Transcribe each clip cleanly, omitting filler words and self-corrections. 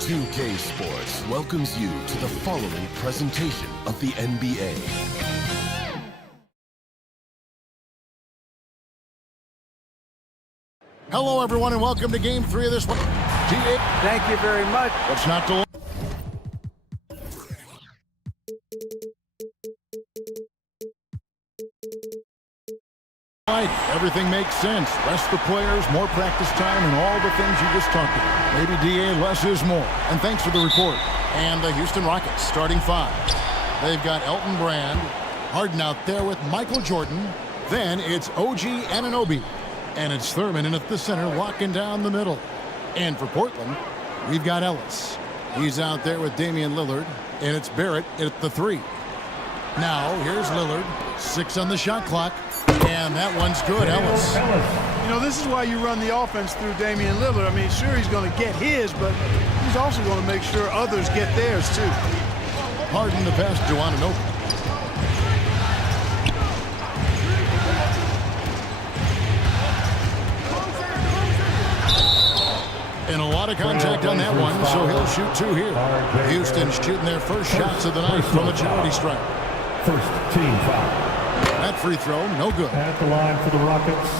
2K Sports welcomes you to the following presentation of the NBA. Hello, everyone, and welcome to Game 3 of this one. Thank you very much. Let's not delay. Everything makes sense. Rest the players, more practice time, and all the things you just talked about. Maybe DA, less is more. And thanks for the report. And the Houston Rockets starting five. They've got Elton Brand, Harden out there with Michael Jordan. Then it's OG Anunoby. And it's Thurman in at the center, locking down the middle. And for Portland, we've got Ellis. He's out there with Damian Lillard. And it's Barrett at the three. Now, here's Lillard. 6 on the shot clock. And that one's good, Ellis. You know, this is why you run the offense through Damian Lillard. I mean, sure, he's going to get his, but he's also going to make sure others get theirs, too. Harden the pass to Anunoby. And a lot of contact on that one, so he'll shoot 2 here. Houston's shooting their first shots of the night from a charity stripe. First team foul. That free throw, no good. At the line for the Rockets,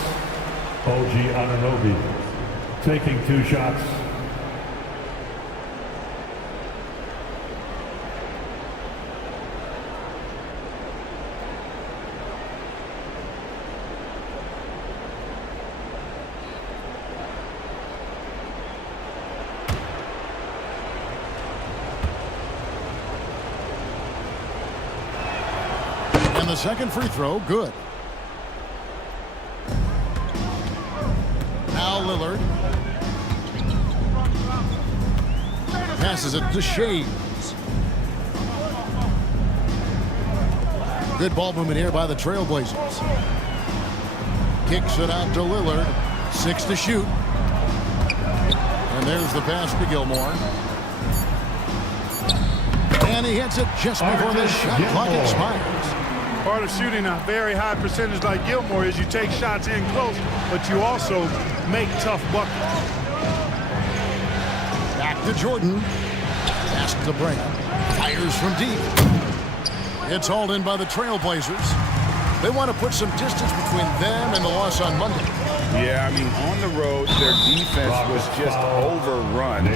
OG Anunoby taking 2 shots. The second free throw, good. Now Lillard. Passes it to Shades. Good ball movement here by the Trailblazers. Kicks it out to Lillard. 6 to shoot. And there's the pass to Gilmore. And he hits it just before the shot clock expires. Part of shooting a very high percentage like Gilmore is you take shots in close, but you also make tough buckets. Back to Jordan. Pass to Brand. Fires from deep. It's hauled in by the Trailblazers. They want to put some distance between them and the loss on Monday. Yeah, I mean, on the road, their defense was just overrun.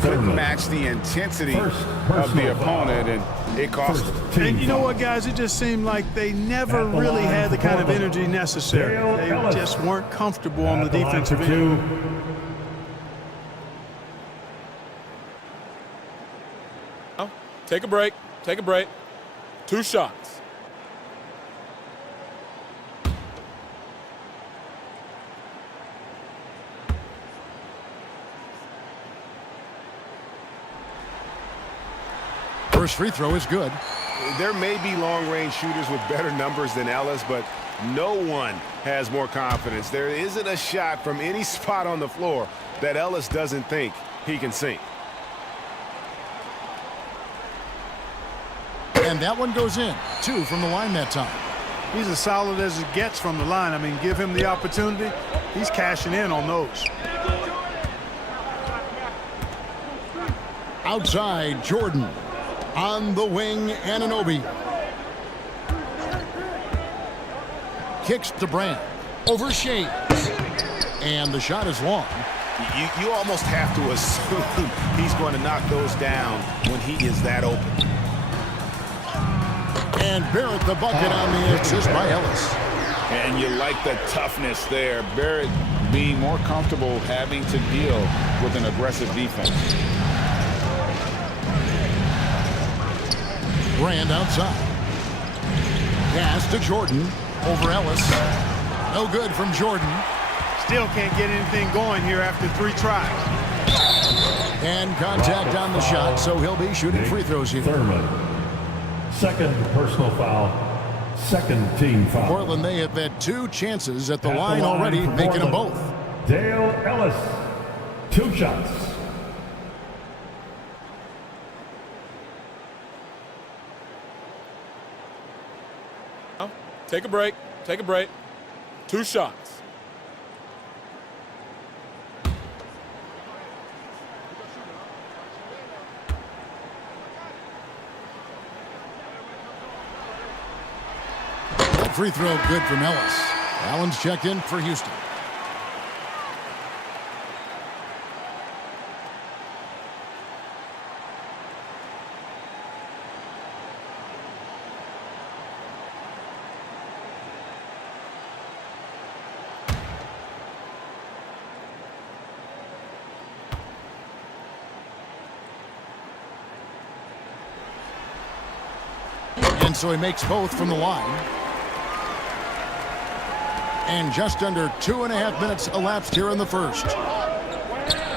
Couldn't match the intensity of the opponent, and it cost them. And you know what, guys? It just seemed like they never really had the kind of energy necessary. They just weren't comfortable on the defensive end. Take a break. Take a break. 2 shots. First free throw is good. There may be long-range shooters with better numbers than Ellis, but no one has more confidence. There isn't a shot from any spot on the floor that Ellis doesn't think he can sink. And that one goes in. 2 from the line that time. He's as solid as it gets from the line. I mean, give him the opportunity. He's cashing in on those. Outside, Jordan. On the wing, Anunoby. Kicks to Brand. Over Shades. And the shot is long. You almost have to assume he's going to knock those down when he is that open. And Barrett the bucket on the assist by Ellis. And you like the toughness there. Barrett being more comfortable having to deal with an aggressive defense. Brand outside. Pass to Jordan. Over Ellis. No good from Jordan. Still can't get anything going here after 3 tries. And contact on the shot, so he'll be shooting free throws here. Thurman. Second personal foul. Second team foul. Portland, they have had 2 chances at the line already, making them both. Dale Ellis. 2 shots. Take a break. Take a break. 2 shots. Free throw good from Ellis. Allen's checked in for Houston. And so he makes both from the line. And just under 2.5 minutes elapsed here in the first.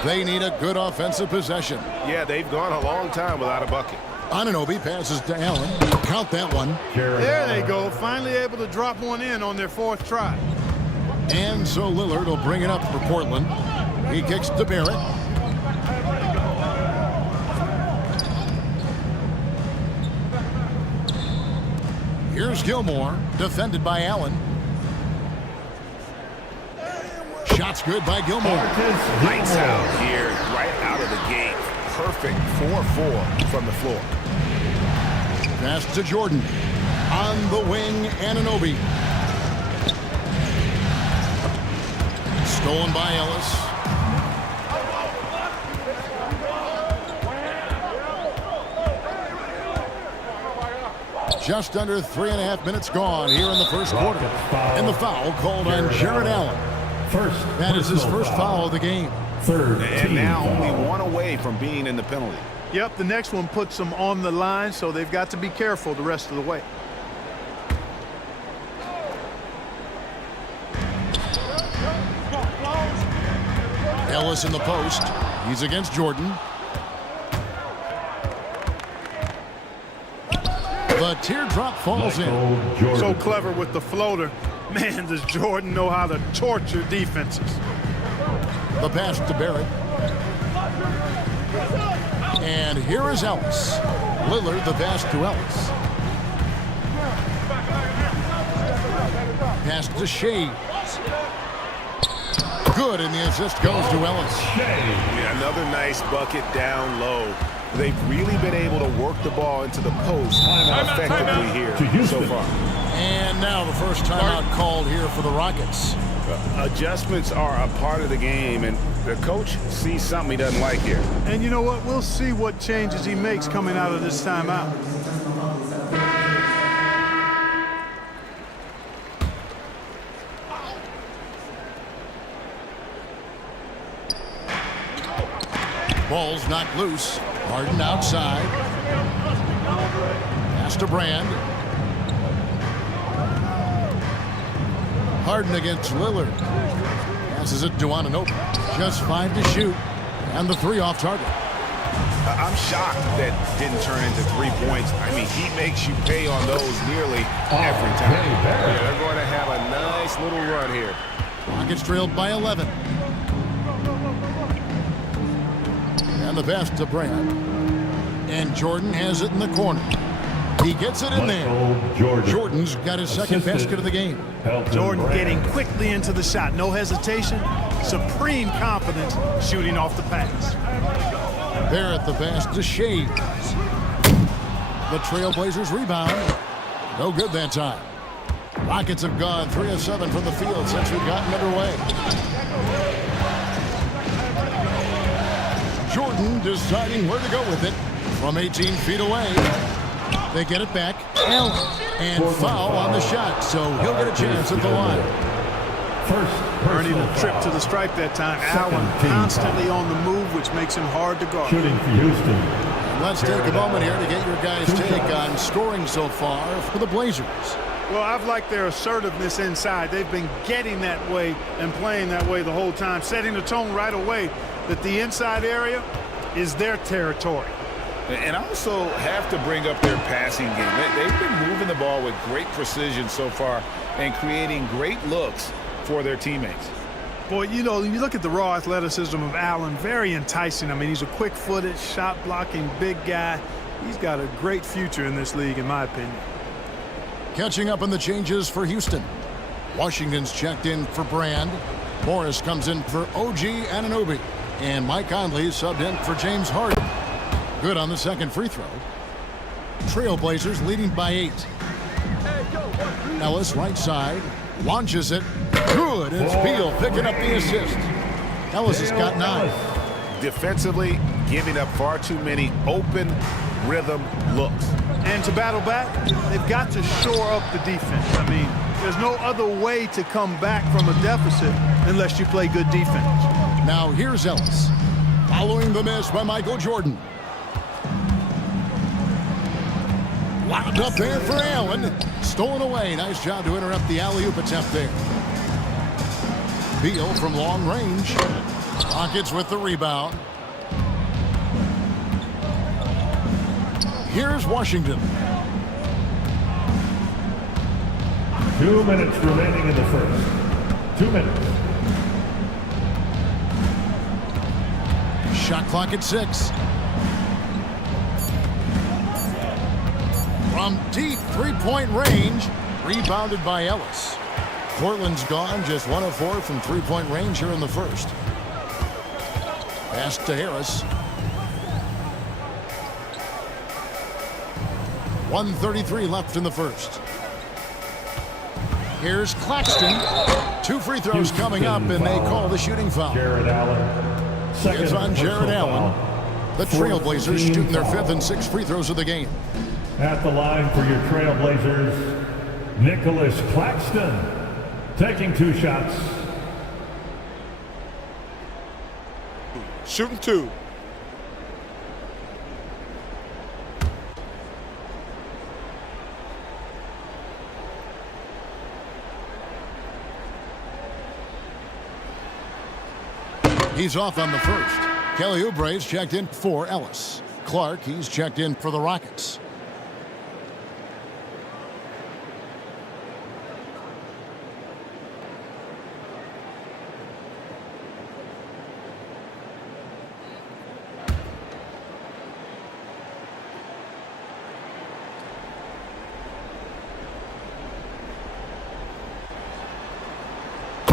They need a good offensive possession. Yeah, they've gone a long time without a bucket. Anunoby passes to Allen. Count that one. There they go. Finally able to drop one in on their fourth try. And so Lillard will bring it up for Portland. He kicks to Barrett. Here's Gilmore, defended by Allen. Shots good by Gilmore. Lights out here, right out of the gate. Perfect 4-4 from the floor. Pass to Jordan. On the wing, Anunoby. Stolen by Ellis. Just under 3.5 minutes gone here in the first quarter. And the foul called on Jared Allen. That is his first foul of the game. And now only one away from being in the penalty. Yep, the next one puts them on the line, so they've got to be careful the rest of the way. Ellis in the post. He's against Jordan. The teardrop falls in. So clever with the floater. Man, does Jordan know how to torture defenses. The pass to Barrett. And here is Ellis. Lillard the pass to Ellis. Pass to Shea. Good, and the assist goes to Ellis. Yeah, another nice bucket down low. They've really been able to work the ball into the post effectively here so far. And now the first timeout called here for the Rockets. Adjustments are a part of the game, and the coach sees something he doesn't like here. And you know what? We'll see what changes he makes coming out of this timeout. Ball's knocked loose. Harden outside. Pass to Brand. Harden against Lillard. Passes it to Anunoby. Just 5 to shoot. And the 3 off target. I'm shocked that didn't turn into 3 points. I mean, he makes you pay on those nearly every time. Yeah, they're going to have a nice little run here. Rockets trailed by 11. And the pass to Brand. And Jordan has it in the corner. He gets it in there. Jordan's got his second basket of the game. Jordan getting quickly into the shot. No hesitation. Supreme confidence shooting off the pass. Barrett the pass to Shea. The Trailblazers rebound. No good that time. Rockets have gone 3 of 7 from the field since we've gotten underway. Jordan deciding where to go with it from 18 feet away. They get it back. Allen. And foul on the shot, so he'll get a chance at the line. Earning a trip to the stripe that time. Allen constantly on the move, which makes him hard to guard. Shooting for Houston. Let's take a moment here to get your guys' take on scoring so far for the Blazers. Well, I've liked their assertiveness inside. They've been getting that way and playing that way the whole time, setting the tone right away that the inside area is their territory. And I also have to bring up their passing game. They've been moving the ball with great precision so far and creating great looks for their teammates. Boy, you know, you look at the raw athleticism of Allen, very enticing. I mean, he's a quick-footed, shot-blocking big guy. He's got a great future in this league, in my opinion. Catching up on the changes for Houston. Washington's checked in for Brand. Morris comes in for OG Anunoby. And Mike Conley subbed in for James Harden. Good on the second free throw. Trailblazers leading by 8. Ellis, right side, launches it. Good. It's Beal picking up the assist. Ellis has got 9. Defensively, giving up far too many open rhythm looks. And to battle back, they've got to shore up the defense. I mean, there's no other way to come back from a deficit unless you play good defense. Now here's Ellis. Following the miss by Michael Jordan. Locked up there for Allen. Stolen away. Nice job to interrupt the alley-oop attempt there. Beal from long range. Rockets with the rebound. Here's Washington. 2 minutes remaining in the first. 2 minutes. Shot clock at 6. From deep three-point range, rebounded by Ellis. Portland's gone just 1 of 4 from three-point range here in the first. Pass to Harris. 1:33 left in the first. Here's Claxton. 2 free throws coming up, and they call the shooting foul. Jared Allen. Second It's on Jared personal Allen. foul. The Trailblazers 14 shooting their foul. 5th and 6th free throws of the game. At the line for your Trailblazers, Nicholas Claxton. Taking 2 shots. Shooting 2. He's off on the first. Kelly Oubre's checked in for Ellis. Clark, he's checked in for the Rockets.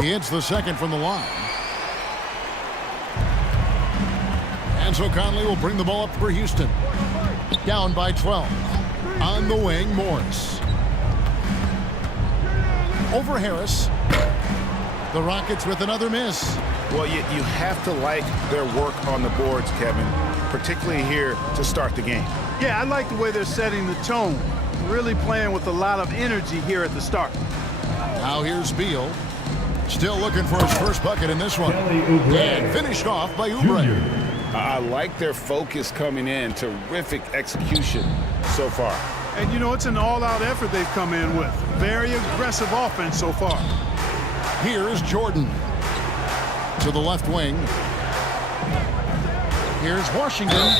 He hits the second from the line. And so Conley will bring the ball up for Houston. Down by 12. On the wing, Morris. Over Harris. The Rockets with another miss. Well, you have to like their work on the boards, Kevin, particularly here to start the game. Yeah, I like the way they're setting the tone. Really playing with a lot of energy here at the start. Now here's Beal. Still looking for his first bucket in this one. Kelly Oubre. And finished off by Oubre. Junior. I like their focus coming in. Terrific execution so far. And, you know, it's an all-out effort they've come in with. Very aggressive offense so far. Here's Jordan. To the left wing. Here's Washington.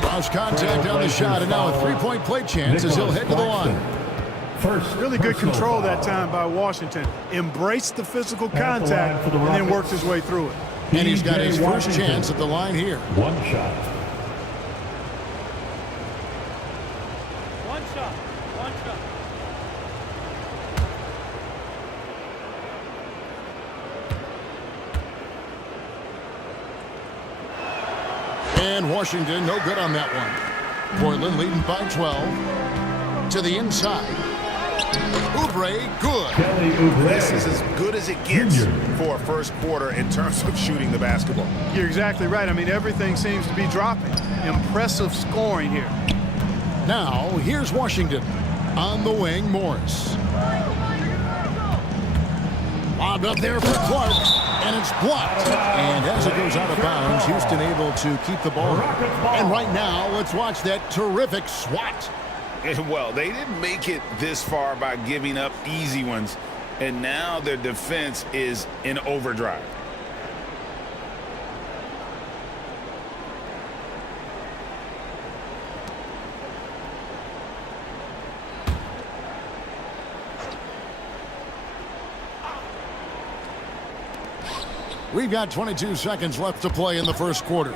Draws contact on the shot, and now a three-point play chance as he'll head to the line. First Really good personal control foul. that time by Washington. Embraced the physical the line contact for the and then Rockets. worked his way through it. And he's got his PJ first Washington. chance at the line here. 1 shot. One shot. One shot. And Washington, no good on that one. Portland leading by 12. To the inside. Oubre, good. Kelly Oubre. This is as good as it gets Junior. for a first quarter in terms of shooting the basketball. You're exactly right. I mean, everything seems to be dropping. Impressive scoring here. Now, here's Washington. On the wing, Morris. Lobbed up there for Clark, and it's blocked. And as it goes out of bounds, Houston able to keep the ball. And right now, let's watch that terrific swat. Well, they didn't make it this far by giving up easy ones, and now their defense is in overdrive. We've got 22 seconds left to play in the first quarter.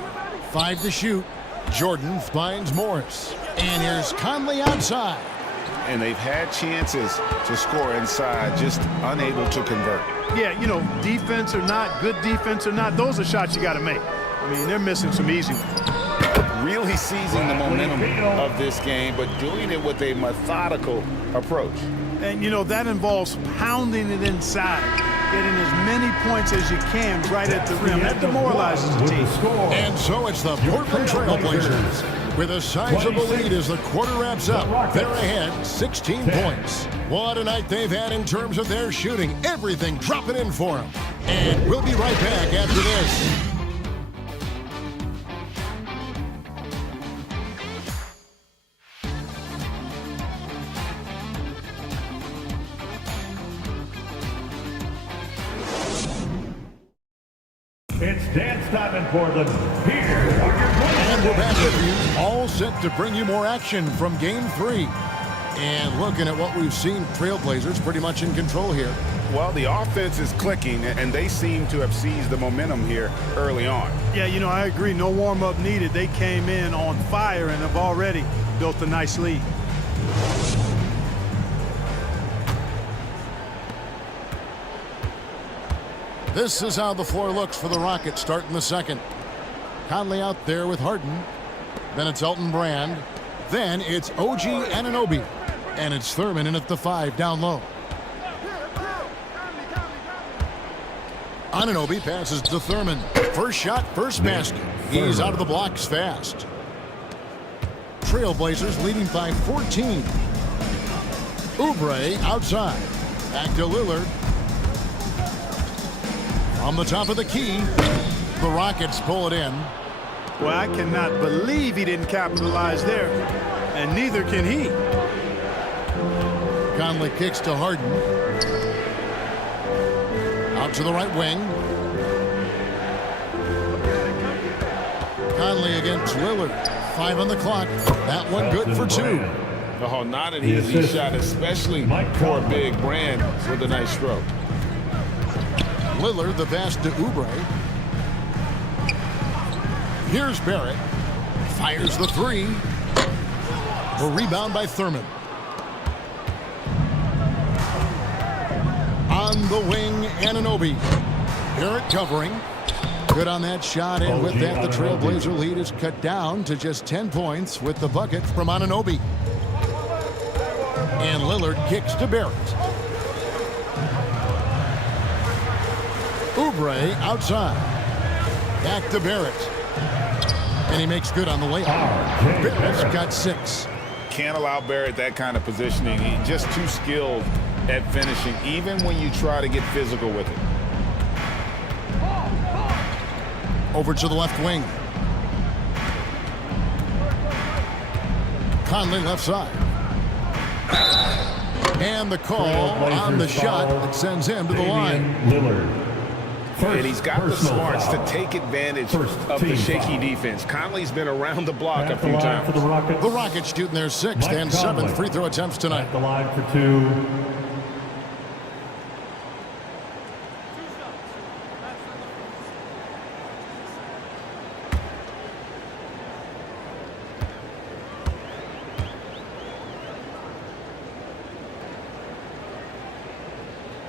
5 to shoot. Jordan finds Morris. And here's Conley outside. And they've had chances to score inside, just unable to convert. Yeah, you know, defense or not, good defense or not, those are shots you got to make. I mean, they're missing some easy ones. Really seizing the momentum of this game, but doing it with a methodical approach. And, you know, that involves pounding it inside, getting as many points as you can right at the rim. That demoralizes the team. And so it's the Portland Trail Blazers with a sizable lead as the quarter wraps up. They're ahead 16 points. What a night they've had in terms of their shooting. Everything dropping in for them. And we'll be right back after this. It's dance time in Portland. Here are your And we're back with you, all set to bring you more action from Game 3. And looking at what we've seen, Trailblazers pretty much in control here. Well, the offense is clicking, and they seem to have seized the momentum here early on. Yeah, you know, I agree. No warm-up needed. They came in on fire and have already built a nice lead. This is how the floor looks for the Rockets starting the second. Conley out there with Harden. Then it's Elton Brand. Then it's OG Anunoby. And it's Thurman in at the 5 down low. Anunoby passes to Thurman. First shot, first basket. He's out of the blocks fast. Trailblazers leading by 14. Oubre outside. Back to Lillard. From the top of the key, the Rockets pull it in. Well, I cannot believe he didn't capitalize there, and neither can he. Conley kicks to Harden. Out to the right wing. Conley against Lillard. 5 on the clock. That one good for 2. Oh, not an easy shot, especially for a big Brand with a nice stroke. Lillard the pass to Oubre. Here's Barrett. Fires the 3. A rebound by Thurman. On the wing, Anunoby. Barrett covering. Good on that shot, and with that, the Trailblazer lead is cut down to just 10 points with the bucket from Anunoby. And Lillard kicks to Barrett. Oubre outside. Back to Barrett. And he makes good on the layup. Barrett's got 6. Can't allow Barrett that kind of positioning. He's just too skilled at finishing, even when you try to get physical with it. Over to the left wing. Conley left side. And the call on the shot that sends him to the line. Lillard. And he's got the smarts to take advantage of the shaky defense. Conley's been around the block a few times. For the Rockets shooting their 6th and 7th free throw attempts tonight. At the line for 2.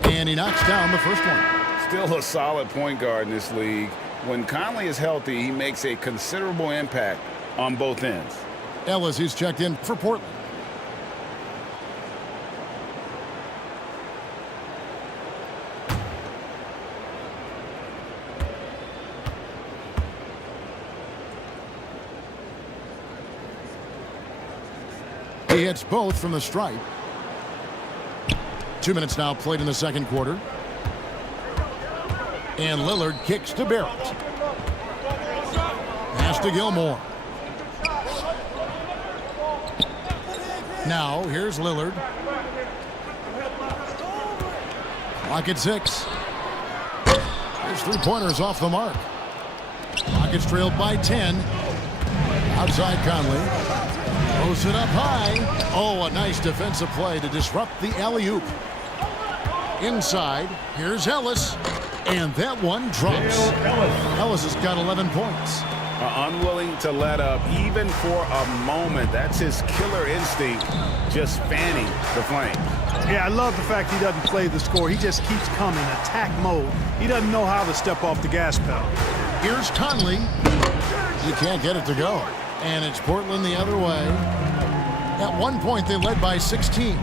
And he knocks down the first one. Still a solid point guard in this league. When Conley is healthy, he makes a considerable impact on both ends. Ellis, he's checked in for Portland. He hits both from the stripe. 2 minutes now played in the second quarter. And Lillard kicks to Barrett. Pass to Gilmore. Now, here's Lillard. Clock at 6. His 3-pointers off the mark. Rockets trailed by 10. Outside Conley. Throws it up high. Oh, a nice defensive play to disrupt the alley-oop. Inside, here's Ellis. And that one drops. Ellis has got 11 points. Unwilling to let up even for a moment. That's his killer instinct, just fanning the flames. Yeah, I love the fact he doesn't play the score. He just keeps coming, attack mode. He doesn't know how to step off the gas pedal. Here's Conley. You can't get it to go. And it's Portland the other way. At one point, they led by 16.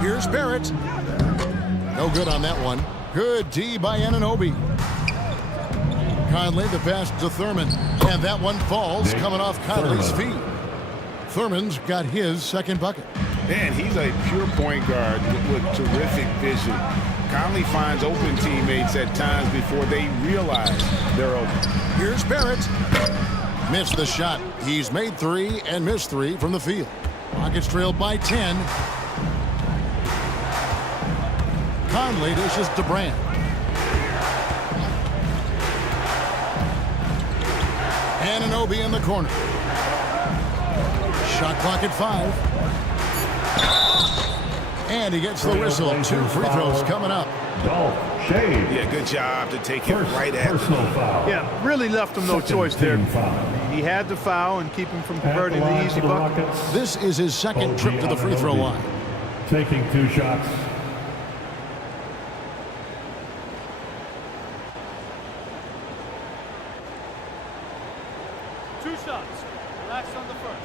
Here's Barrett. No good on that one. Good D by Anunoby. Conley, the pass to Thurman. And that one falls, coming off Conley's feet. Thurman's got his second bucket. Man, he's a pure point guard with terrific vision. Conley finds open teammates at times before they realize they're open. Here's Barrett. Missed the shot. He's made 3 and missed 3 from the field. Rockets trailed by 10. Conley dishes to Brand. Anunoby in the corner. Shot clock at 5. And he gets the whistle. 2 free throws coming up. Yeah, good job to take it right at him. Yeah, really left him no choice there. He had to foul and keep him from converting the easy bucket. This is his second trip to the free throw line. Taking 2 shots. Two shots. Relax on the first.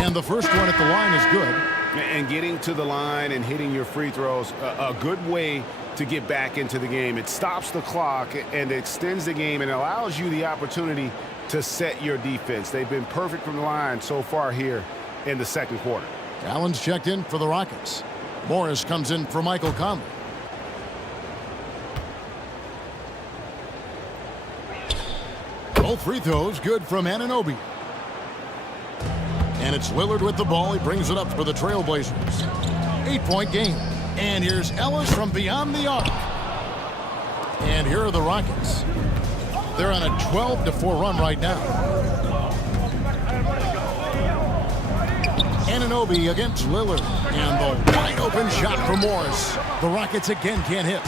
And the first one at the line is good. And getting to the line and hitting your free throws, a good way to get back into the game. It stops the clock and extends the game and allows you the opportunity to set your defense. They've been perfect from the line so far here in the second quarter. Allen's checked in for the Rockets. Morris comes in for Michael Conley. Both free throws good from Anunoby. And it's Lillard with the ball. He brings it up for the Trailblazers. 8-point game. And here's Ellis from beyond the arc. And here are the Rockets. They're on a 12-4 run right now. Anunoby against Lillard. And the wide open shot for Morris. The Rockets again can't hit.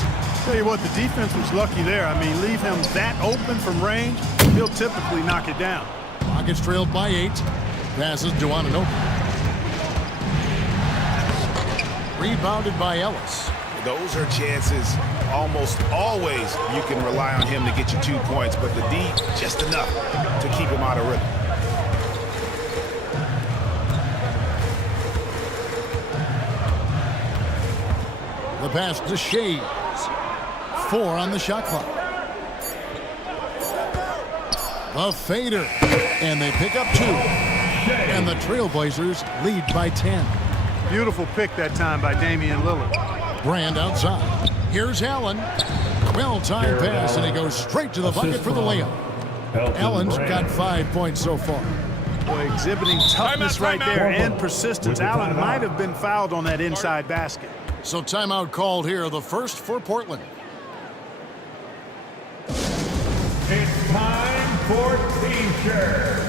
Tell you what, the defense was lucky there. I mean, leave him that open from range, he'll typically knock it down. Rockets trailed by 8. Passes to Anunoby. Rebounded by Ellis. Those are chances almost always you can rely on him to get you 2 points, but the D just enough to keep him out of rhythm. The pass to Shades. 4 on the shot clock. The fader. And they pick up 2. And the Trailblazers lead by 10. Beautiful pick that time by Damian Lillard. Brand outside. Here's Allen. Well-timed pass, and he goes straight to the bucket for the layup. Allen's got 5 points so far. Boy, exhibiting toughness right there and persistence. Allen might have been fouled on that inside basket. So timeout called here, the first for Portland. It's time for T-shirts.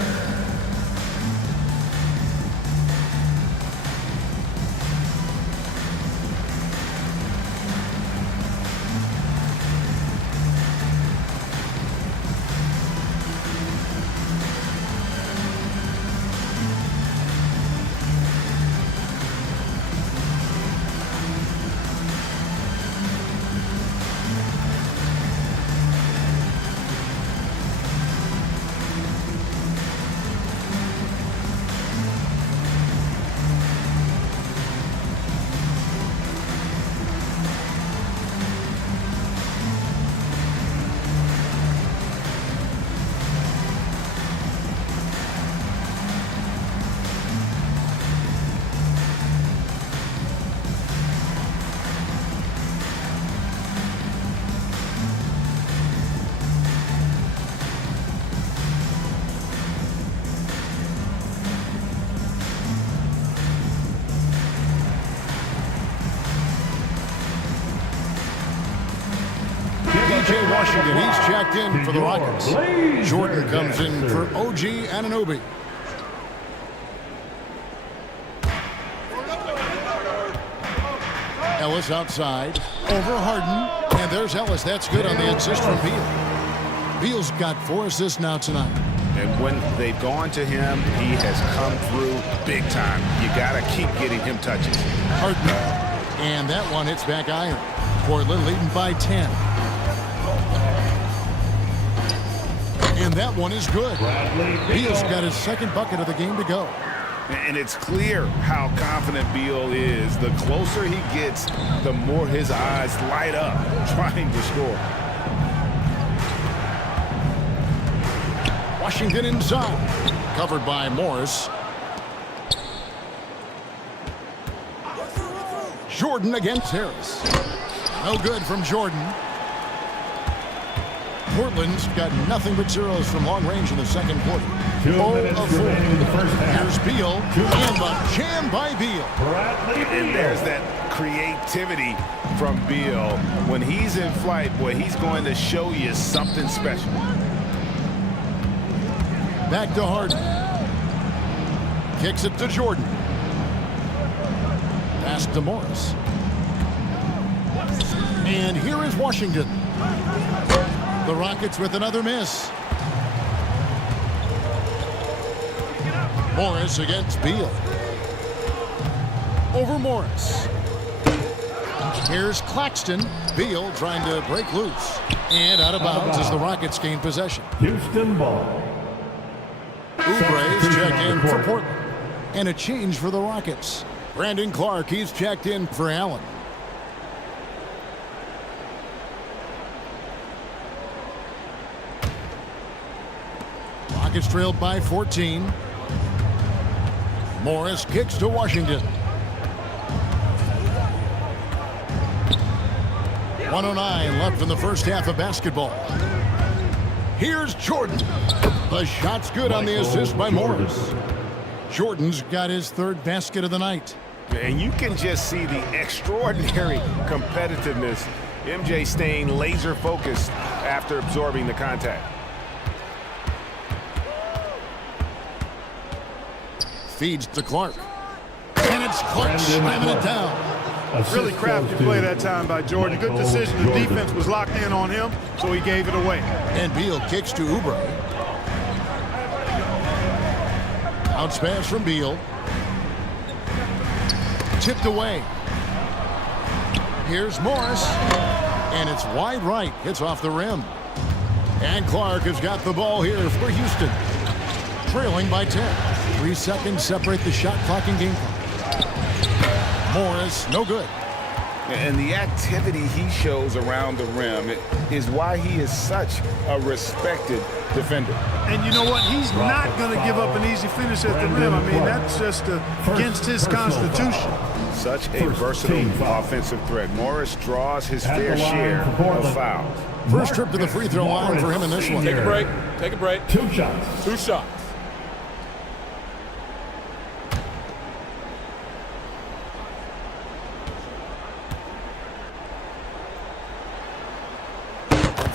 PJ Washington, he's checked in for the Rockets. Jordan comes in for OG Anunoby. Ellis outside, over Harden, and there's Ellis. That's good on the assist from Beal. Beal's got 4 assists now tonight. And when they've gone to him, he has come through big time. You got to keep getting him touches. Harden, and that one hits back iron. Portland leading by 10. And that one is good. Bradley Beal's Beal. got his second bucket of the game to go. And it's clear how confident Beal is. The closer he gets, the more his eyes light up trying to score. Washington inside. Covered by Morris. Jordan against Harris. No good from Jordan. Portland's got nothing but zeros from long range in the second quarter. 2 0 minutes of 4. remaining in the first half. Here's Beal. And the jam by Beal. Bradley And Beal. there's that creativity from Beal. When he's in flight, boy, he's going to show you something special. Back to Harden. Kicks it to Jordan. Pass to Morris. And here is Washington. The Rockets with another miss. Morris against Beal. Over Morris. Here's Claxton. Beal trying to break loose. And out of bounds as the Rockets gain possession. Houston ball. Oubre's checked in for Portland. And a change for the Rockets. Brandon Clark, he's checked in for Allen. Rockets trailed by 14. Morris kicks to Washington. 1:09 left in the first half of basketball. Here's Jordan. The shot's good on the assist by Morris. Jordan's got his third basket of the night. And you can just see the extraordinary competitiveness. MJ staying laser focused after absorbing the contact. Feeds to Clark. And it's Clark slamming it down. Really crafty play that time by Jordan. Good decision. The defense was locked in on him, so he gave it away. And Beal kicks to Oubre. Bounce pass from Beal. Tipped away. Here's Morris. And it's wide right. Hits off the rim. And Clark has got the ball here for Houston. Trailing by 10. 3 seconds separate the shot clock and game clock. Morris, no good. And the activity he shows around the rim is why he is such a respected defender. And you know what? He's not going to give up an easy finish at the rim. I mean, that's just against his constitution. Such a versatile offensive threat. Morris draws his fair share of fouls. First trip to the free throw line for him in this one. Take a break. Take a break. 2 shots. 2 shots.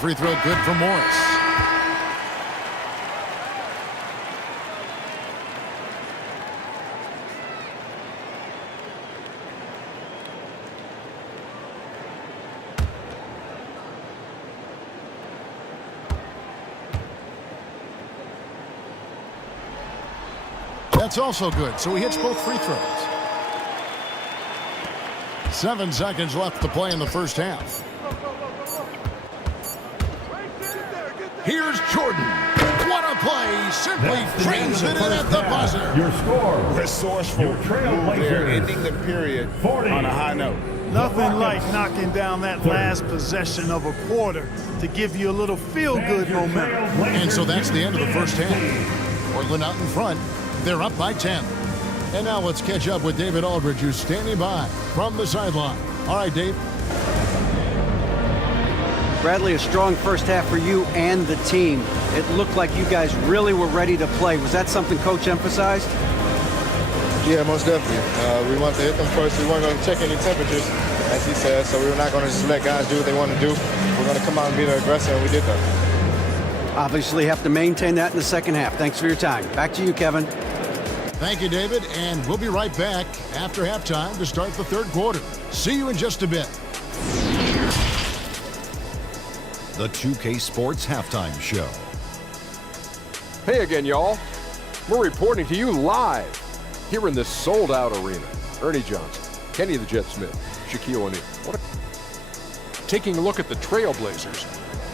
Free throw good for Morris. That's also good, so he hits both free throws. 7 seconds left to play in the first half. Here's Jordan. What a play. Simply trains it in at the buzzer. Your score. Resourceful Your move there, ending the period 40. on a high note. Nothing like knocking down that last possession of a quarter to give you a little feel-good momentum. And so that's the end of the first half. Portland out in front. They're up by 10. And now let's catch up with David Aldridge, who's standing by from the sideline. All right, Dave. Bradley, a strong first half for you and the team. It looked like you guys really were ready to play. Was that something Coach emphasized? Yeah, most definitely. We wanted to hit them first. We weren't going to check any temperatures, as he said, so we were not going to just let guys do what they want to do. We're going to come out and be the aggressor, and we did that. Obviously have to maintain that in the second half. Thanks for your time. Back to you, Kevin. Thank you, David, and we'll be right back after halftime to start the third quarter. See you in just a bit. The 2K Sports Halftime Show. Hey again, y'all. We're reporting to you live here in this sold-out arena. Ernie Johnson, Kenny the Jet Smith, Shaquille O'Neal. Taking a look at the Trailblazers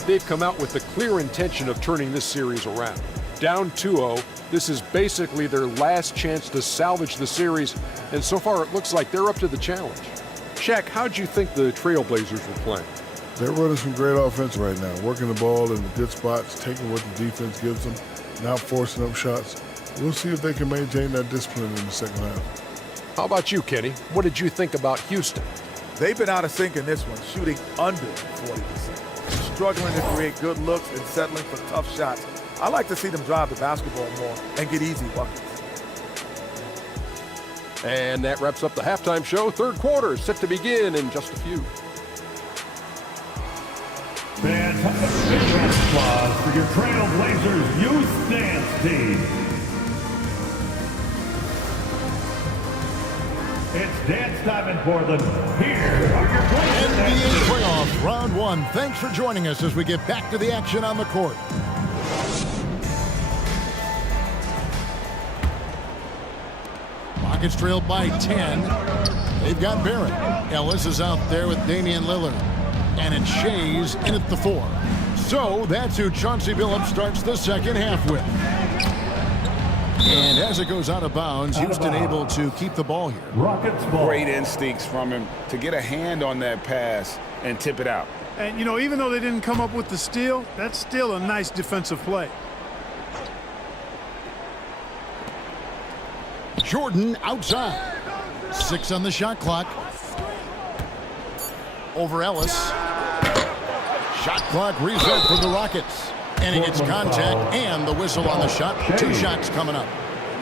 they've come out with the clear intention of turning this series around. Down 2-0, this is basically their last chance to salvage the series, and so far it looks like they're up to the challenge. Shaq, how'd you think the Trailblazers were playing? They're running some great offense right now, working the ball in the good spots, taking what the defense gives them, not forcing up shots. We'll see if they can maintain that discipline in the second half. How about you, Kenny? What did you think about Houston? They've been out of sync in this one, shooting under 40%. Struggling to create good looks and settling for tough shots. I like to see them drive the basketball more and get easy buckets. And that wraps up the halftime show. Third quarter is set to begin in just a few. Fantastic. Big round of applause for your Trailblazers youth dance team. It's dance time in Portland. Here are your players. NBA playoffs, round one. Thanks for joining us as we get back to the action on the court. Rockets trailed by 10. They've got Barrett. Ellis is out there with Damian Lillard. And it's Shays in at the 4. So that's who Chauncey Billups starts the second half with. And as it goes out of bounds, Houston able to keep the ball here. Rockets ball. Great instincts from him to get a hand on that pass and tip it out. And, you know, even though they didn't come up with the steal, that's still a nice defensive play. Jordan outside. 6 on the shot clock. Over Ellis. Shot clock reset for the Rockets. And he gets contact and the whistle on the shot. 2 shots coming up.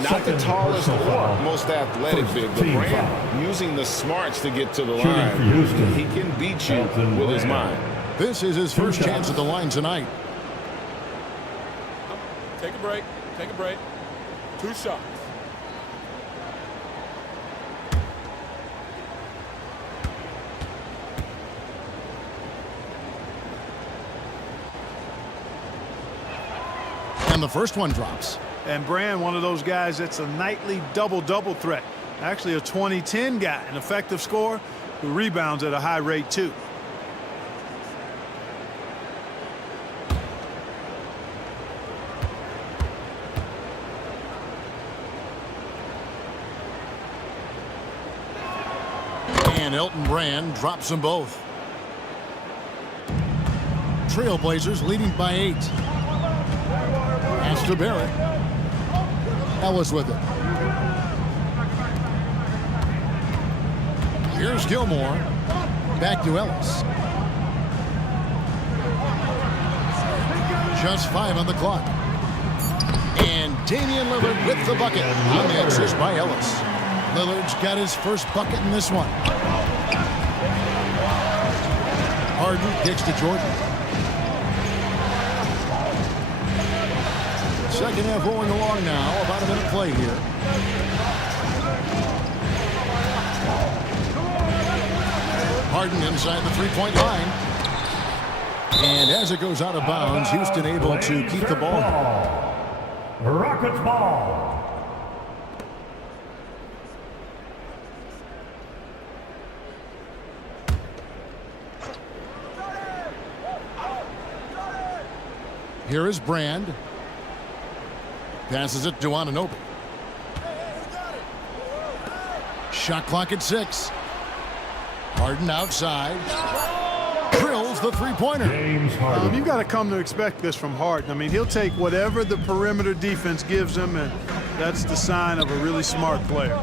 Not the tallest or most athletic big, but Brand using the smarts to get to the line. He can beat you with his mind. This is his first chance at the line tonight. Take a break. Take a break. 2 shots. And the first one drops. And Brand, one of those guys that's a nightly double-double threat. Actually a 20-10 guy, an effective scorer who rebounds at a high rate too. And Elton Brand drops them both. Trailblazers leading by 8. Pass to Barrett. Ellis with it. Here's Gilmore. Back to Ellis. Just 5 on the clock. And Damian Lillard with the bucket on the assist by Ellis. Lillard's got his first bucket in this one. Harden kicks to Jordan. Second half rolling along now. About a minute play here. Harden inside the three-point line. And as it goes out of bounds, Houston able to keep the ball. Rockets ball. Here is Brand. Passes it to Anunoby. Shot clock at 6. Harden outside. Drills the three-pointer. James Harden. You've got to come to expect this from Harden. I mean, he'll take whatever the perimeter defense gives him, and that's the sign of a really smart player.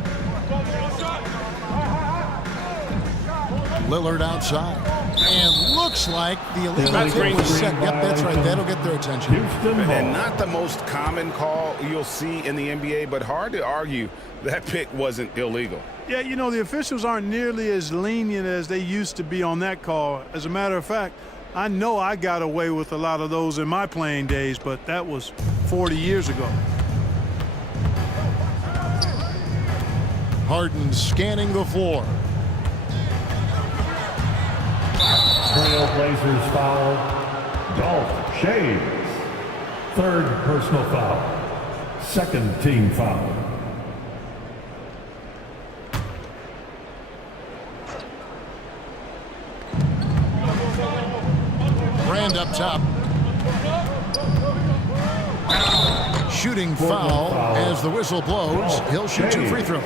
Lillard outside. And looks like the illegal kick was set. Yep, that's right. That'll get their attention. And not the most common call you'll see in the NBA, but hard to argue that pick wasn't illegal. Yeah, you know, the officials aren't nearly as lenient as they used to be on that call. As a matter of fact, I know I got away with a lot of those in my playing days, but that was 40 years ago. Harden scanning the floor. Trailblazers foul. Dolph Shays. Third personal foul. Second team foul. Brand And up top. Shooting foul as the whistle blows. He'll shoot 2 free throws.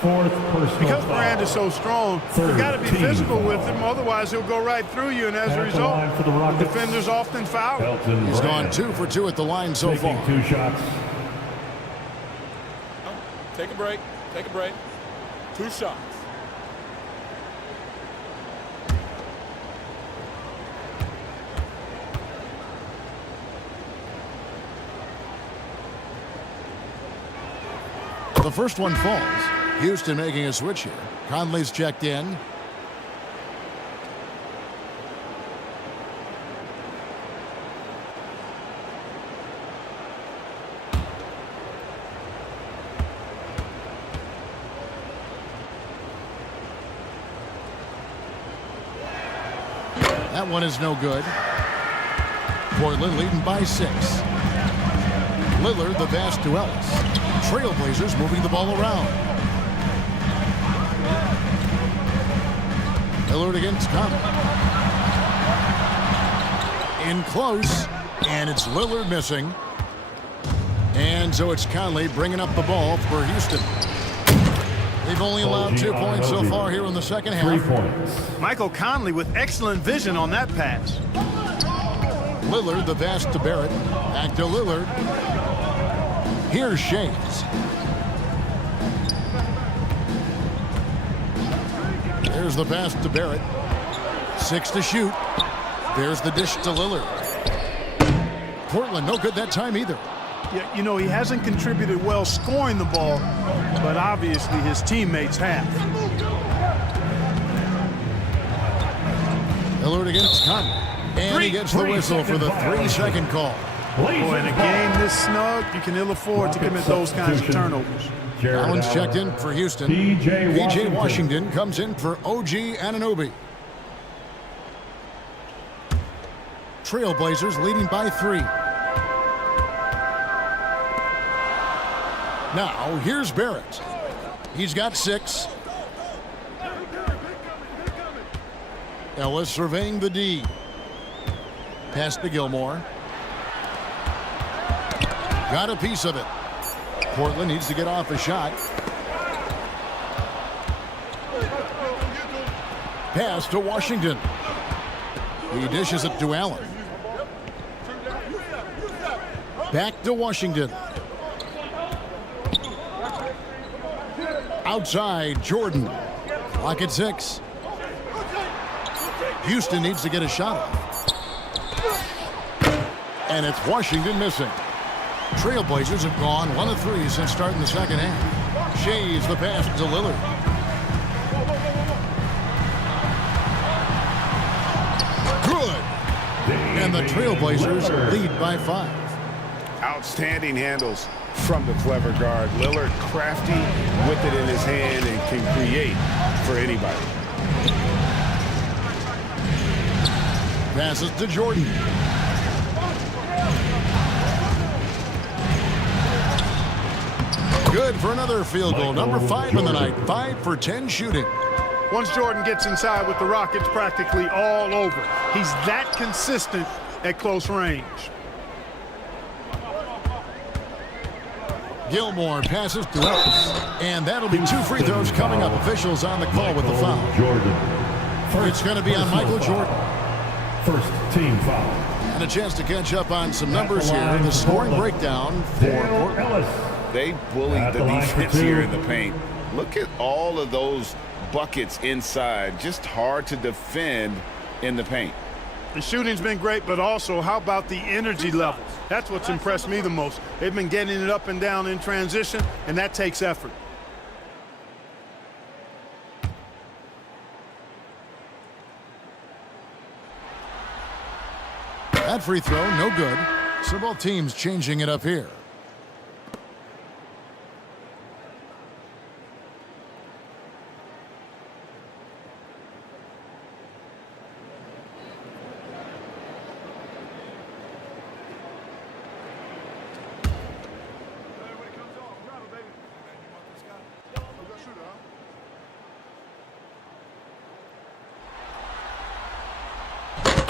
Fourth personal Because foul. Brand is so strong, you've got to be physical with him, otherwise he'll go right through you, and as a result, the defenders often foul. He's gone 2 for 2 at the line so far. 2 shots. Take a break. Take a break. 2 shots. The first one falls. Houston making a switch here. Conley's checked in. That one is no good. Portland leading by 6. Lillard the pass to Ellis. Trailblazers moving the ball around. Lillard against Conley. In close, and it's Lillard missing. And so it's Conley bringing up the ball for Houston. They've only allowed 2 points so far here in the second half. 3 points. Michael Conley with excellent vision on that pass. Lillard the pass to Barrett. Back to Lillard. Here's Shades. There's the pass to Barrett. 6 to shoot. There's the dish to Lillard. Portland no good that time either. Yeah, you know, he hasn't contributed well scoring the ball, but obviously his teammates have. Lillard against Conley. And he gets the whistle for the 3-second call. Boy, in a game this snug, you can ill afford to commit those kinds of turnovers. Allen's checked in for Houston. P.J. Washington comes in for OG Anunoby. Trailblazers leading by 3. Now, here's Barrett. He's got 6. Ellis surveying the D. Pass to Gilmore. Got a piece of it. Portland needs to get off a shot. Pass to Washington. He dishes it to Allen. Back to Washington. Outside, Jordan. Clock at 6. Houston needs to get a shot off. And it's Washington missing. Trailblazers have gone 1 of 3 since starting the second half. Shays the pass to Lillard. Good. And the Trailblazers lead by 5. Outstanding handles from the clever guard. Lillard crafty with it in his hand and can create for anybody. Passes to Jordan. Good for another field goal. Number 5 in the night. 5 for 10 shooting. Once Jordan gets inside with the Rockets, practically all over. He's that consistent at close range. Gilmore passes to Ellis. And that'll be 2 free throws coming up. Officials on the call with the foul. Jordan. It's going to be on Michael Jordan. First team foul. And a chance to catch up on some numbers here. The scoring breakdown for Portland. They bullied the defense here in the paint. Look at all of those buckets inside. Just hard to defend in the paint. The shooting's been great, but also how about the energy levels? That's what's impressed me the most. They've been getting it up and down in transition, and that takes effort. That free throw, no good. So both teams changing it up here.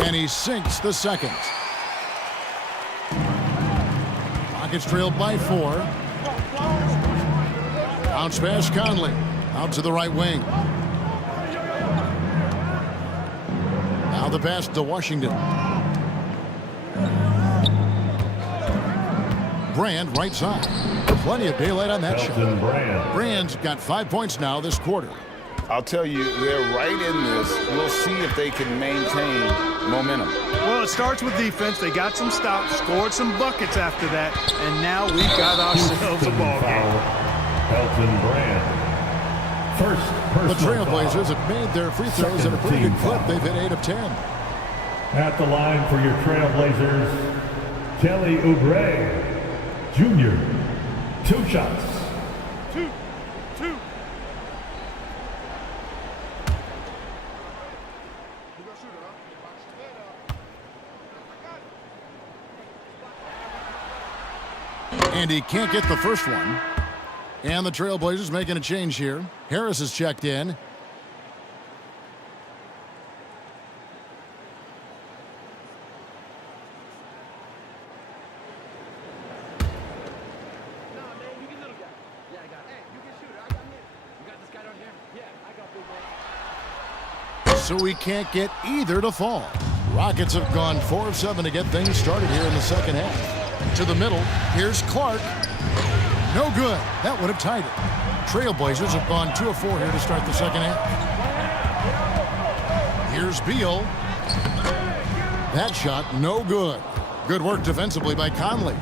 And he sinks the second. Rockets trailed by 4. Bounce pass Conley. Out to the right wing. Now the pass to Washington. Brand right side. Plenty of daylight on that shot. Brand's got 5 points now this quarter. I'll tell you, they're right in this. We'll see if they can maintain momentum. Well, it starts with defense. They got some stops, scored some buckets after that, and now we've got ourselves a ball game. Elton Brand. The Trailblazers have made their free throws at a pretty good clip. They've hit 8 of 10. At the line for your Trailblazers, Kelly Oubre Jr. 2 shots. Two. And he can't get the first one. And the Trailblazers making a change here. Harris is checked in. So we can't get either to fall. Rockets have gone 4 of 7 to get things started here in the second half. To the middle, here's Clark. No good. That would have tied it. Trailblazers have gone 2 of 4 here to start the second half. Here's Beal. That shot, no good. Good work defensively by Conley.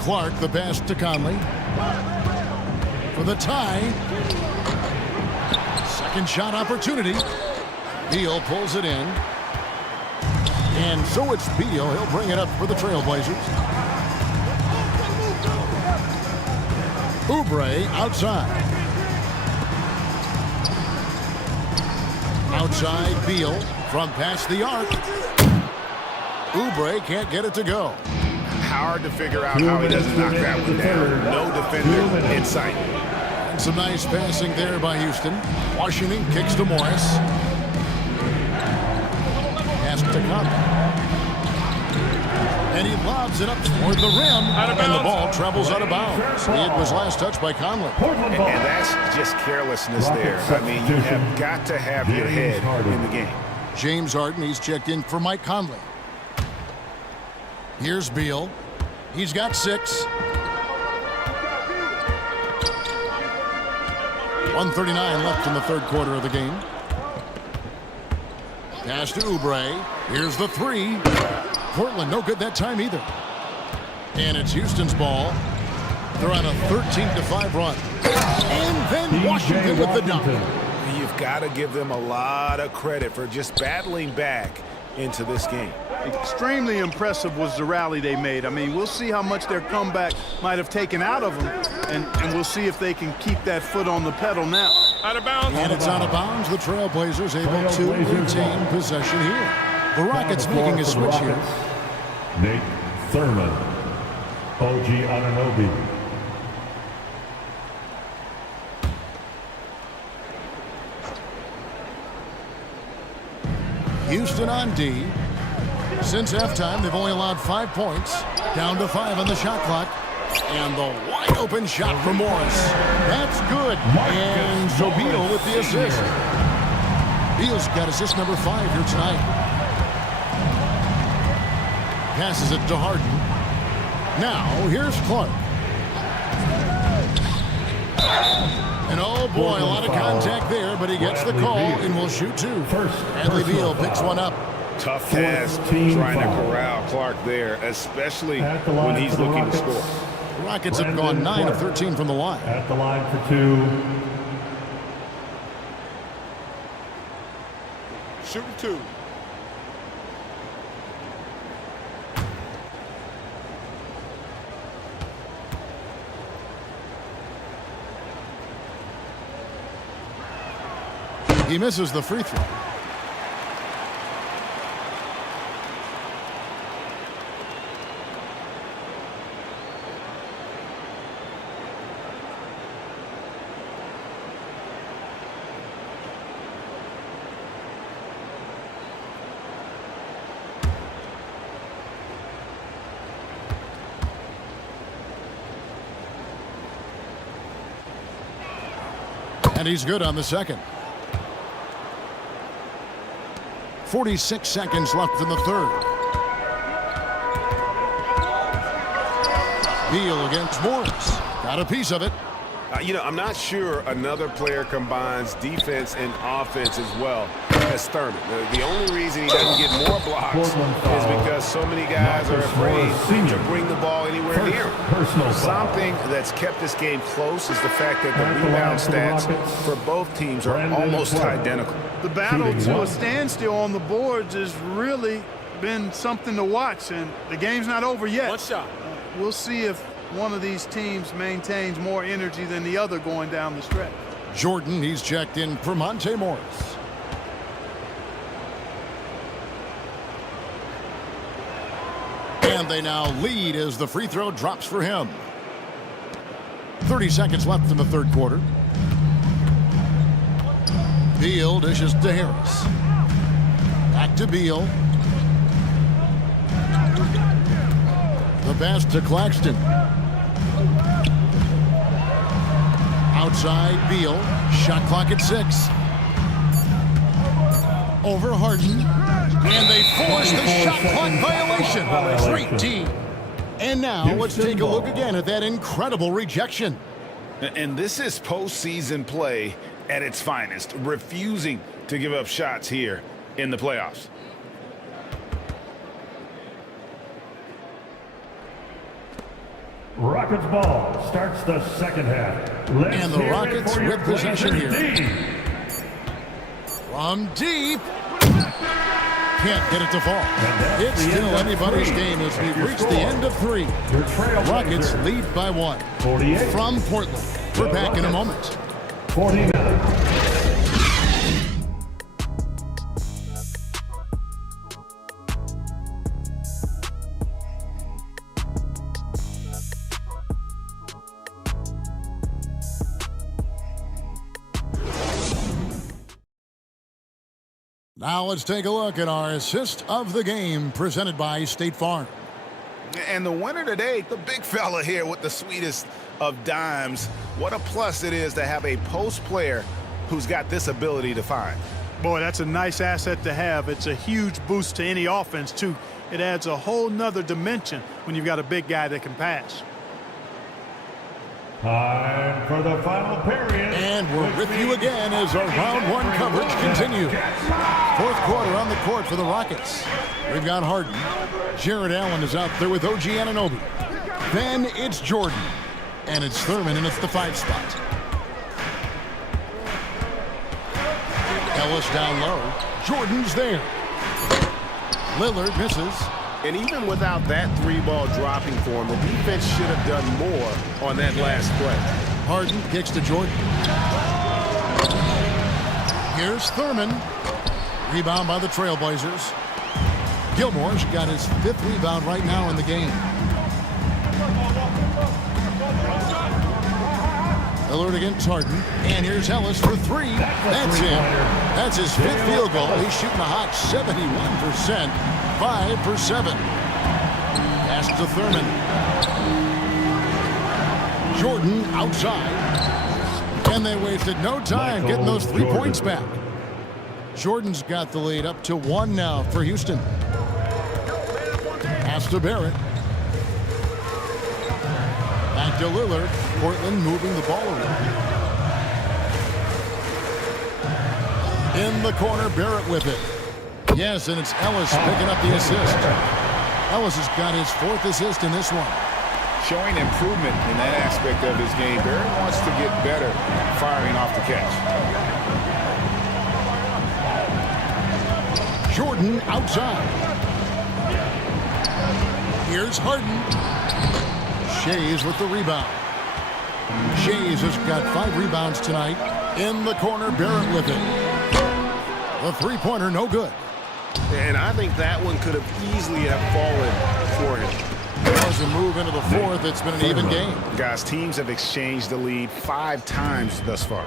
Clark, the pass to Conley. For the tie. Second shot opportunity. Beal pulls it in. And so it's Beal. He'll bring it up for the Trailblazers. Oubre outside. Outside Beal from past the arc. Oubre can't get it to go. Hard to figure out how he doesn't knock that one down. No defender in sight. And some nice passing there by Houston. Washington kicks to Morris. Pass to Conley. And he lobs it up toward the rim. And the ball travels out of bounds. It was last touched by Conley. And that's just carelessness there. I mean, you have got to have your head in the game. James Harden, he's checked in for Mike Conley. Here's Beal. He's got 6. 1:39 left in the third quarter of the game. Pass to Oubre. Here's the 3. Portland no good that time either. And it's Houston's ball. They're on a 13-5 run. And then Washington with the dunk. You've got to give them a lot of credit for just battling back into this game. Extremely impressive was the rally they made. I mean, we'll see how much their comeback might have taken out of them, and we'll see if they can keep that foot on the pedal now. Out of bounds. And it's out of bounds. The Trailblazers able to retain possession here. The Rockets making a switch here. Nate Thurman. OG Anunoby. Houston on D. Since halftime, they've only allowed 5 points. Down to 5 on the shot clock. And the wide open shot for Morris. That's good. And so Beal with the assist. Beal's got assist number 5 here tonight. Passes it to Harden. Now, here's Clark. And oh boy, a lot of contact there, but he gets the call and will shoot 2. Bradley Beal picks one up. Tough task trying to corral Clark there, especially when he's looking to score. The Rockets have gone 9 of 13 from the line. At the line for 2. Shooting 2. He misses the free throw. And he's good on the second. 46 seconds left in the third. Beal against Morris. Got a piece of it. I'm not sure another player combines defense and offense as well as Thurman. The only reason he doesn't get more blocks is because so many guys are afraid to bring the ball anywhere near him. Something that's kept this game close is the fact that the rebound stats for both teams are almost identical. The battle to a standstill on the boards has really been something to watch, and the game's not over yet. One shot. We'll see if one of these teams maintains more energy than the other going down the stretch. Jordan, he's checked in for Monte Morris. And they now lead as the free throw drops for him. 30 seconds left in the third quarter. Beal dishes to Harris. Back to Beal. The pass to Claxton. Outside Beal. Shot clock at 6. Over Harden. And they force the shot clock violation. Great team. And now let's take a look again at that incredible rejection. And this is postseason play at its finest, refusing to give up shots here in the playoffs. Rockets ball starts the second half. And the Rockets with possession here. From deep. Can't get it to fall. It's still anybody's game as we've reached the end of 3. Rockets lead by 1. From Portland. We're back in a moment. 49. Now let's take a look at our assist of the game presented by State Farm. And the winner today, the big fella here with the sweetest of dimes. What a plus it is to have a post player who's got this ability to find. Boy, that's a nice asset to have. It's a huge boost to any offense, too. It adds a whole nother dimension when you've got a big guy that can pass. Time for the final period. And we're with you again as our round 1 coverage continues. Fourth quarter on the court for the Rockets. We've got Harden. Jared Allen is out there with OG Anunoby. Then it's Jordan. And it's Thurman, and it's the 5 spot. Ellis down low. Jordan's there. Lillard misses. And even without that 3-ball dropping for him, the defense should have done more on that last play. Harden kicks to Jordan. Here's Thurman. Rebound by the Trailblazers. Gilmore's got his 5th rebound right now in the game. Lillard against Harden. And here's Ellis for 3. That's him. That's his 5th field goal. He's shooting a hot 71%. 5 for 7. Pass to Thurman. Jordan outside. And they wasted no time getting those 3 points back. Jordan's got the lead up to 1 now for Houston. Pass to Barrett. Back to Lillard. Portland moving the ball around. In the corner, Barrett with it. Yes, and it's Ellis picking up the assist. Ellis has got his 4th assist in this one. Showing improvement in that aspect of his game. Barrett wants to get better firing off the catch. Jordan outside. Here's Harden. Shays with the rebound. Shays has got 5 rebounds tonight. In the corner, Barrett with it. The 3-pointer, no good. And I think that one could have easily have fallen for him. As a move into the 4th, it's been an even game. Guys, teams have exchanged the lead 5 times thus far.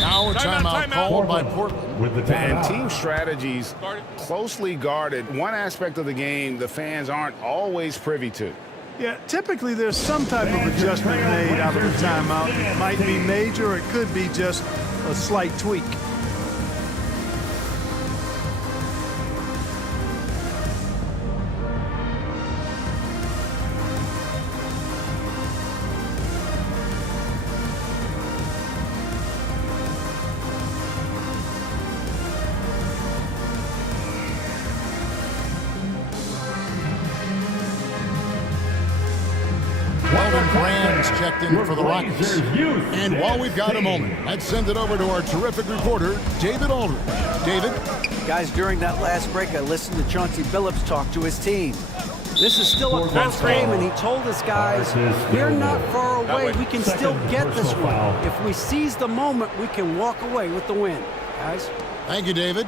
Now a timeout called by Portland. With the and team strategies closely guarded. One aspect of the game the fans aren't always privy to. Yeah, typically there's some type of adjustment made out of a timeout. It might be major, or it could be just a slight tweak. Checked in for the Rockets. And while we've got a moment, let's send it over to our terrific reporter, David Aldridge. David? Guys, during that last break, I listened to Chauncey Billups talk to his team. This is still a close game, and he told us guys, we're not far away. We can still get this one. If we seize the moment, we can walk away with the win. Guys? Thank you, David.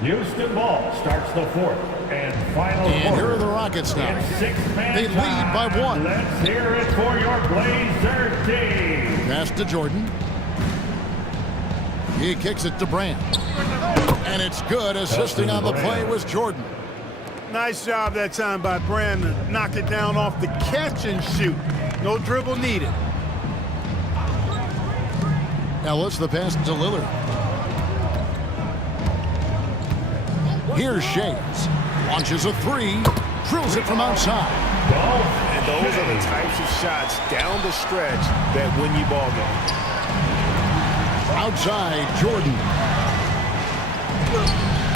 Houston ball starts the fourth and final And quarter. here are the Rockets now. They lead by 1. Let's hear it for your Blazer team. Pass to Jordan. He kicks it to Brand. And it's good. Assisting on the play was Jordan. Nice job that time by Brand to knock it down off the catch and shoot. No dribble needed. Ellis, the pass to Lillard. Here's Shays. Launches a 3. Drills it from outside. And those are the types of shots down the stretch that win you ball games. Outside, Jordan.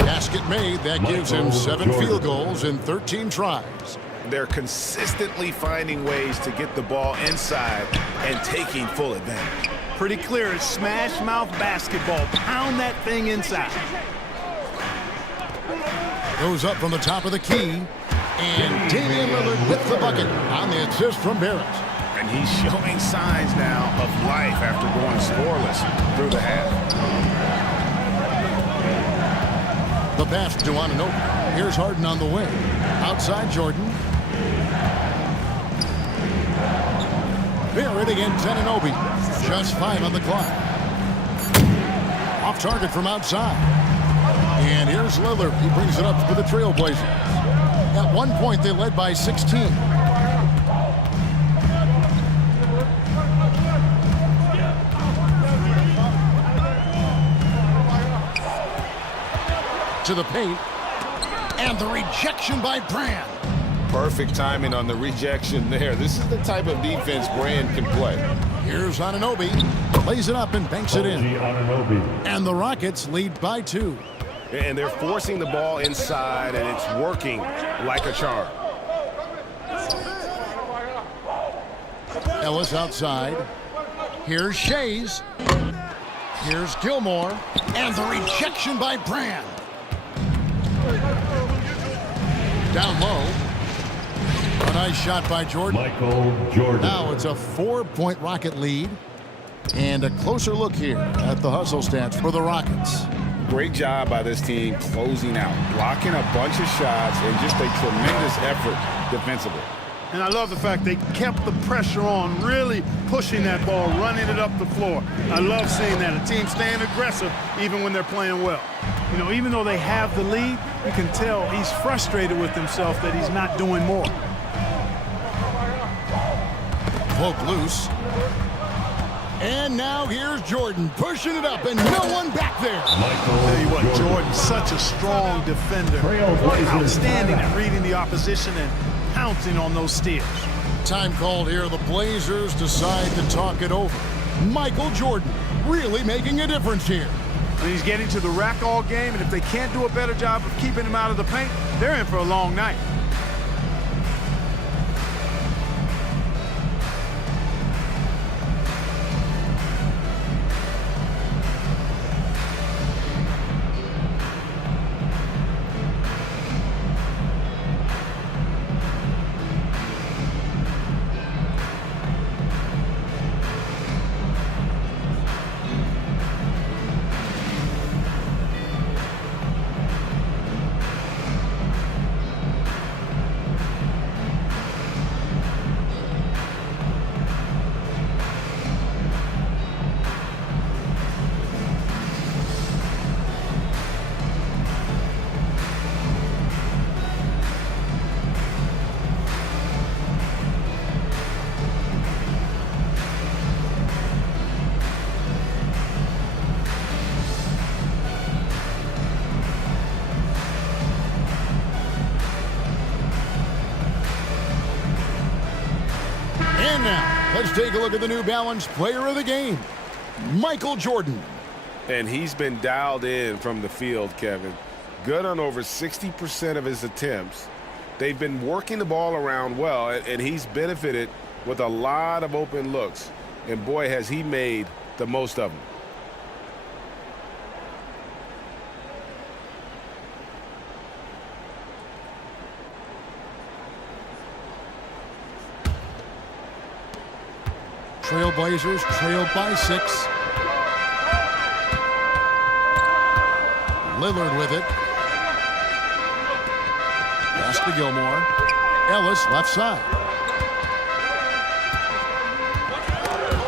Basket made. That gives him 7 field goals in 13 tries. They're consistently finding ways to get the ball inside and taking full advantage. Pretty clear. It's smash mouth basketball. Pound that thing inside. Goes up from the top of the key. And Damian Lillard with the bucket on the assist from Barrett. And he's showing signs now of life after going scoreless through the half. The pass to Anunoby. Here's Harden on the wing. Outside Jordan. Barrett against Anunoby. Just 5 on the clock. Off target from outside. And here's Lillard. He brings it up for the Trailblazers. At one point, they led by 16. To the paint. And the rejection by Brand. Perfect timing on the rejection there. This is the type of defense Brand can play. Here's Anunoby. Lays it up and banks it in. And the Rockets lead by 2. And they're forcing the ball inside, and it's working like a charm. Ellis outside. Here's Shays. Here's Gilmore. And the rejection by Brand. Down low. A nice shot by Jordan. Michael Jordan. Now it's a 4-point Rocket lead. And a closer look here at the hustle stats for the Rockets. Great job by this team closing out, blocking a bunch of shots, and just a tremendous effort defensively. And I love the fact they kept the pressure on, really pushing that ball, running it up the floor. I love seeing that. A team staying aggressive even when they're playing well. You know, even though they have the lead, you can tell he's frustrated with himself that he's not doing more. Poke loose. And now here's Jordan pushing it up, and no one back there. Tell you what, Jordan's such a strong defender. Outstanding at reading the opposition and pouncing on those steals. Time called here. The Blazers decide to talk it over. Michael Jordan really making a difference here. And he's getting to the rack all game, and if they can't do a better job of keeping him out of the paint, they're in for a long night. And now, let's take a look at the New Balance player of the game, Michael Jordan. And he's been dialed in from the field, Kevin. Good on over 60% of his attempts. They've been working the ball around well, and he's benefited with a lot of open looks. And boy, has he made the most of them. Trailblazers trailed by 6. Lillard with it. Pass to Gilmore. Ellis left side.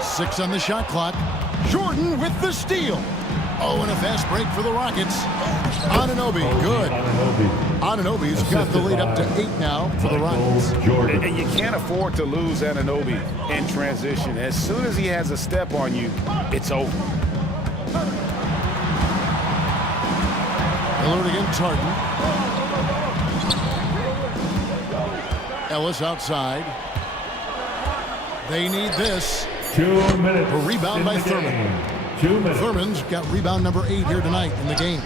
6 on the shot clock. Jordan with the steal. Oh, and a fast break for the Rockets. Anunoby, good. Anunoby's got the lead up to 8 now for the Rockets. And you can't afford to lose Anunoby in transition. As soon as he has a step on you, it's over. Lillard against Harden. Ellis outside. They need this. 2 minutes. A rebound by Thurman. 2 minutes. Thurman's got rebound number 8 here tonight in the game.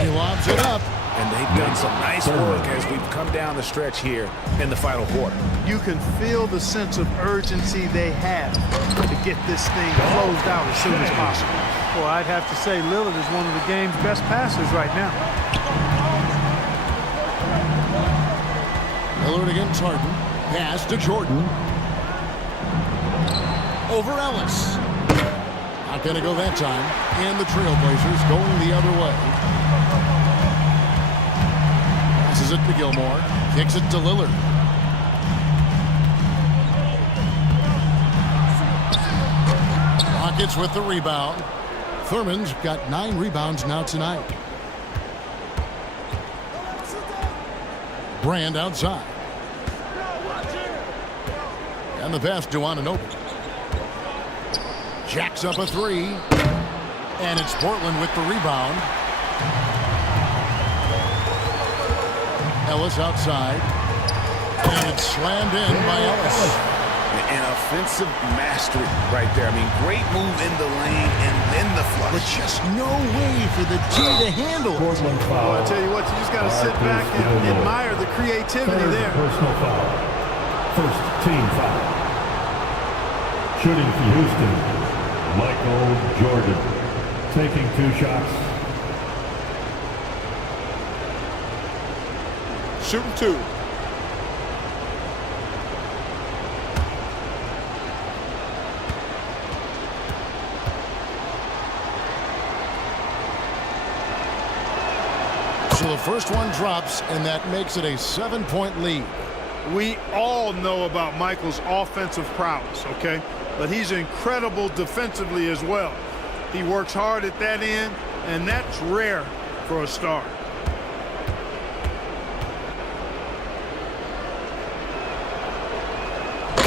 He lobs it up. And they've done some nice work as we've come down the stretch here in the final quarter. You can feel the sense of urgency they have to get this thing closed out as soon as possible. Well, I'd have to say Lillard is one of the game's best passers right now. Lillard against Harden. Pass to Jordan. Over Ellis. Not going to go that time. And the Trailblazers going the other way. Passes it to Gilmore. Kicks it to Lillard. Rockets with the rebound. Thurman's got 9 rebounds now tonight. Brand outside. And the pass to Anunoby. Jacks up a 3. And it's Portland with the rebound. Ellis outside. And it's slammed in by Ellis. An offensive mastery right there. I mean, great move in the lane and then the flush. But just no way for the G to handle it. Well, I tell you what, you just got to sit back and admire the creativity there. Personal foul. First team foul. Shooting for Houston, Michael Jordan. Taking 2 shots. Shooting 2. So the first one drops, and that makes it a 7-point lead. We all know about Michael's offensive prowess, okay? But he's incredible defensively as well. He works hard at that end, and that's rare for a star.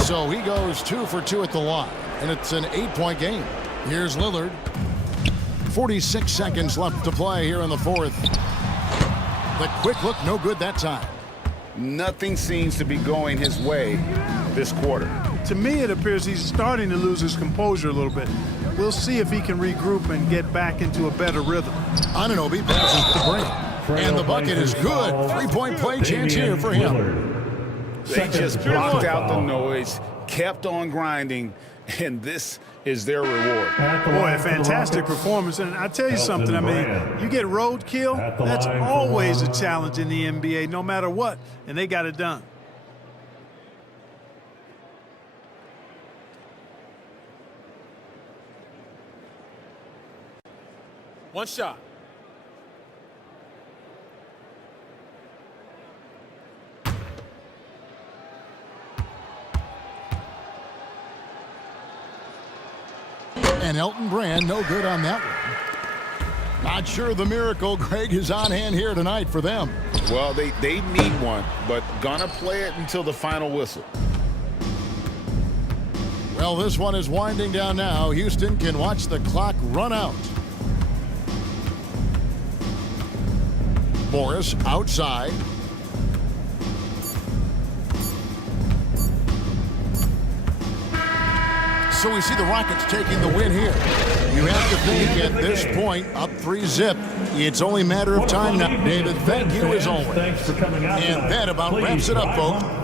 So he goes 2 for 2 at the line, and it's an 8-point game. Here's Lillard. 46 seconds left to play here in the 4th. The quick look, no good that time. Nothing seems to be going his way this quarter. To me, it appears he's starting to lose his composure a little bit. We'll see if he can regroup and get back into a better rhythm. Anunoby passes to Brand. And the bucket is good. 3-point play chance here for him. They just blocked out the noise, kept on grinding, and this is their reward. Boy, a fantastic performance. And I tell you something, I mean, you get roadkill, that's always a challenge in the NBA, no matter what. And they got it done. One shot. And Elton Brand, no good on that one. Not sure the miracle, Greg, is on hand here tonight for them. Well, they need one, but gonna play it until the final whistle. Well, this one is winding down now. Houston can watch the clock run out. Morris outside. So we see the Rockets taking the win here. You have to think at this point, up 3-zip, it's only a matter of time now. David, thank you as always. Thanks for coming out And tonight. that about Please wraps it up, ride folks. on.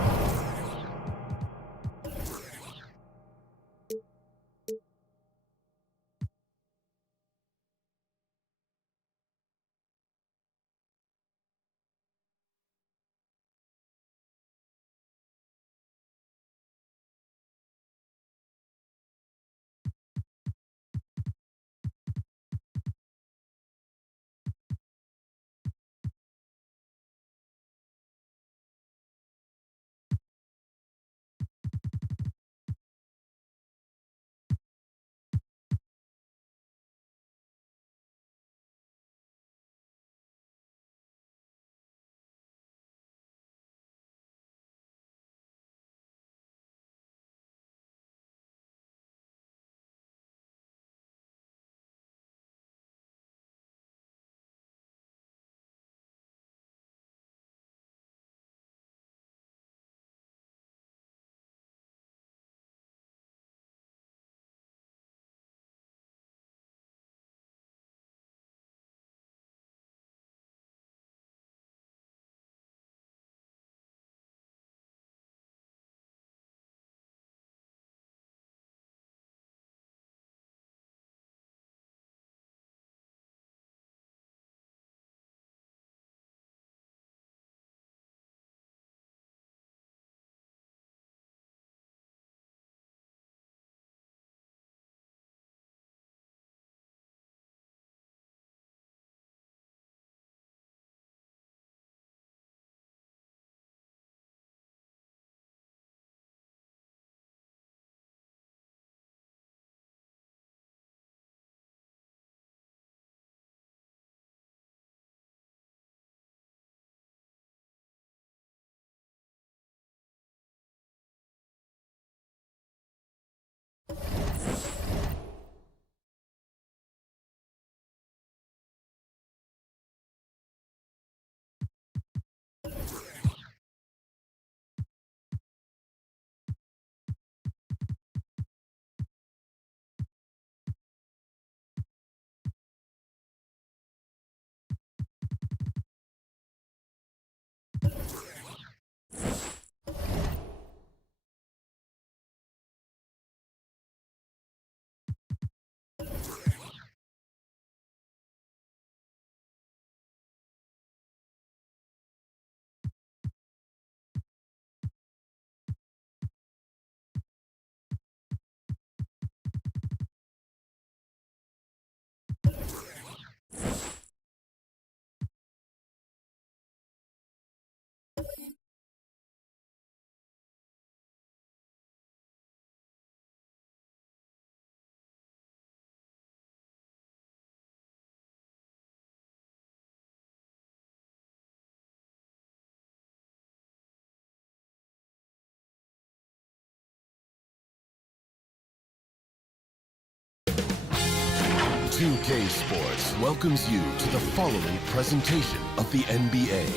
K Sports welcomes you to the following presentation of the NBA.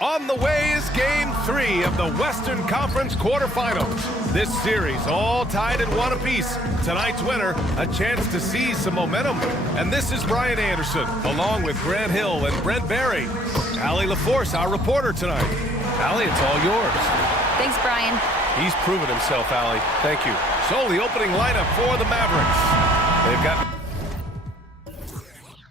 On the way is Game 3 of the Western Conference quarterfinals. This series all tied at 1 apiece. Tonight's winner, a chance to seize some momentum. And this is Brian Anderson, along with Grant Hill and Brent Barry. Allie LaForce, our reporter tonight. Allie, it's all yours. Thanks, Brian. He's proven himself, Allie. Thank you. So the opening lineup for the Mavericks. They've got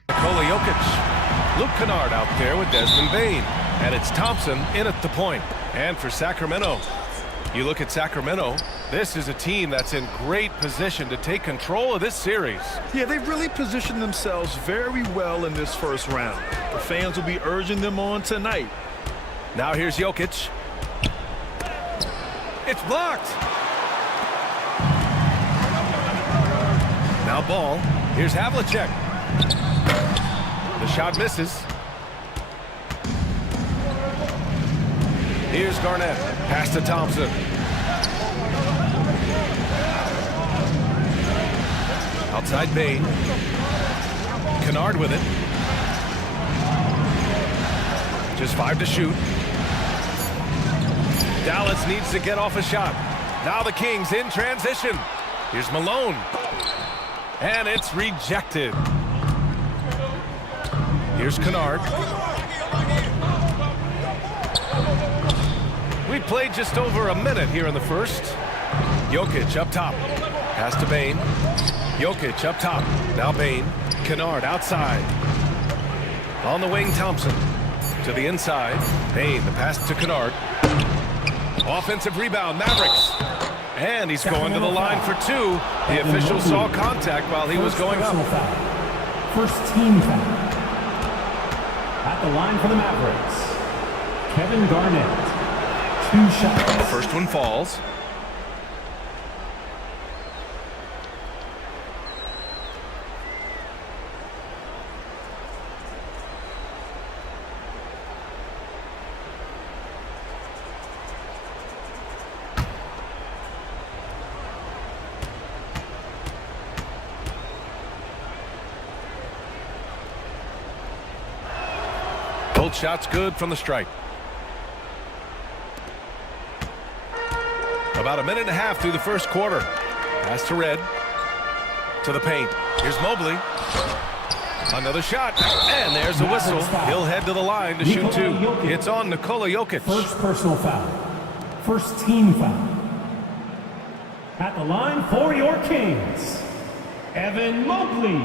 Nikola Jokic, Luke Kennard out there with Desmond Bane. And it's Thompson in at the point. And for Sacramento, you look at Sacramento, this is a team that's in great position to take control of this series. Yeah, they've really positioned themselves very well in this first round. The fans will be urging them on tonight. Now here's Jokic. It's blocked. Now Ball. Here's Havlicek. The shot misses. Here's Garnett. Pass to Thompson. Outside Bane. Kennard with it. Just 5 to shoot. Dallas needs to get off a shot. Now the Kings in transition. Here's Malone. And it's rejected. Here's Kennard. We played just over a minute here in the first. Jokic up top. Pass to Bane. Jokic up top. Now Bane. Kennard outside. On the wing, Thompson. To the inside. Bane, the pass to Kennard. Offensive rebound, Mavericks. And he's going to the line for two. The official saw contact while he was going up. First team foul. At the line for the Mavericks, Kevin Garnett. 2 shots. The first one falls. Both shots good from the stripe. About a minute and a half through the first quarter. Pass to Red. To the paint. Here's Mobley. Another shot. And there's a whistle. He'll head to the line to shoot two. It's on Nikola Jokic. First personal foul. First team foul. At the line for your Kings, Evan Mobley.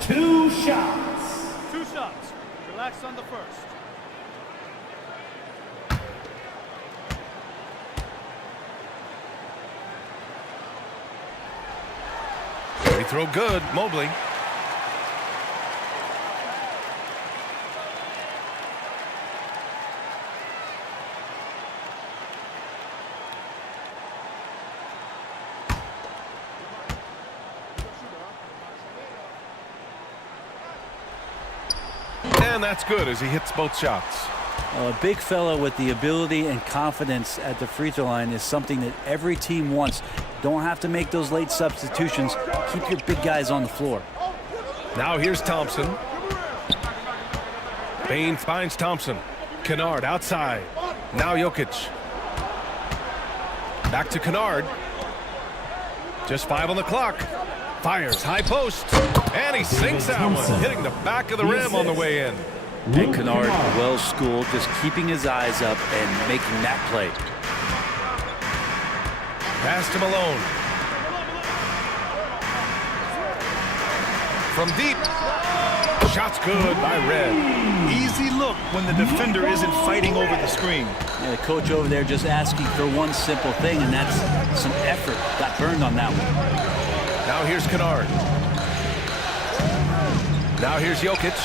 2 shots. 2 shots. Relax on the first. Free throw good, Mobley. And that's good as he hits both shots. A big fella with the ability and confidence at the free throw line is something that every team wants. Don't have to make those late substitutions. Keep your big guys on the floor. Now here's Thompson. Bane finds Thompson. Kennard outside. Now Jokic. Back to Kennard. Just 5 on the clock. Fires high post. And he sinks that one, hitting the back of the rim on the way in. And Kennard, well schooled, just keeping his eyes up and making that play. Pass to Malone. From deep. Shot's good by Red. Easy look when the defender isn't fighting over the screen. Yeah, the coach over there just asking for one simple thing, and that's some effort. Got burned on that one. Now here's Kennard. Now here's Jokic.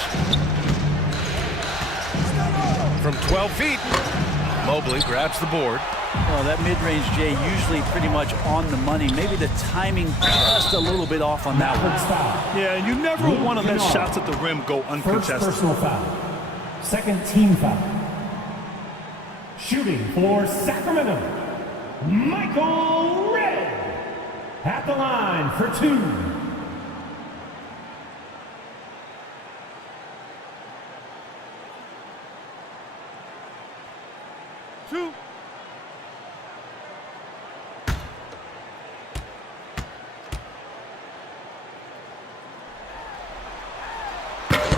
From 12 feet. Mobley grabs the board. Well, that mid-range, Jay, usually pretty much on the money. Maybe the timing just a little bit off on that one. Yeah, you never want to let shots at the rim go uncontested. First personal foul. Second team foul. Shooting for Sacramento, Michael Red. At the line for 2.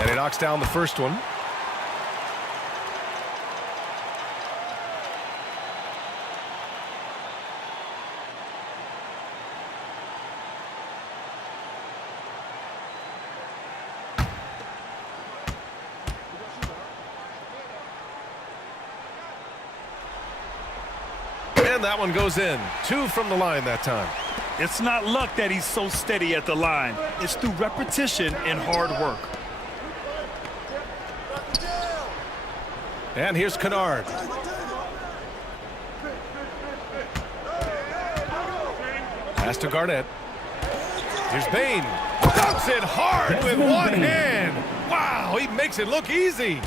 And he knocks down the first one. And that one goes in. 2 from the line that time. It's not luck that he's so steady at the line. It's through repetition and hard work. And here's Kennard. Pass to Garnett. Here's Bane. Dumps it hard with one hand. Wow, he makes it look easy.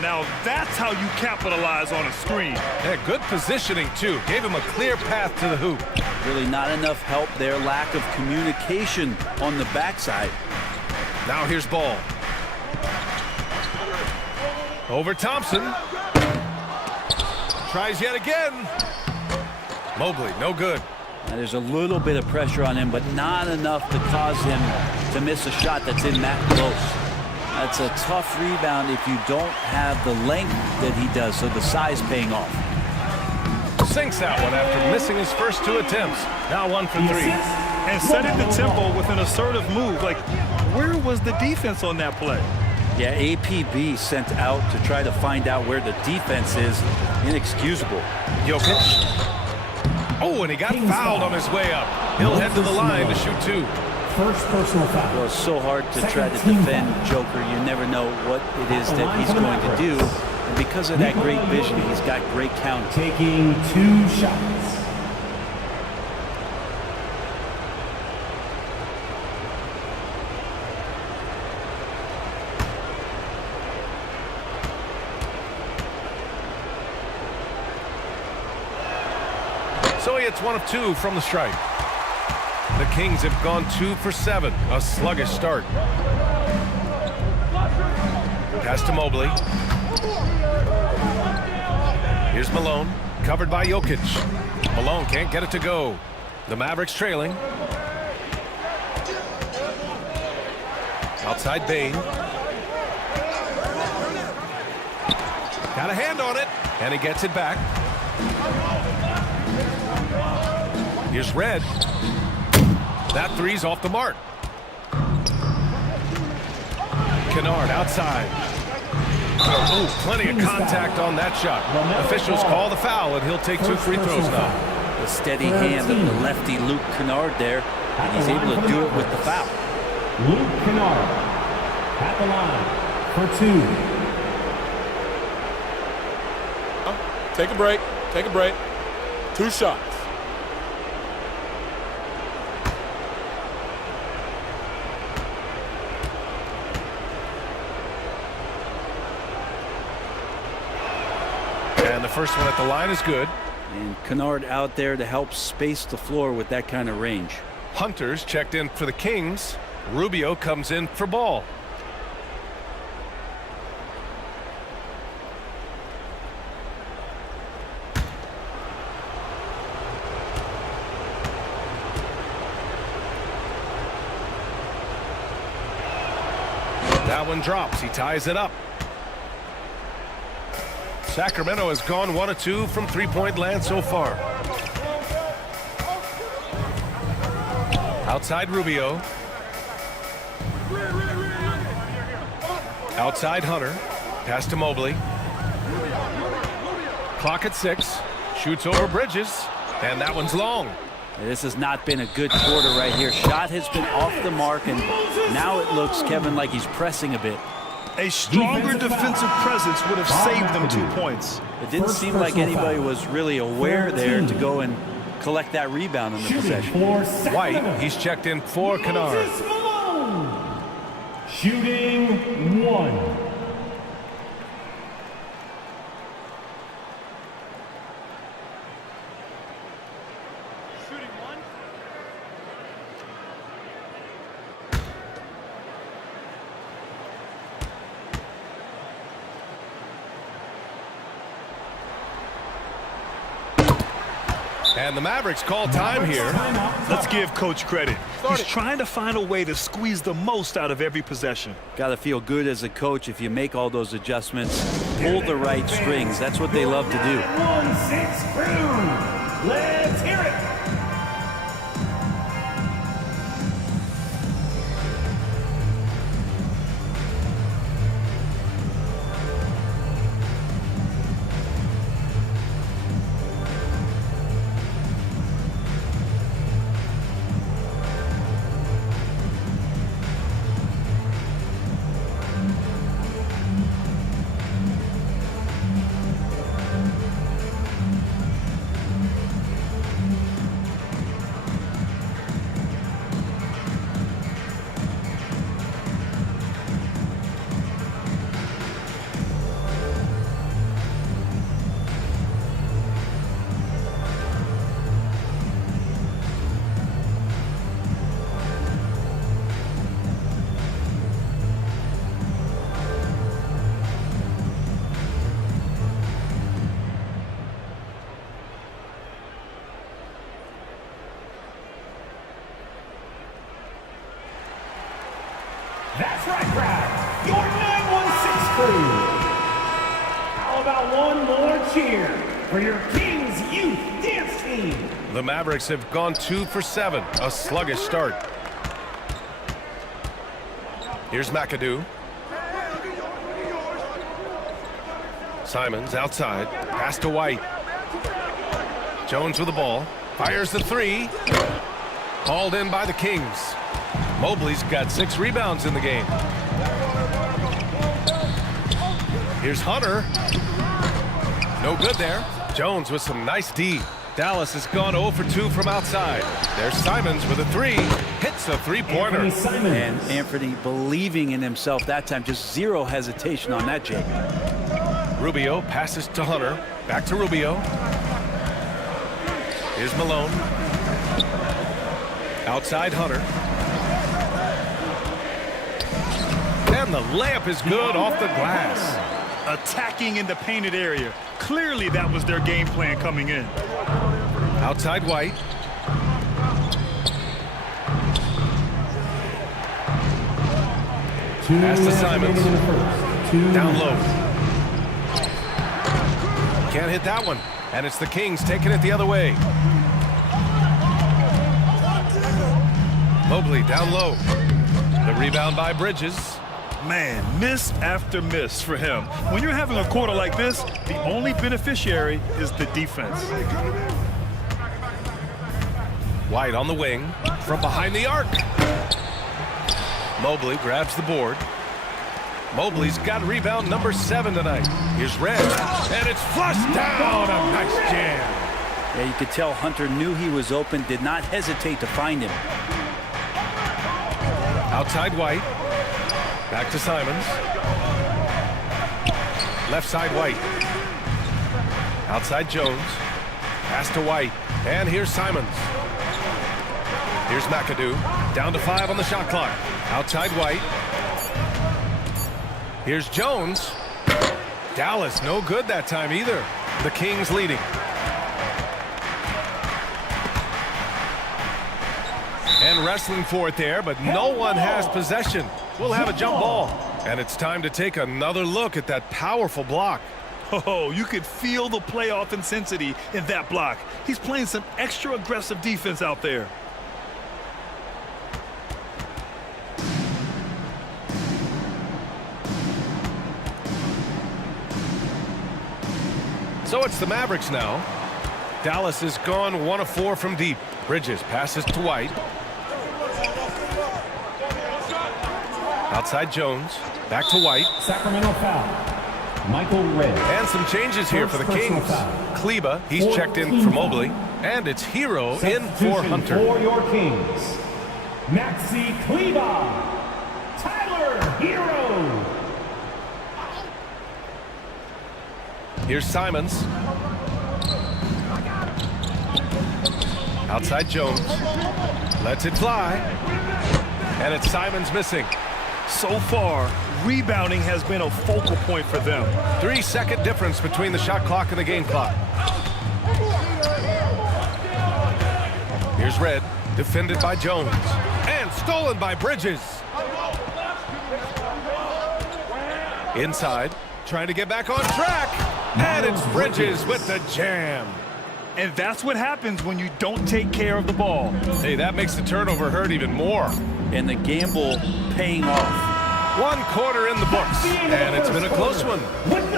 Now that's how you capitalize on a screen. Yeah, good positioning, too. Gave him a clear path to the hoop. Really not enough help there. Lack of communication on the backside. Now here's Ball. Over Thompson. Tries yet again. Mobley, no good. And there's a little bit of pressure on him, but not enough to cause him to miss a shot that's in that close. That's a tough rebound if you don't have the length that he does, so the size paying off. Sinks that one after missing his first 2 attempts. Now 1 for 3. And setting the tempo with an assertive move. Like, where was the defense on that play? Yeah, APB sent out to try to find out where the defense is. Inexcusable. Jokic. Oh, and he got fouled on his way up. He'll head to the line to shoot 2. First personal foul. Well, it's so hard to try to defend Joker. You never know what it is that he's going to do. And because of that great vision, he's got great count. Taking 2 shots. So he hits 1 of 2 from the stripe. The Kings have gone 2 for 7. A sluggish start. Pass to Mobley. Here's Malone, covered by Jokic. Malone can't get it to go. The Mavericks trailing. Outside Bane. Got a hand on it, and he gets it back. Here's Red. That three's off the mark. Kennard outside. Oh, plenty of contact on that shot. Officials call the foul, and he'll take 2 free throws now. The steady hand of the lefty Luke Kennard there, and he's able to do it with the foul. Luke Kennard at the line for 2. Take a break. Take a break. 2 shots. And the first one at the line is good. And Kennard out there to help space the floor with that kind of range. Hunter's checked in for the Kings. Rubio comes in for Ball. That one drops. He ties it up. Sacramento has gone 1 of 2 from three-point land so far. Outside Rubio. Outside Hunter. Pass to Mobley. Clock at 6. Shoots over Bridges. And that one's long. This has not been a good quarter right here. Shot has been off the mark, and now it looks, Kevin, like he's pressing a bit. A stronger defensive presence would have saved them 2 points. It didn't seem like anybody was really aware there to go and collect that rebound in the possession. White, he's checked in for Kennard. Shooting 1. And the Mavericks call time here. Let's give Coach credit. He's trying to find a way to squeeze the most out of every possession. Got to feel good as a coach if you make all those adjustments, pull the right strings. That's what they love to do. 1-6 crew. Let's hear it. How about one more cheer for your Kings Youth Dance Team? The Mavericks have gone 2 for 7, a sluggish start. Here's McAdoo. Simons outside, pass to White. Jones with the ball, fires the three. Hauled in by the Kings. Mobley's got 6 rebounds in the game. Here's Hunter. No good there. Jones with some nice D. Dallas has gone 0 for 2 from outside. There's Simons with a 3. Hits a three-pointer. And Anthony believing in himself that time. Just zero hesitation on that, Jake. Rubio passes to Hunter. Back to Rubio. Here's Malone. Outside Hunter. And the layup is good off the glass. Attacking in the painted area. Clearly that was their game plan coming in. Outside White. Pass to Simons. Down low. Can't hit that one. And it's the Kings taking it the other way. Mobley down low. The rebound by Bridges. Man, miss after miss for him. When you're having a quarter like this, the only beneficiary is the defense. White on the wing. From behind the arc. Mobley grabs the board. Mobley's got rebound number 7 tonight. Here's Red. And it's flushed down. A nice jam. Yeah, you could tell Hunter knew he was open, did not hesitate to find him. Outside White. Back to Simons. Left side White. Outside Jones. Pass to White. And here's Simons. Here's McAdoo. Down to 5 on the shot clock. Outside White. Here's Jones. Dallas no good that time either. The Kings leading. And wrestling for it there, but no one has possession. We'll have a jump ball. And it's time to take another look at that powerful block. Oh, you could feel the playoff intensity in that block. He's playing some extra aggressive defense out there. So it's the Mavericks now. Dallas has gone 1 of 4 from deep. Bridges passes to White. Outside Jones. Back to White. Sacramento foul. Michael Red. And some changes here for the Kings. Kleba, he's checked in for Mobley. And it's Hero in for Hunter. For your Kings, Maxi Kleba. Tyler Hero. Here's Simons. Outside Jones. Lets it fly. And it's Simons missing. So far, rebounding has been a focal point for them. 3-second difference between the shot clock and the game clock. Here's Red, defended by Jones. And stolen by Bridges. Inside, trying to get back on track. And it's Bridges with the jam. And that's what happens when you don't take care of the ball. Hey, that makes the turnover hurt even more. And the gamble paying off. 1 quarter in the books, and it's been a close one.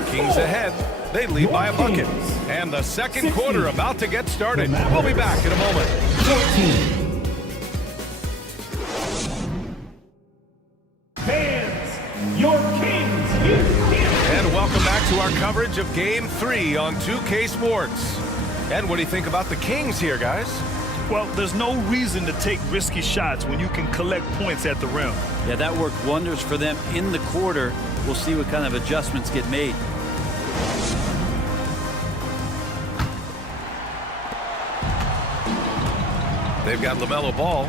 Kings ahead. They lead by a bucket. And the second quarter about to get started. We'll be back in a moment. Fans, your Kings. And welcome back to our coverage of Game 3 on 2K Sports. And what do you think about the Kings here, guys? Well, there's no reason to take risky shots when you can collect points at the rim. Yeah, that worked wonders for them in the quarter. We'll see what kind of adjustments get made. They've got LaMelo Ball.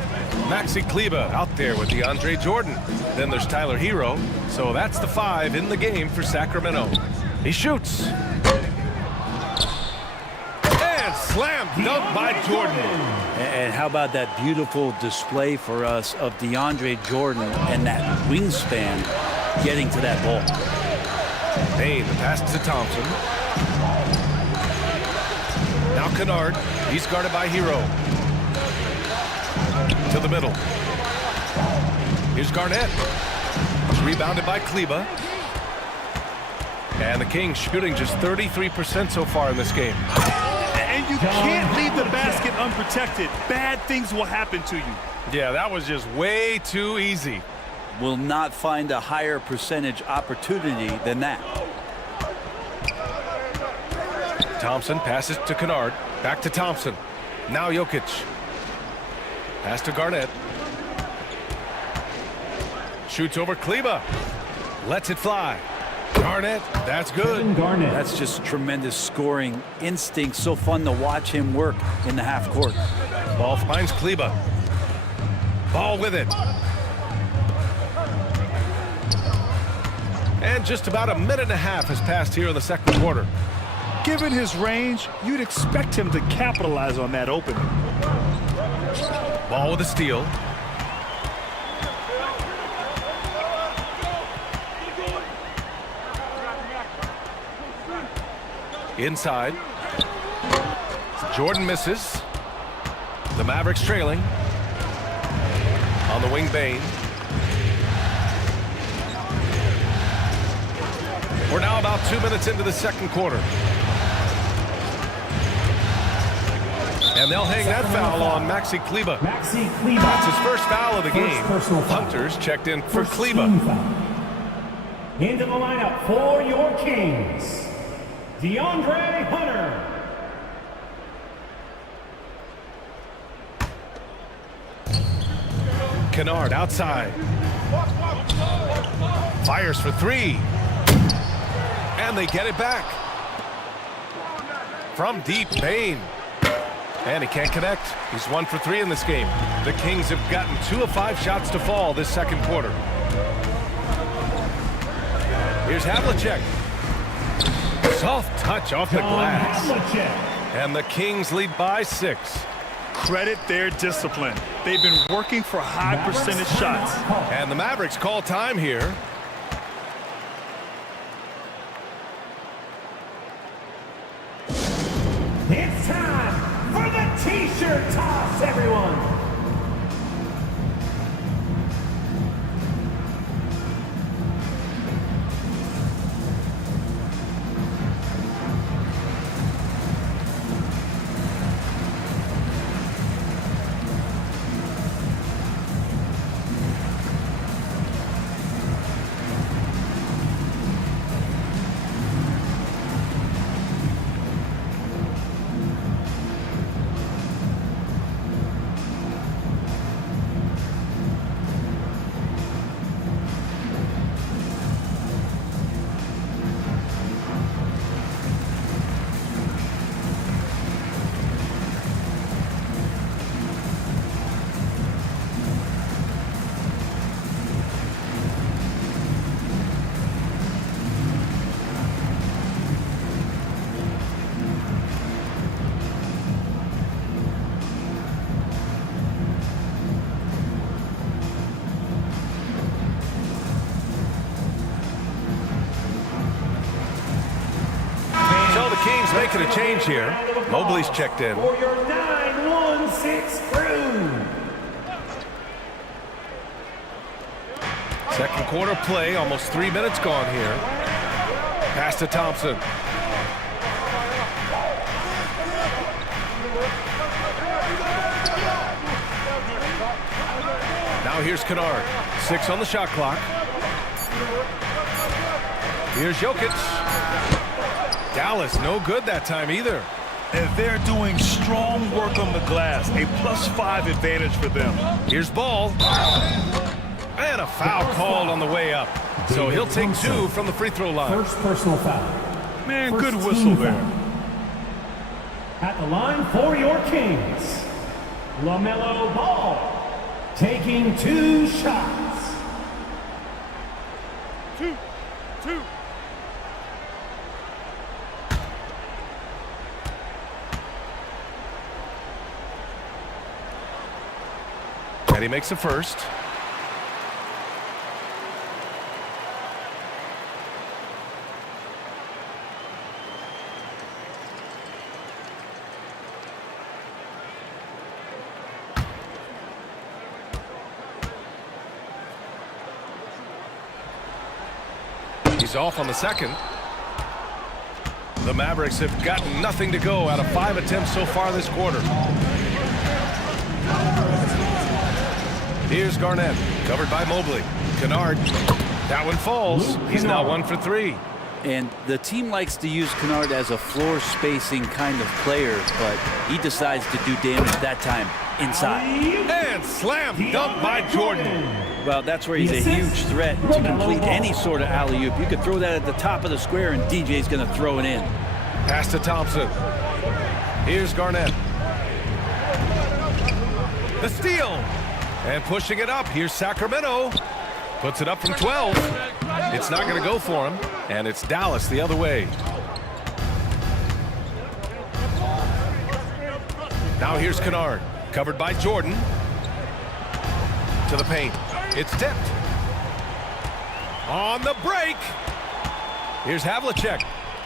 Maxi Kleba out there with DeAndre Jordan. Then there's Tyler Hero. So that's the 5 in the game for Sacramento. He shoots. And slam dunk by Jordan. And how about that beautiful display for us of DeAndre Jordan and that wingspan getting to that ball. Bane, the pass to Thompson. Now Kennard. He's guarded by Hero. To the middle. Here's Garnett. It's rebounded by Kleber. And the Kings shooting just 33% so far in this game. And you can't leave the basket unprotected. Bad things will happen to you. Yeah, that was just way too easy. Will not find a higher percentage opportunity than that. Thompson passes to Kennard. Back to Thompson. Now Jokic. Pass to Garnett. Shoots over Kleber. Lets it fly. Garnett, that's good. Garnett. That's just tremendous scoring instinct. So fun to watch him work in the half court. Ball finds Kleber. Ball with it. And just about a minute and a half has passed here in the second quarter. Given his range, you'd expect him to capitalize on that opening. Ball with a steal. Inside. Jordan misses. The Mavericks trailing. On the wing, Bane. We're now about 2 minutes into the second quarter. And they'll hang that foul on Maxi Kleber. Maxi Kleber. That's his first foul of the game. Hunters checked in for Kleber. Into the lineup for your Kings, DeAndre Hunter. Kennard outside. Fires for three. And they get it back. From deep, Bane. And he can't connect. He's 1 for 3 in this game. The Kings have gotten 2 of 5 shots to fall this second quarter. Here's Havlicek. Soft touch off the glass. And the Kings lead by 6. Credit their discipline. They've been working for high percentage shots. And the Mavericks call time here. It's time for the T-shirt toss, everyone. Kings making a change here. Mobley's checked in. For your 9-1-6 crew. Second quarter play, almost 3 minutes gone here. Pass to Thompson. Now here's Kennard. 6 on the shot clock. Here's Jokic. Dallas, no good that time either. And they're doing strong work on the glass. A +5 advantage for them. Here's Ball. And a foul called on the way up. So he'll take 2 from the free throw line. First personal foul. Man, First good whistle there. Foul. At the line for your Kings, LaMelo Ball, taking 2 shots. 2. And he makes the first. He's off on the second. The Mavericks have gotten nothing to go out of 5 attempts so far this quarter. Here's Garnett, covered by Mobley. Kennard, that one falls. He's now 1 for 3. And the team likes to use Kennard as a floor spacing kind of player, but he decides to do damage that time inside. And slam dunk by Jordan. Well, that's where he's a huge threat to complete any sort of alley-oop. You could throw that at the top of the square, and DJ's going to throw it in. Pass to Thompson. Here's Garnett. The steal. And pushing it up. Here's Sacramento. Puts it up from 12. It's not going to go for him. And it's Dallas the other way. Now here's Kennard. Covered by Jordan. To the paint. It's tipped. On the break. Here's Havlicek.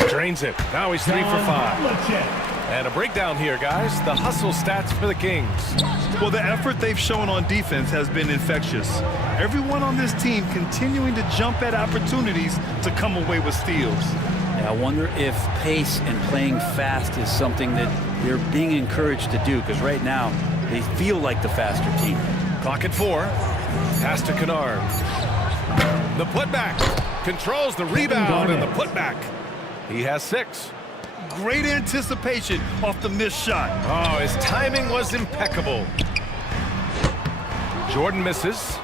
Drains it. Now he's 3 for 5. And a breakdown here, guys. The hustle stats for the Kings. Well, the effort they've shown on defense has been infectious. Everyone on this team continuing to jump at opportunities to come away with steals. Yeah, I wonder if pace and playing fast is something that they're being encouraged to do, because right now they feel like the faster team. Clock at 4. Pass to Kennard. The putback. Controls the rebound and the putback. He has 6. Great anticipation off the missed shot. Oh, his timing was impeccable. Jordan misses.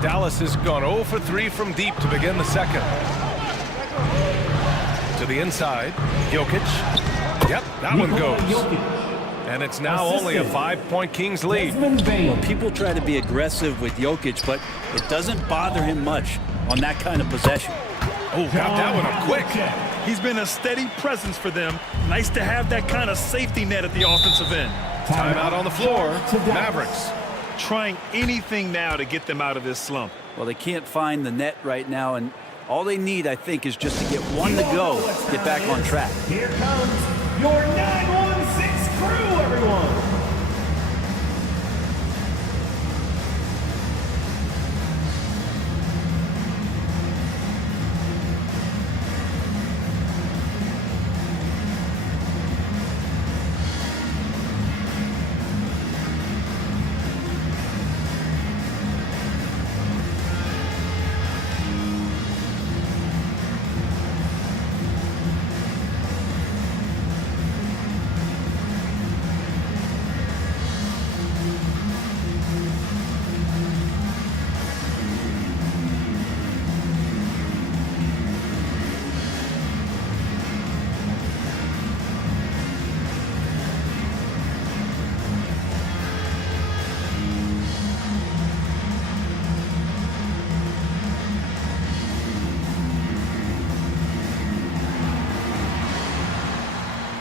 Dallas has gone 0 for 3 from deep to begin the second. To the inside. Jokic. Yep, that one goes. And it's now only a 5-point Kings lead. Well, people try to be aggressive with Jokic, but it doesn't bother him much on that kind of possession. Oh, got that one up quick. He's been a steady presence for them. Nice to have that kind of safety net at the offensive end. Timeout on the floor. Mavericks trying anything now to get them out of this slump. Well, they can't find the net right now, and all they need, I think, is just to get one to go, get back on track. Here comes your 916 crew, everyone.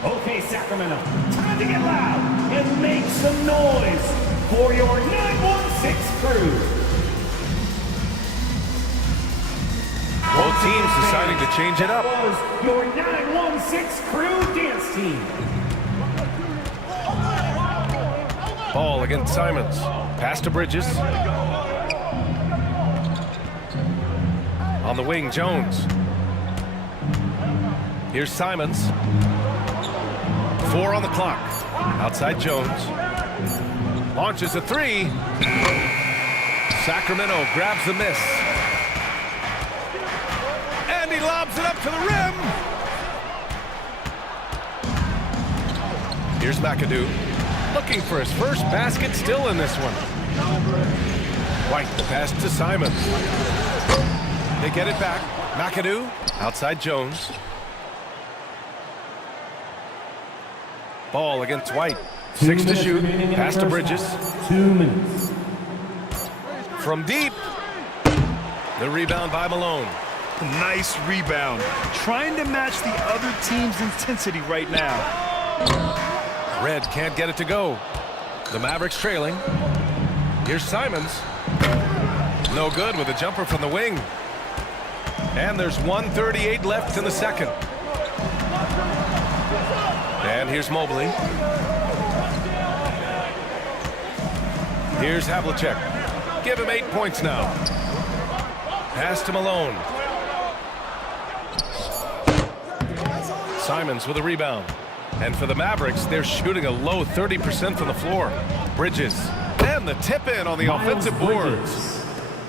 Okay, Sacramento, time to get loud and make some noise for your 916 crew. Both teams deciding to change it up. Was your 916 crew dance team. Ball against Simons. Pass to Bridges. On the wing, Jones. Here's Simons. 4 on the clock. Outside Jones. Launches a 3. Sacramento grabs the miss. And he lobs it up to the rim. Here's McAdoo. Looking for his first basket, still in this one. White, the pass to Simons. They get it back. McAdoo, outside Jones. Ball against White. 6 to shoot. Pass to Bridges. 2 minutes. From deep. The rebound by Malone. Nice rebound. Trying to match the other team's intensity right now. Red can't get it to go. The Mavericks trailing. Here's Simons. No good with a jumper from the wing. And there's 1:38 left in the second. And here's Mobley. Here's Havlicek. Give him 8 points now. Pass to Malone. Simons with a rebound. And for the Mavericks, they're shooting a low 30% from the floor. Bridges. And the tip in on the offensive boards.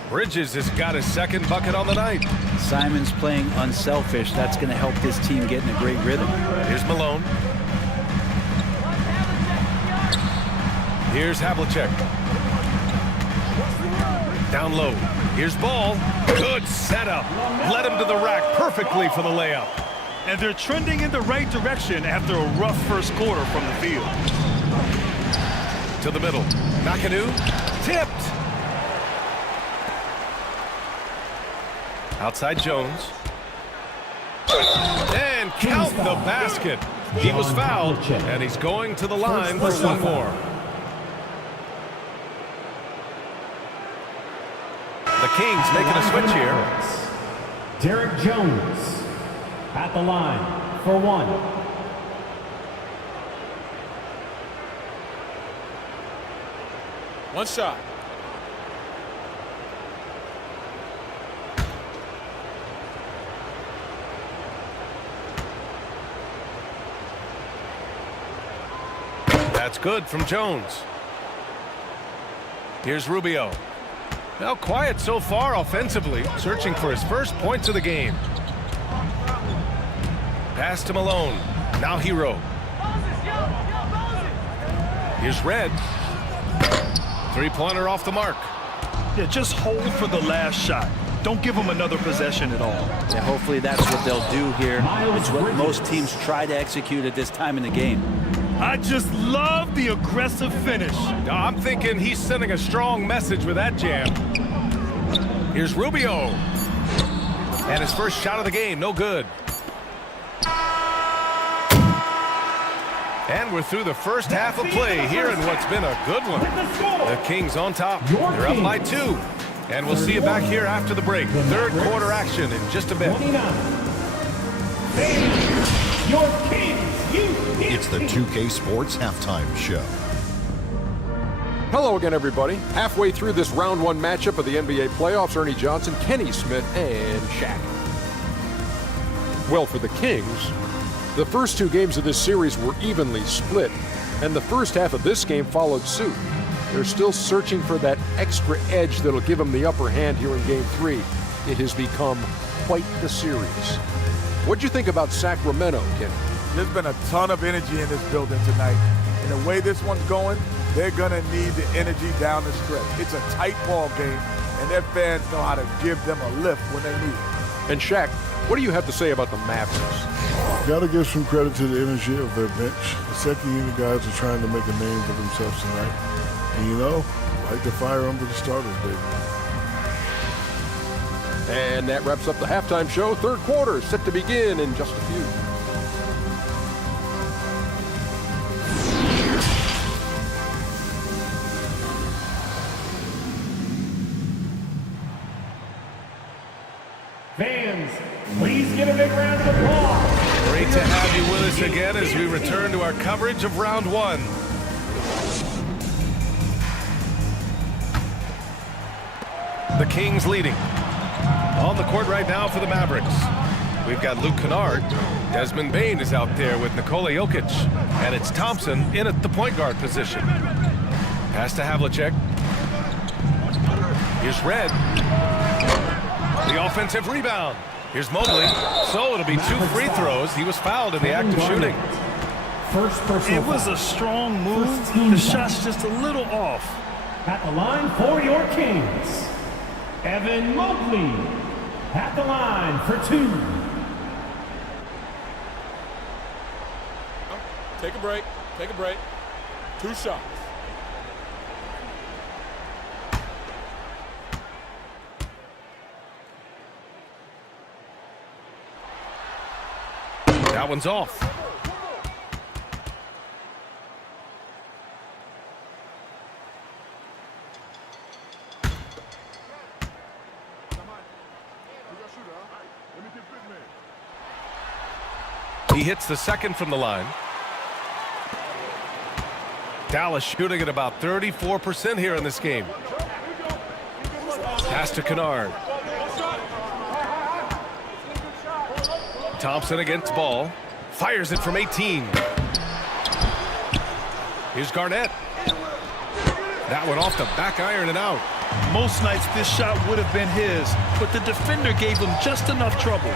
Bridges has got his second bucket on the night. Simons playing unselfish. That's going to help this team get in a great rhythm. Here's Malone. Here's Havlicek. Down low. Here's Ball. Good setup. Led him to the rack perfectly for the layup. And they're trending in the right direction after a rough first quarter from the field. To the middle. McAdoo. Tipped. Outside Jones. And count the basket. He was fouled, and he's going to the line for one more. The Kings making a switch here. Derek Jones at the line for one. One shot. That's good from Jones. Here's Rubio. Now quiet so far offensively, searching for his first points of the game. Pass to Malone. Now Hero. Here's Red. Three-pointer off the mark. Yeah, just hold for the last shot. Don't give them another possession at all. Yeah, hopefully that's what they'll do here. It's what most teams try to execute at this time in the game. I just love the aggressive finish. I'm thinking he's sending a strong message with that jam. Here's Rubio. And his first shot of the game, no good. And we're through the first half of play here in what's been a good one. The Kings on top. They're up by 2. And we'll see you back here after the break. Third quarter action in just a bit. Your Kings. It's the 2K Sports Halftime Show. Hello again, everybody. Halfway through this round 1 matchup of the NBA playoffs, Ernie Johnson, Kenny Smith, and Shaq. Well, for the Kings, the first 2 games of this series were evenly split, and the first half of this game followed suit. They're still searching for that extra edge that'll give them the upper hand here in Game 3. It has become quite the series. What'd you think about Sacramento, Kenny? There's been a ton of energy in this building tonight. And the way this one's going, they're going to need the energy down the stretch. It's a tight ball game, and their fans know how to give them a lift when they need it. And Shaq, what do you have to say about the Mavericks? Got to give some credit to the energy of their bench. The second unit guys are trying to make a name for themselves tonight. And you know, like to fire under the starters, baby. And that wraps up the halftime show. Third quarter set to begin in just a few. Fans, please give a big round of applause. Great to have you with us again as we return to our coverage of round 1. The Kings leading. On the court right now for the Mavericks. We've got Luke Kennard. Desmond Bane is out there with Nikola Jokic. And it's Thompson in at the point guard position. Pass to Havlicek. Here's Red. The offensive rebound. Here's Mobley. So it'll be 2 free throws. He was fouled in the act of shooting. It was a strong move. The shot's just a little off. At the line for your Kings, Evan Mobley. At the line for 2. Take a break. Take a break. 2 shots. That one's off. He hits the second from the line. Dallas shooting at about 34% here in this game. Pass to Kennard. Thompson against Ball. Fires it from 18. Here's Garnett. That one off the back iron and out. Most nights this shot would have been his, but the defender gave him just enough trouble.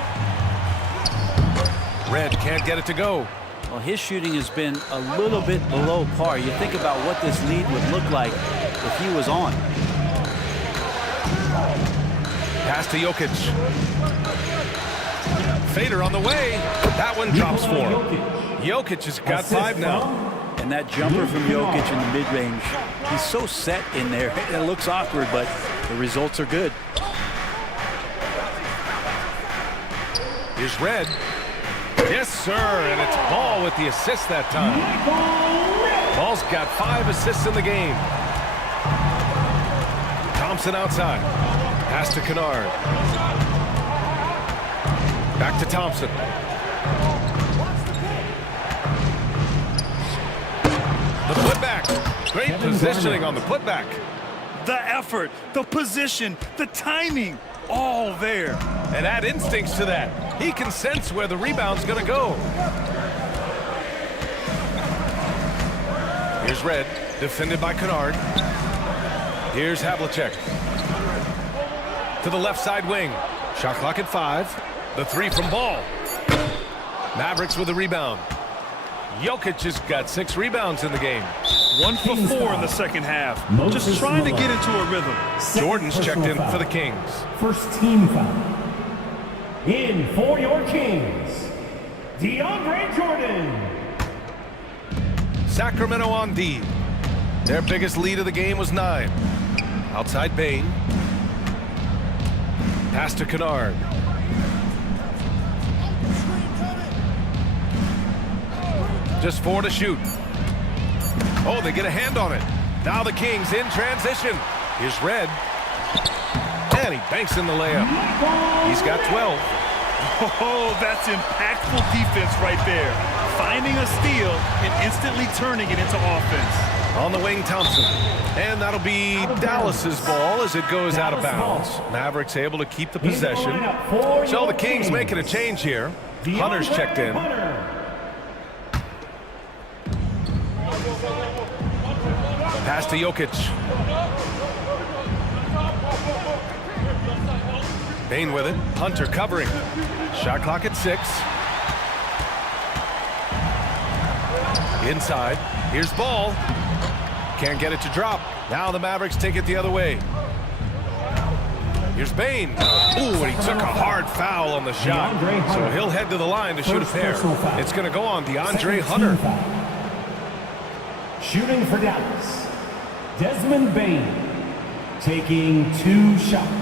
Red can't get it to go. Well, his shooting has been a little bit below par. You think about what this lead would look like if he was on. Pass to Jokic. Fader on the way. That one drops for him. Jokic has got 5 now. And that jumper from Jokic in the mid-range, he's so set in there. It looks awkward, but the results are good. Here's Red. Yes, sir, and it's Ball with the assist that time. Ball's got 5 assists in the game. Thompson outside. Pass to Kennard. Back to Thompson. The putback. Great positioning on the putback. The effort, the position, the timing, all there. And add instincts to that. He can sense where the rebound's going to go. Here's Red, defended by Kennard. Here's Havlicek. To the left side wing. Shot clock at 5. The 3 from Ball. Mavericks with the rebound. Jokic has got 6 rebounds in the game. 1 for 4 in the second half. Just trying to get into a rhythm. Jordan's checked in for the Kings. First team foul. In for your Kings, DeAndre Jordan. Sacramento on D. Their biggest lead of the game was 9. Outside Bane. Pass to Kennard. Just 4 to shoot. Oh, they get a hand on it. Now the Kings in transition. Here's Red. And he banks in the layup. He's got 12. Oh, that's impactful defense right there. Finding a steal and instantly turning it into offense. On the wing, Thompson. And that'll be Dallas's ball as it goes out of bounds. Mavericks able to keep the possession. So the Kings making a change here. Hunter's checked in. Pass to Jokic. Bane with it. Hunter covering. Shot clock at 6. Inside. Here's Ball. Can't get it to drop. Now the Mavericks take it the other way. Here's Bane. Ooh, and he took a hard foul on the shot. So he'll head to the line to shoot a pair. It's going to go on DeAndre Hunter. Shooting for Dallas, Desmond Bane, taking 2 shots.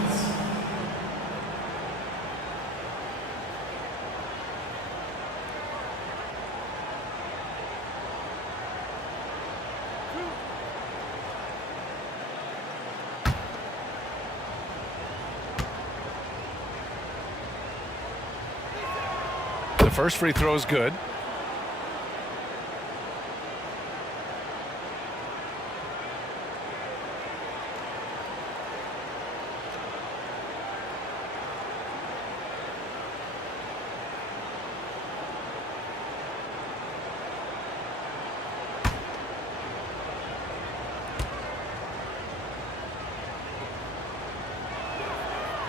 The first free throw is good.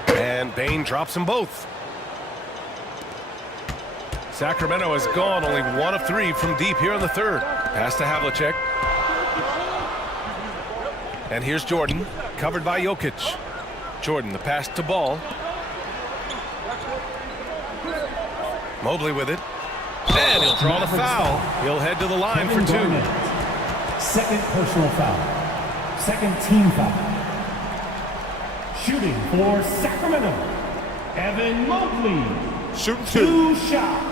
And Bane drops them both. Sacramento has gone only 1 of 3 from deep here in the third. Pass to Havlicek. And here's Jordan, covered by Jokic. Jordan, the pass to Ball. Mobley with it. And he'll draw the foul. He'll head to the line for 2. Second personal foul. Second team foul. Shooting for Sacramento, Evan Mobley. Shooting 2 shots.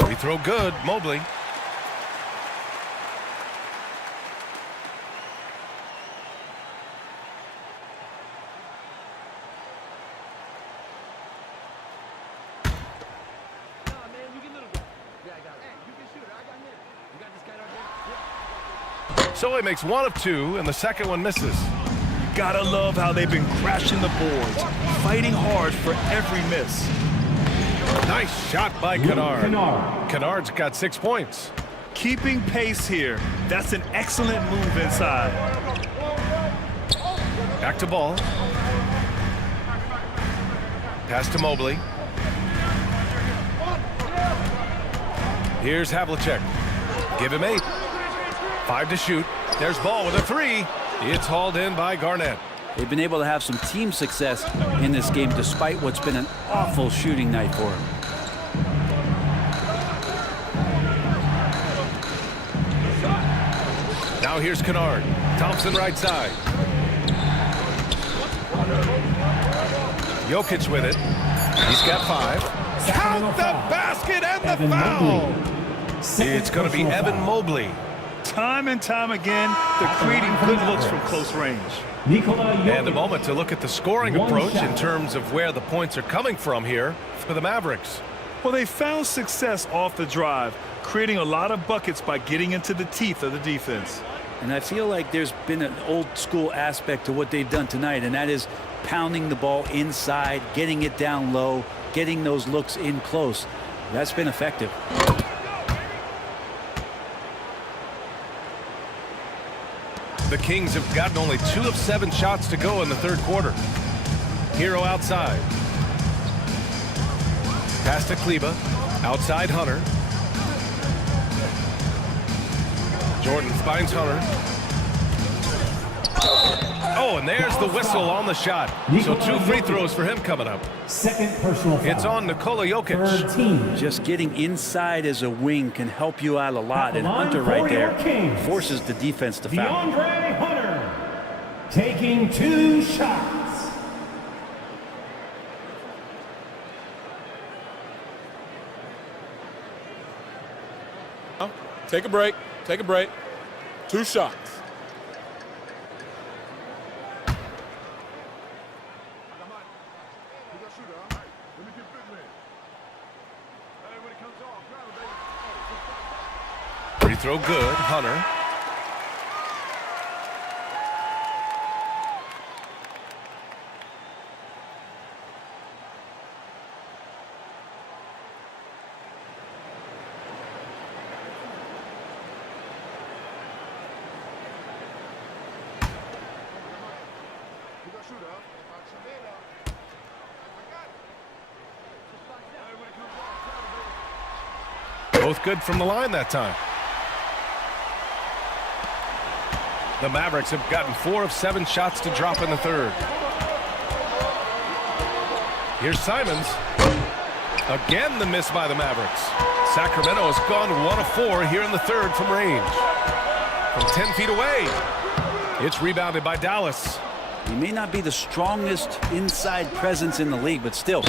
Free throw good, Mobley. So he makes 1 of 2, and the second one misses. Gotta love how they've been crashing the boards, fighting hard for every miss. Nice shot by Kennard. Kennard's got 6 points. Keeping pace here. That's an excellent move inside. Back to ball. Pass to Mobley. Here's Havlicek. Give him 8. 5 to shoot. There's Ball with a 3. It's hauled in by Garnett. They've been able to have some team success in this game despite what's been an awful shooting night for them. Now here's Kennard. Thompson right side. Jokic with it. He's got 5. Count the basket and the foul. It's going to be Evan Mobley. Time and time again, they're creating good looks from close range. And a moment to look at the scoring approach in terms of where the points are coming from here for the Mavericks. Well, they found success off the drive, creating a lot of buckets by getting into the teeth of the defense. And I feel like there's been an old school aspect to what they've done tonight, and that is pounding the ball inside, getting it down low, getting those looks in close. That's been effective. The Kings have gotten only 2 of 7 shots to go in the third quarter. Hero outside. Pass to Kleba. Outside Hunter. Jordan finds Hunter. Oh, and there's the whistle on the shot. So 2 free throws for him coming up. Second personal foul. It's on Nikola Jokic. Just getting inside as a wing can help you out a lot. And Hunter right there forces the defense to foul. DeAndre Hunter taking 2 shots. Take a break. Take a break. 2 shots. Free throw good. Hunter. Both good from the line that time. The Mavericks have gotten 4 of 7 shots to drop in the third. Here's Simons. Again, the miss by the Mavericks. Sacramento has gone 1 of 4 here in the third from range. From 10 feet away. It's rebounded by Dallas. He may not be the strongest inside presence in the league, but still,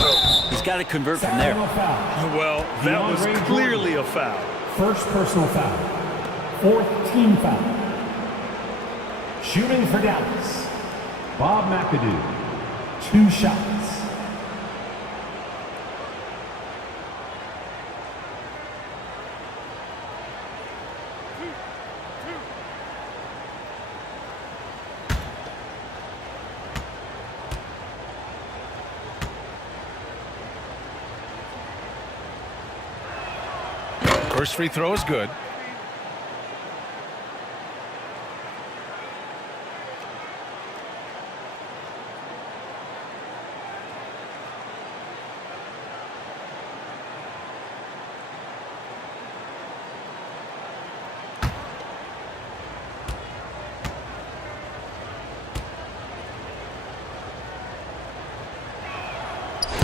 he's got to convert from there. Well, that was clearly a foul. First personal foul. 4th team foul. Shooting for Dallas, Bob McAdoo. 2 shots. First free throw is good.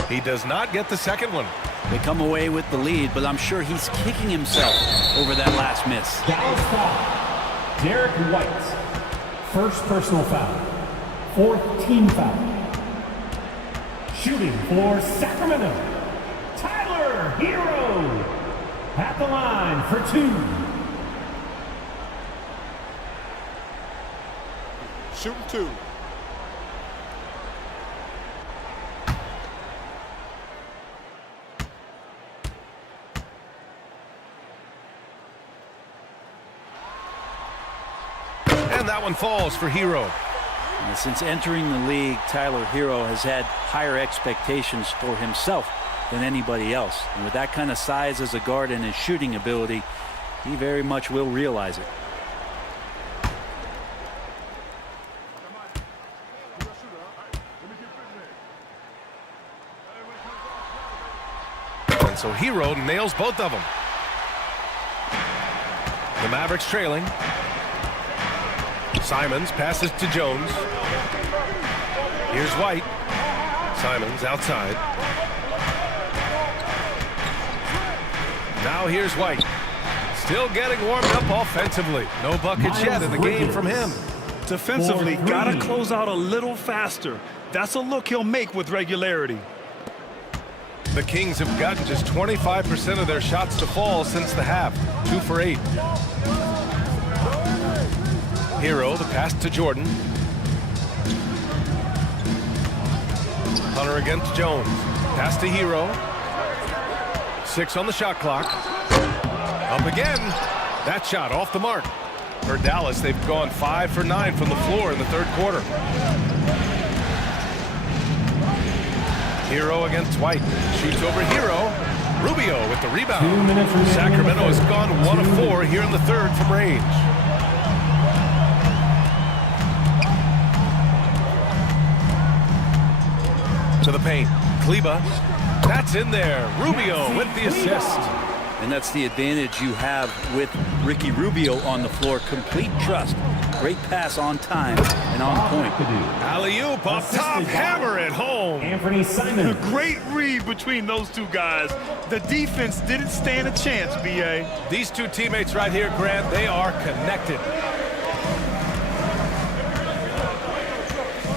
He does not get the second one. They come away with the lead, but I'm sure he's kicking himself over that last miss. Dallas foul. Derek White. First personal foul. 4th team foul. Shooting for Sacramento, Tyler Hero. At the line for 2. Shooting 2. And that one falls for Hero. Since entering the league, Tyler Hero has had higher expectations for himself than anybody else. And with that kind of size as a guard and his shooting ability, he very much will realize it. And so Hero nails both of them. The Mavericks trailing. Simons passes to Jones. Here's White. Simons outside. Now here's White. Still getting warmed up offensively. No buckets yet in the game from him. Defensively, gotta close out a little faster. That's a look he'll make with regularity. The Kings have gotten just 25% of their shots to fall since the half. 2 for 8. Hero, the pass to Jordan. Hunter against Jones. Pass to Hero. 6 on the shot clock. Up again. That shot off the mark. For Dallas, they've gone 5 for 9 from the floor in the third quarter. Hero against White. Shoots over Hero. Rubio with the rebound. Sacramento has gone 1 of 4 here in the third from range. To the paint. Kleba. That's in there. Rubio with the assist. And that's the advantage you have with Ricky Rubio on the floor. Complete trust. Great pass on time and on point. Alley-oop up top. Hammer it home. Anthony Simons. Great read between those two guys. The defense didn't stand a chance, B.A. These two teammates right here, Grant, they are connected.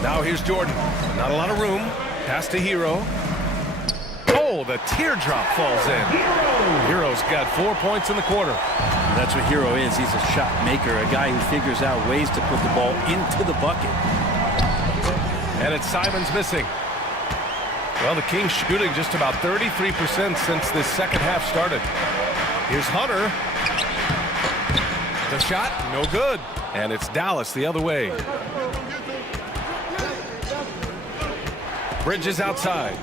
Now here's Jordan. Not a lot of room. Pass to Hero. Oh, the teardrop falls in. Hero's got 4 points in the quarter. That's what Hero is. He's a shot maker, a guy who figures out ways to put the ball into the bucket. And it's Simons missing. Well, the Kings shooting just about 33% since this second half started. Here's Hunter. The shot, no good. And it's Dallas the other way. Bridges outside.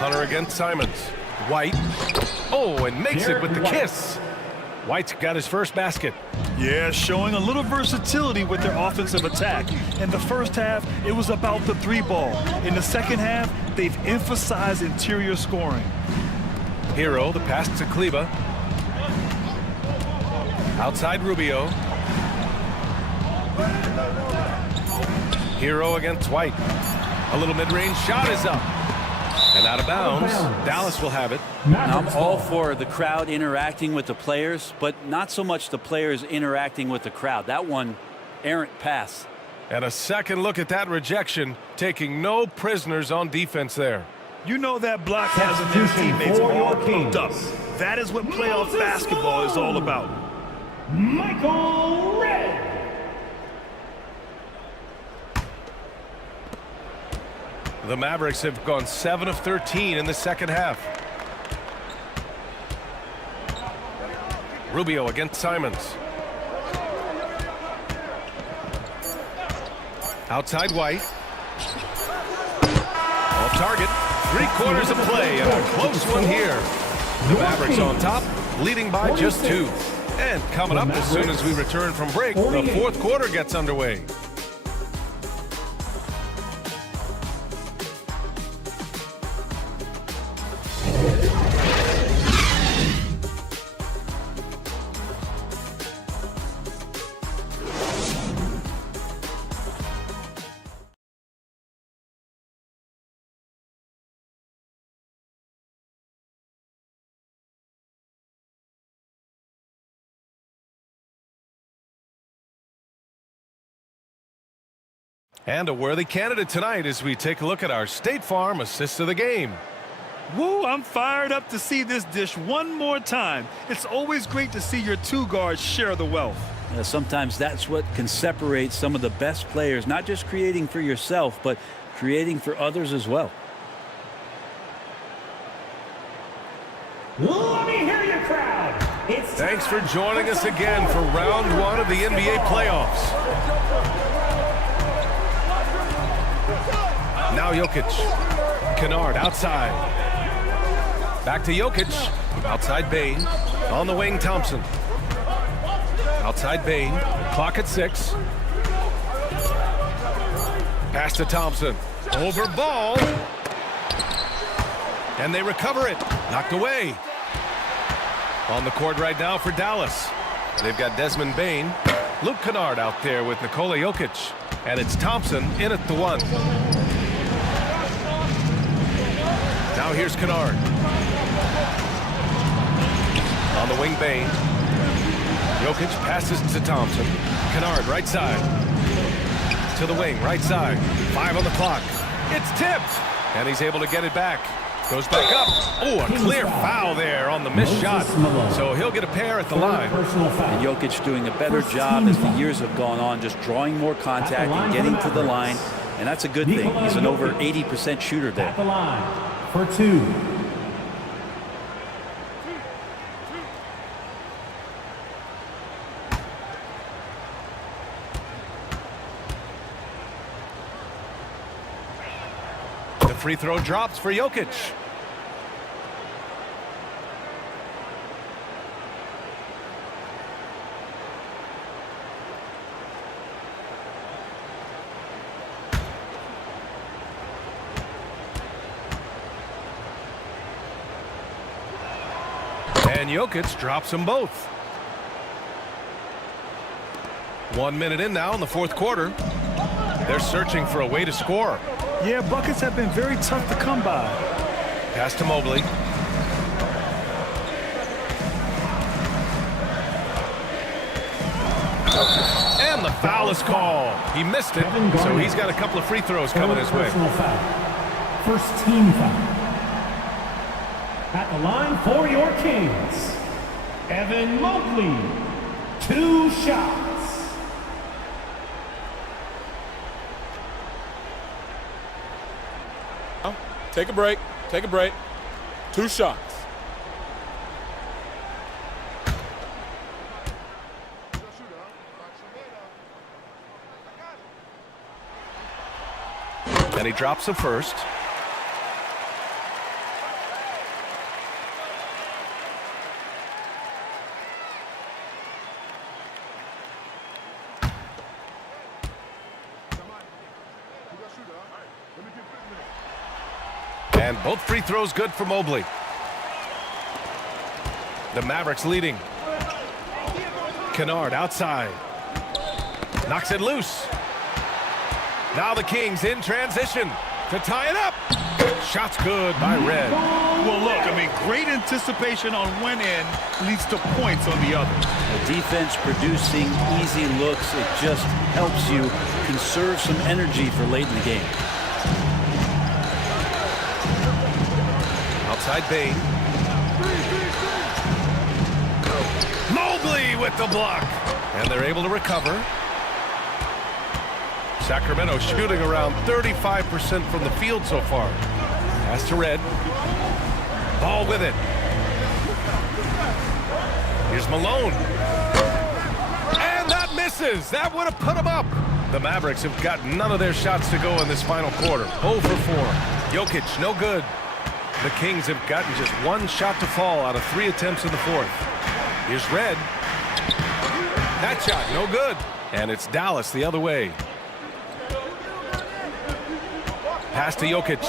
Hunter against Simons. White. Oh, and makes it with the kiss. White's got his first basket. Yeah, showing a little versatility with their offensive attack. In the first half, it was about the 3-ball. In the second half, they've emphasized interior scoring. Hero, the pass to Kleba. Outside Rubio. Hero against White. A little mid-range shot is up. And out of bounds. Dallas will have it. I'm all for the crowd interacting with the players, but not so much the players interacting with the crowd. That one, errant pass. And a second look at that rejection, taking no prisoners on defense there. You know that block has their teammates all pumped up. That is what playoff basketball is all about. Michael Redd. The Mavericks have gone 7 of 13 in the second half. Rubio against Simons. Outside White. Off target. 3 quarters of play and a close one here. The Mavericks on top, leading by just 2. And coming up as soon as we return from break, the fourth quarter gets underway. And a worthy candidate tonight as we take a look at our State Farm assist of the game. Woo, I'm fired up to see this dish one more time. It's always great to see your 2 guards share the wealth. Sometimes that's what can separate some of the best players, not just creating for yourself, but creating for others as well. Let me hear your crowd. It's Thanks Thanks for joining us again for round one of the NBA playoffs. Now Jokic. Kennard outside. Back to Jokic. Outside Bane. On the wing, Thompson. Outside Bane. Clock at 6. Pass to Thompson. Over ball. And they recover it. Knocked away. On the court right now for Dallas. They've got Desmond Bane. Luke Kennard out there with Nikola Jokic. And it's Thompson in at the 1. Now here's Kennard. On the wing, Bane. Jokic passes to Thompson. Kennard right side. To the wing, right side. 5 on the clock. It's tipped. And he's able to get it back. Goes back up. Oh, a clear foul there on the missed shot. So he'll get a pair at the line. And Jokic doing a better job as the years have gone on, just drawing more contact and getting to the line. And that's a good thing. He's an over 80% shooter there. At the line for 2. The free throw drops for Jokic. And Jokic drops them both. 1 minute in now in the fourth quarter. They're searching for a way to score. Yeah, buckets have been very tough to come by. Pass to Mobley. And the foul is called. He missed it, so he's got a couple of free throws coming his way. First team foul. At the line for your Kings, Evan Mobley. 2 shots. Take a break. Take a break. 2 shots. And he drops the first. And both free throws good for Mobley. The Mavericks leading. Kennard outside. Knocks it loose. Now the Kings in transition to tie it up. Shot's good by Red. Well, look, I mean, great anticipation on one end leads to points on the other. The defense producing easy looks. It just helps you conserve some energy for late in the game. Outside Bane. Mobley with the block. And they're able to recover. Sacramento shooting around 35% from the field so far. Pass to Red. Ball with it. Here's Malone. And that misses. That would have put him up. The Mavericks have got none of their shots to go in this final quarter. 0 for 4. Jokic, no good. The Kings have gotten just 1 shot to fall out of 3 attempts in the fourth. Here's Red. That shot, no good. And it's Dallas the other way. Pass to Jokic.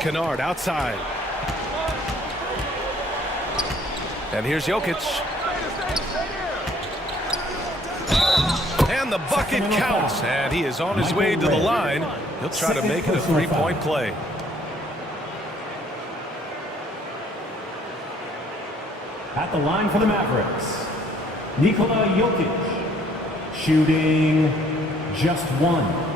Kennard outside. And here's Jokic. And the bucket counts. And he is on his way to the line. He'll try to make it a 3-point play. At the line for the Mavericks, Nikola Jokic, shooting just 1.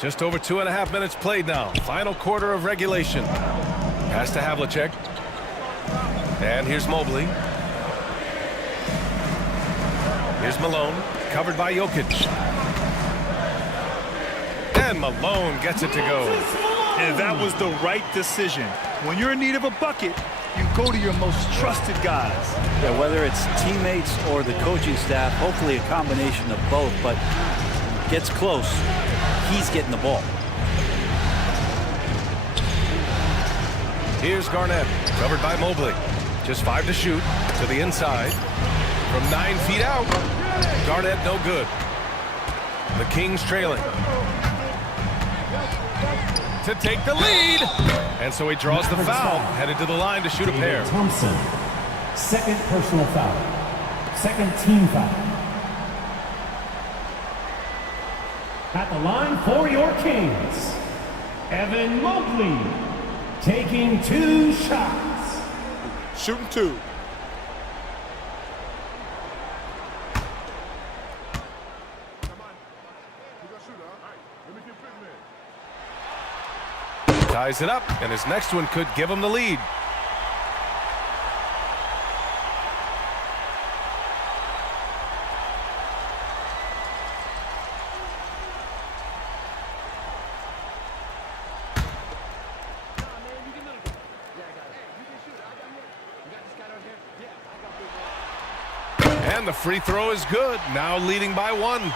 Just over 2.5 minutes played now. Final quarter of regulation. Pass to Havlicek. And here's Mobley. Here's Malone, covered by Jokic. And Malone gets it to go. And that was the right decision. When you're in need of a bucket, you go to your most trusted guys. Yeah, whether it's teammates or the coaching staff, hopefully a combination of both, but gets close, he's getting the ball. Here's Garnett, covered by Mobley. Just 5 to shoot, to the inside. From 9 feet out, Garnett no good. The Kings trailing. To take the lead. And so he draws the foul, headed to the line to shoot a pair. Thompson, second personal foul. Second team foul. At the line for your Kings, Evan Mobley, taking 2 shots. Shooting 2. Ties it up, and his next one could give him the lead. And the free throw is good, now leading by 1.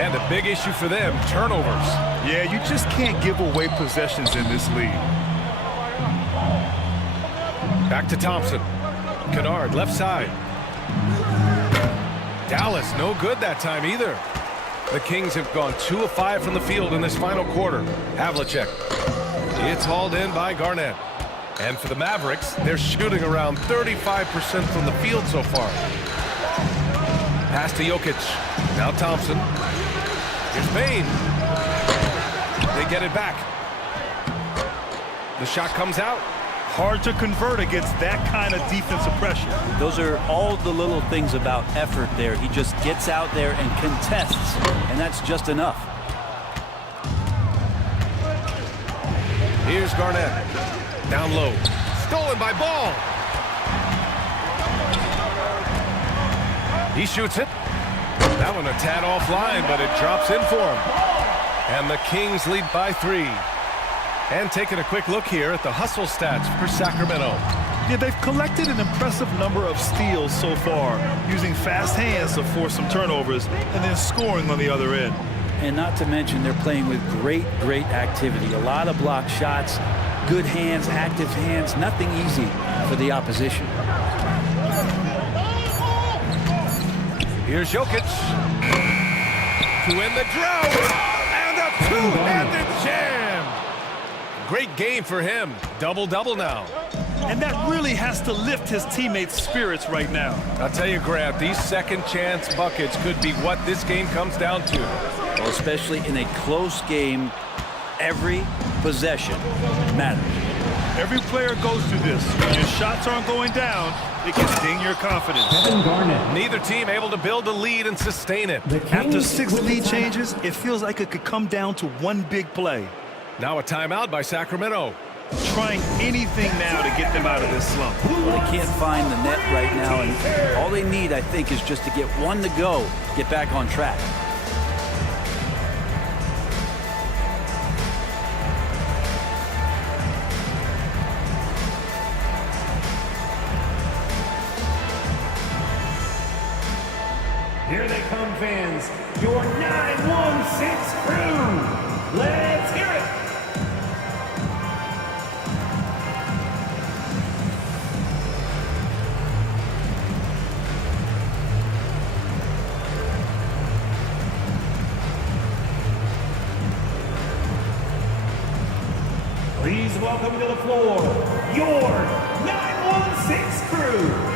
And a big issue for them, turnovers. Yeah, you just can't give away possessions in this league. Back to Thompson. Kennard, left side. Dallas, no good that time either. The Kings have gone 2 of 5 from the field in this final quarter. Havlicek. It's hauled in by Garnett. And for the Mavericks, they're shooting around 35% from the field so far. Pass to Jokic. Now Thompson. Here's Payne. They get it back. The shot comes out. Hard to convert against that kind of defensive pressure. Those are all the little things about effort there. He just gets out there and contests, and that's just enough. Here's Garnett. Down low. Stolen by Ball. He shoots it. That one a tad offline, but it drops in for him. And the Kings lead by 3. And taking a quick look here at the hustle stats for Sacramento. Yeah, they've collected an impressive number of steals so far, using fast hands to force some turnovers and then scoring on the other end. And not to mention, they're playing with great activity. A lot of block shots, good hands, active hands, nothing easy for the opposition. Here's Jokic to end the drought, and a two-handed jam. Great game for him. Double-double now. And that really has to lift his teammates' spirits right now. I'll tell you, Grant, these second-chance buckets could be what this game comes down to. Well, especially in a close game, every possession matters. Every player goes through this. When your shots aren't going down, it can ding your confidence. Kevin Garnett. Neither team able to build a lead and sustain it. After 6 lead changes, it feels like it could come down to one big play. Now a timeout by Sacramento. Trying anything now to get them out of this slump. Well, they can't find the net right now, and all they need, I think, is just to get one to go, get back on track. Here they come, fans. Your 916 crew. Let's hear it. Please welcome to the floor your 916 crew.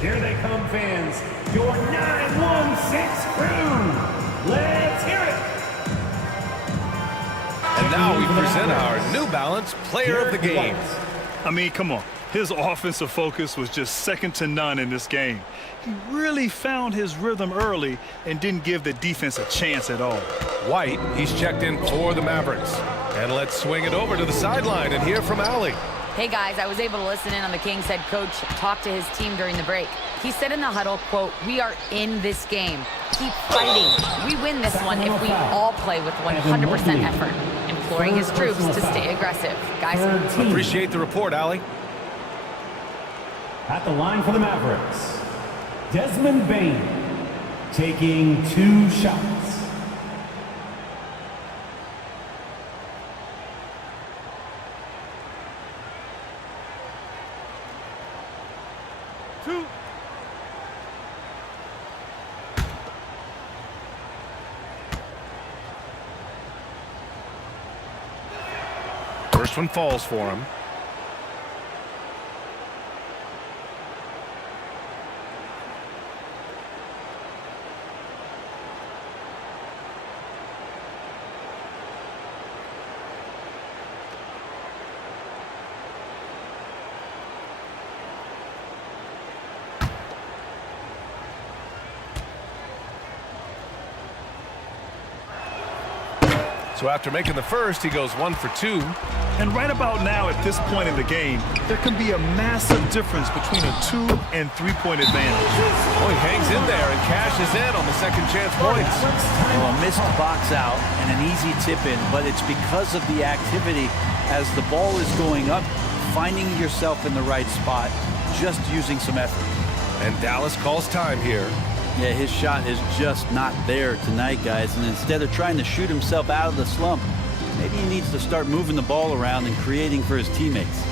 Here they come, fans. Your 916 crew. Let's hear it. And Now we present our New Balance Player of the Game. I mean, come on. His offensive focus was just second to none in this game. He really found his rhythm early and didn't give the defense a chance at all. White, he's checked in for the Mavericks. And let's swing it over to the sideline and hear from Allie. Hey guys, I was able to listen in on the Kings head coach talk to his team during the break. He said in the huddle, quote, "We are in this game. Keep fighting. We win this one if we all play with 100% effort." Imploring his troops to stay aggressive. Guys, appreciate the report, Allie. At the line for the Mavericks, Desmond Bane taking 2 shots. First one falls for him. So after making the first, he goes 1 for 2. And right about now, at this point in the game, there can be a massive difference between a 2- and 3-point advantage. Oh, he hangs in there and cashes in on the second chance points. Well, a missed box out and an easy tip in, but it's because of the activity as the ball is going up, finding yourself in the right spot, just using some effort. And Dallas calls time here. Yeah, his shot is just not there tonight, guys. And instead of trying to shoot himself out of the slump, maybe he needs to start moving the ball around and creating for his teammates.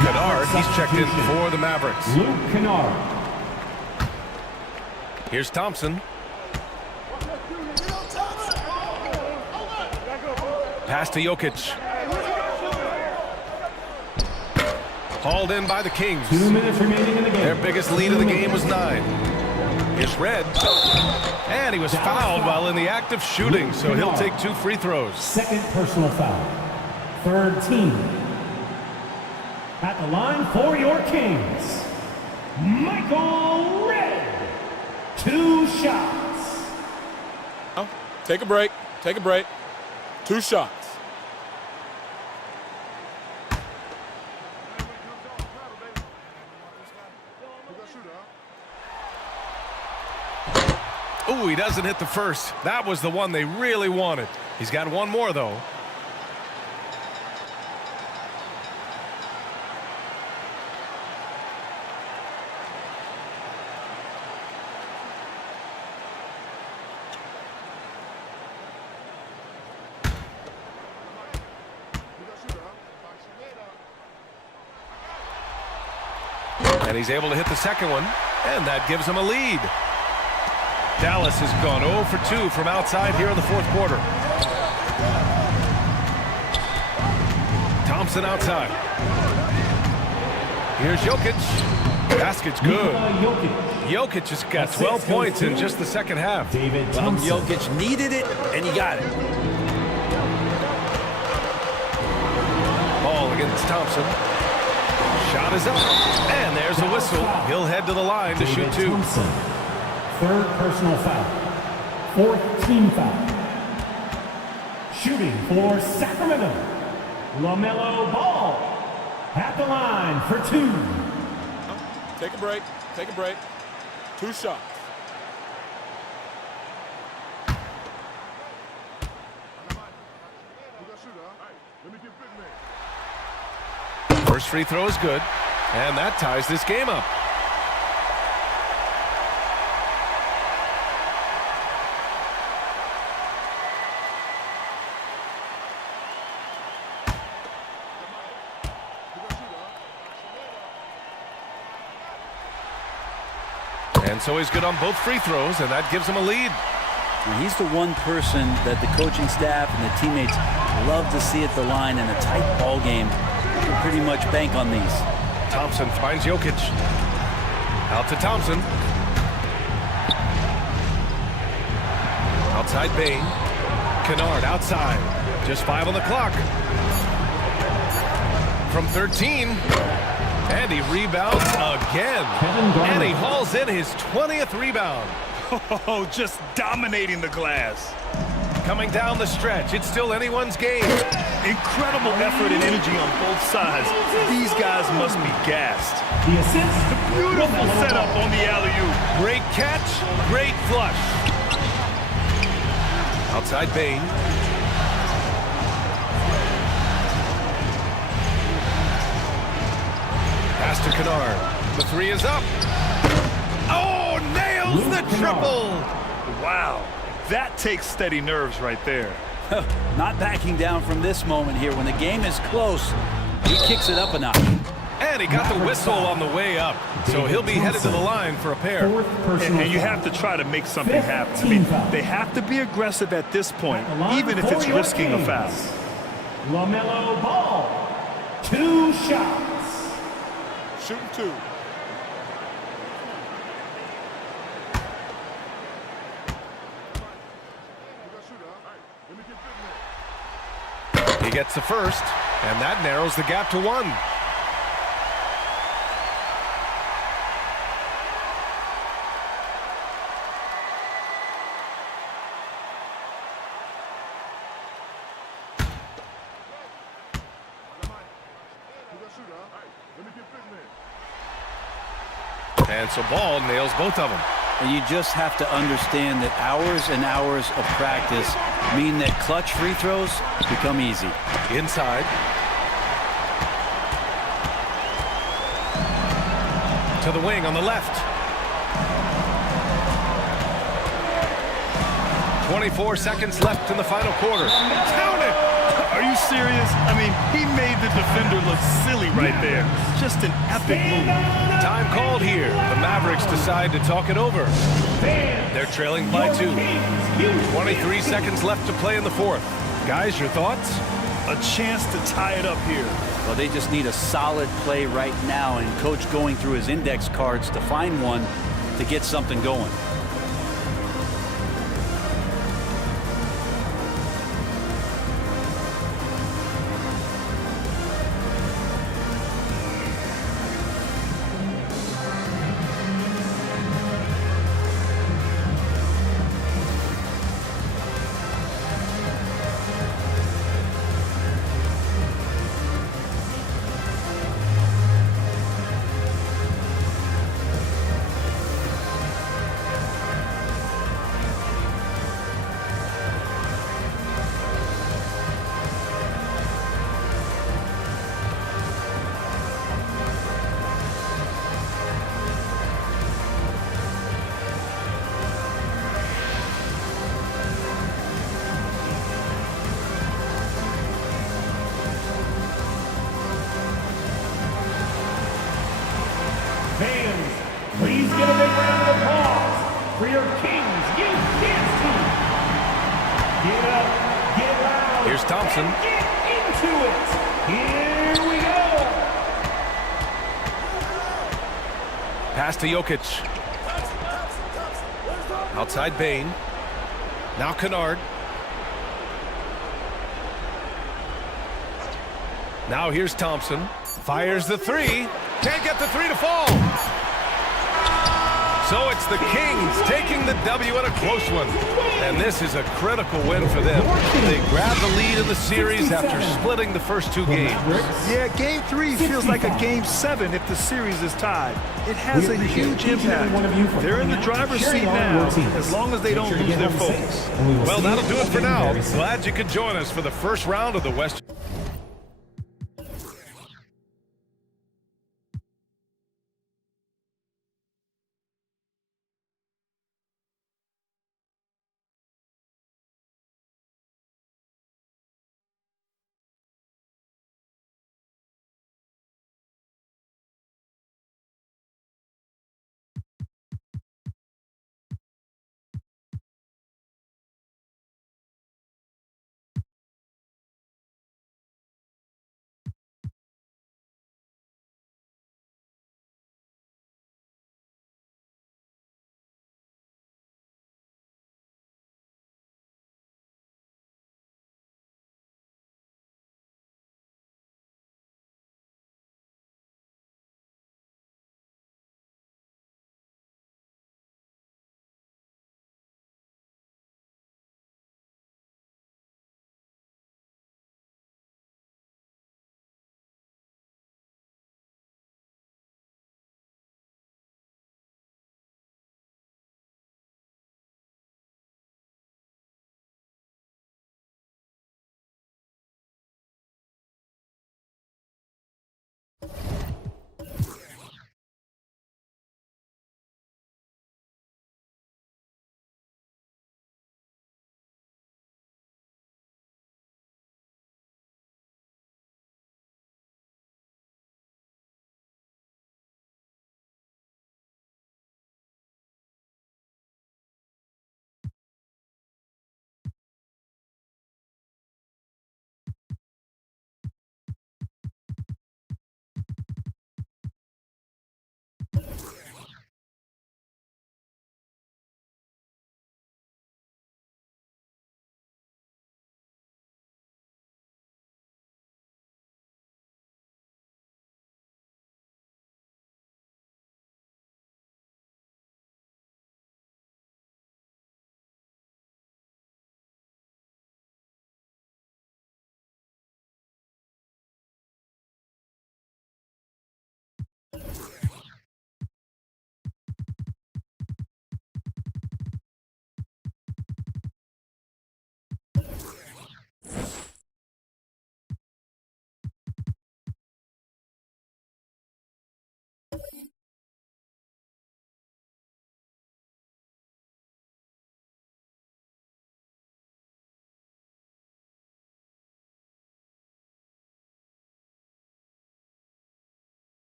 Kennard, he's checked in for the Mavericks. Luke Kennard. Here's Thompson. Pass to Jokic. Hauled in by the Kings. 2 minutes remaining in the game. Their biggest lead of the game was 9. Here's Red. And he was fouled while in the act of shooting, so he'll take 2 free throws. Second personal foul. Third team. At the line for your Kings, Michael Red. 2 shots. Oh, take a break. Take a break. 2 shots. Ooh, he doesn't hit the first. That was the one they really wanted. He's got 1 more, though. And he's able to hit the second one, and that gives him a lead. Dallas has gone 0 for 2 from outside here in the fourth quarter. Thompson outside. Here's Jokic. Basket's good. Jokic has got 12 points in just the second half. Well, Jokic needed it, and he got it. Ball against Thompson. Shot is up, and there's a whistle. He'll head to the line to shoot 2. Thompson. Third personal foul. Fourth team foul. Shooting for Sacramento, LaMelo Ball. At the line for 2. Take a break. Take a break. 2 shots. First free throw is good, and that ties this game up. And so he's good on both free throws, and that gives him a lead. And he's the one person that the coaching staff and the teammates love to see at the line in a tight ball game. You can pretty much bank on these. Thompson finds Jokic. Out to Thompson. Outside Bane. Kennard outside. Just 5 on the clock. From 13. And he rebounds again. And he hauls in his 20th rebound. Oh, just dominating the glass. Coming down the stretch, it's still anyone's game. Incredible effort and energy on both sides. These guys must be gassed. The assist. Beautiful setup on the alley-oop. Great catch, great flush. Outside Bane. Pass to Kennard. The 3 is up. Oh, nails the triple. Wow. That takes steady nerves right there. Not backing down from this moment here. When the game is close, he kicks it up a notch. And he got the whistle on the way up. So he'll be headed to the line for a pair. And you have to try to make something happen. I mean, they have to be aggressive at this point, even if it's risking a foul. LaMelo Ball. 2 shots. Shooting 2. He gets the first, and that narrows the gap to 1. And so Ball nails both of them. And you just have to understand that hours and hours of practice mean that clutch free throws become easy. Inside. To the wing on the left. 24 seconds left in the final quarter. Count it! Are you serious? I mean, he made the defender look silly right there. Just an epic move. Time called here. The Mavericks decide to talk it over. They're trailing by 2. 23 seconds left to play in the 4th. Guys, your thoughts? A chance to tie it up here. Well, they just need a solid play right now, and Coach going through his index cards to find one to get something going. Fans, please give a big round of applause for your Kings Youth Dance Team. Get up, get loud. Here's Thompson. And get into it. Here we go. Pass to Jokic. Outside Bane. Now Kennard. Now here's Thompson. Fires the 3. Can't get the 3 to fall. So it's the Kings taking the W in a close one. And this is a critical win for them. They grab the lead in the series after splitting the first two games. Yeah, Game 3 feels like a Game 7 if the series is tied. It has a huge impact. They're in the driver's seat now, as long as they don't lose their focus. Well, that'll do it for now. Glad you could join us for the first round of the Western.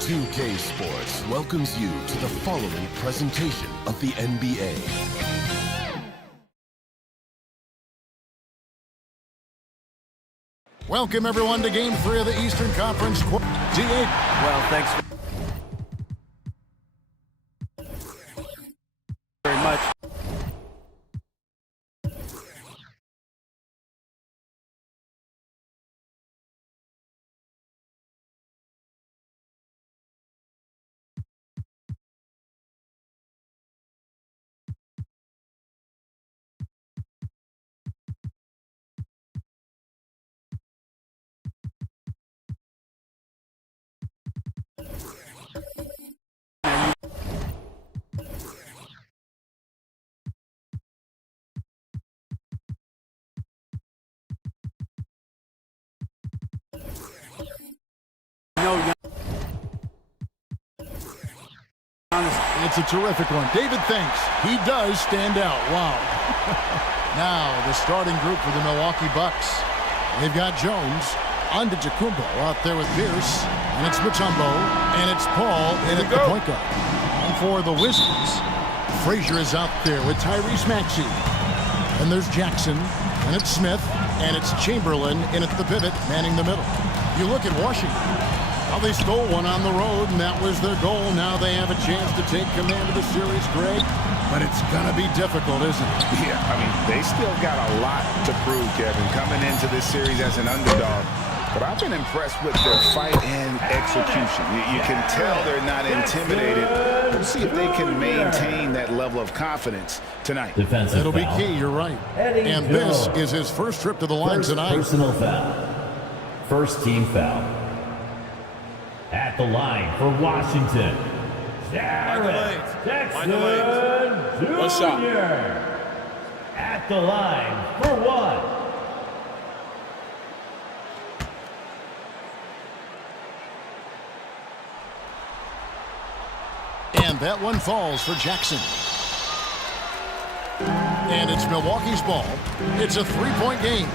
Two-K Sports welcomes you to the following presentation of the NBA. Welcome, everyone, to Game 3 of the Eastern Conference. D.A. Well, thanks very much. It's a terrific one. David thinks he does stand out. Wow. Now, the starting group for the Milwaukee Bucks. They've got Jones, Antetokounmpo out there with Pierce, and it's Mutombo, and it's Paul in at the point guard. And for the Wizards, Frazier is out there with Tyrese Maxey. And there's Jackson, and it's Smith, and it's Chamberlain in at the pivot, manning the middle. You look at Washington. Well, they stole one on the road, and that was their goal. Now they have a chance to take command of the series, Greg. But it's going to be difficult, isn't it? Yeah, I mean, they still got a lot to prove, Kevin, coming into this series as an underdog. But I've been impressed with their fight and execution. You can tell they're not intimidated. We'll see if they can maintain that level of confidence tonight. It'll be key, you're right. And this is his first trip to the line tonight. Personal foul. First team foul. At the line for Washington, Jarrett Jackson Jr. At the line for one. And that one falls for Jackson. And it's Milwaukee's ball. It's a three-point game.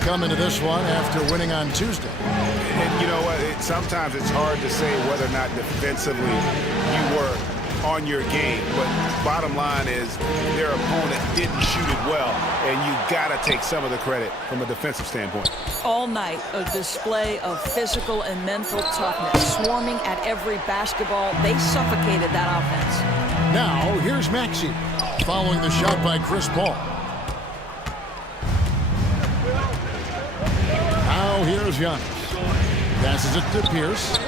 Coming to this one after winning on Tuesday. And you know what? Sometimes it's hard to say whether or not defensively you were on your game. But bottom line is their opponent didn't shoot it well. And you got to take some of the credit from a defensive standpoint. All night, a display of physical and mental toughness. Swarming at every basketball. They suffocated that offense. Now, here's Maxey following the shot by Chris Paul. Now, here's Giannis. Passes it to Pierce.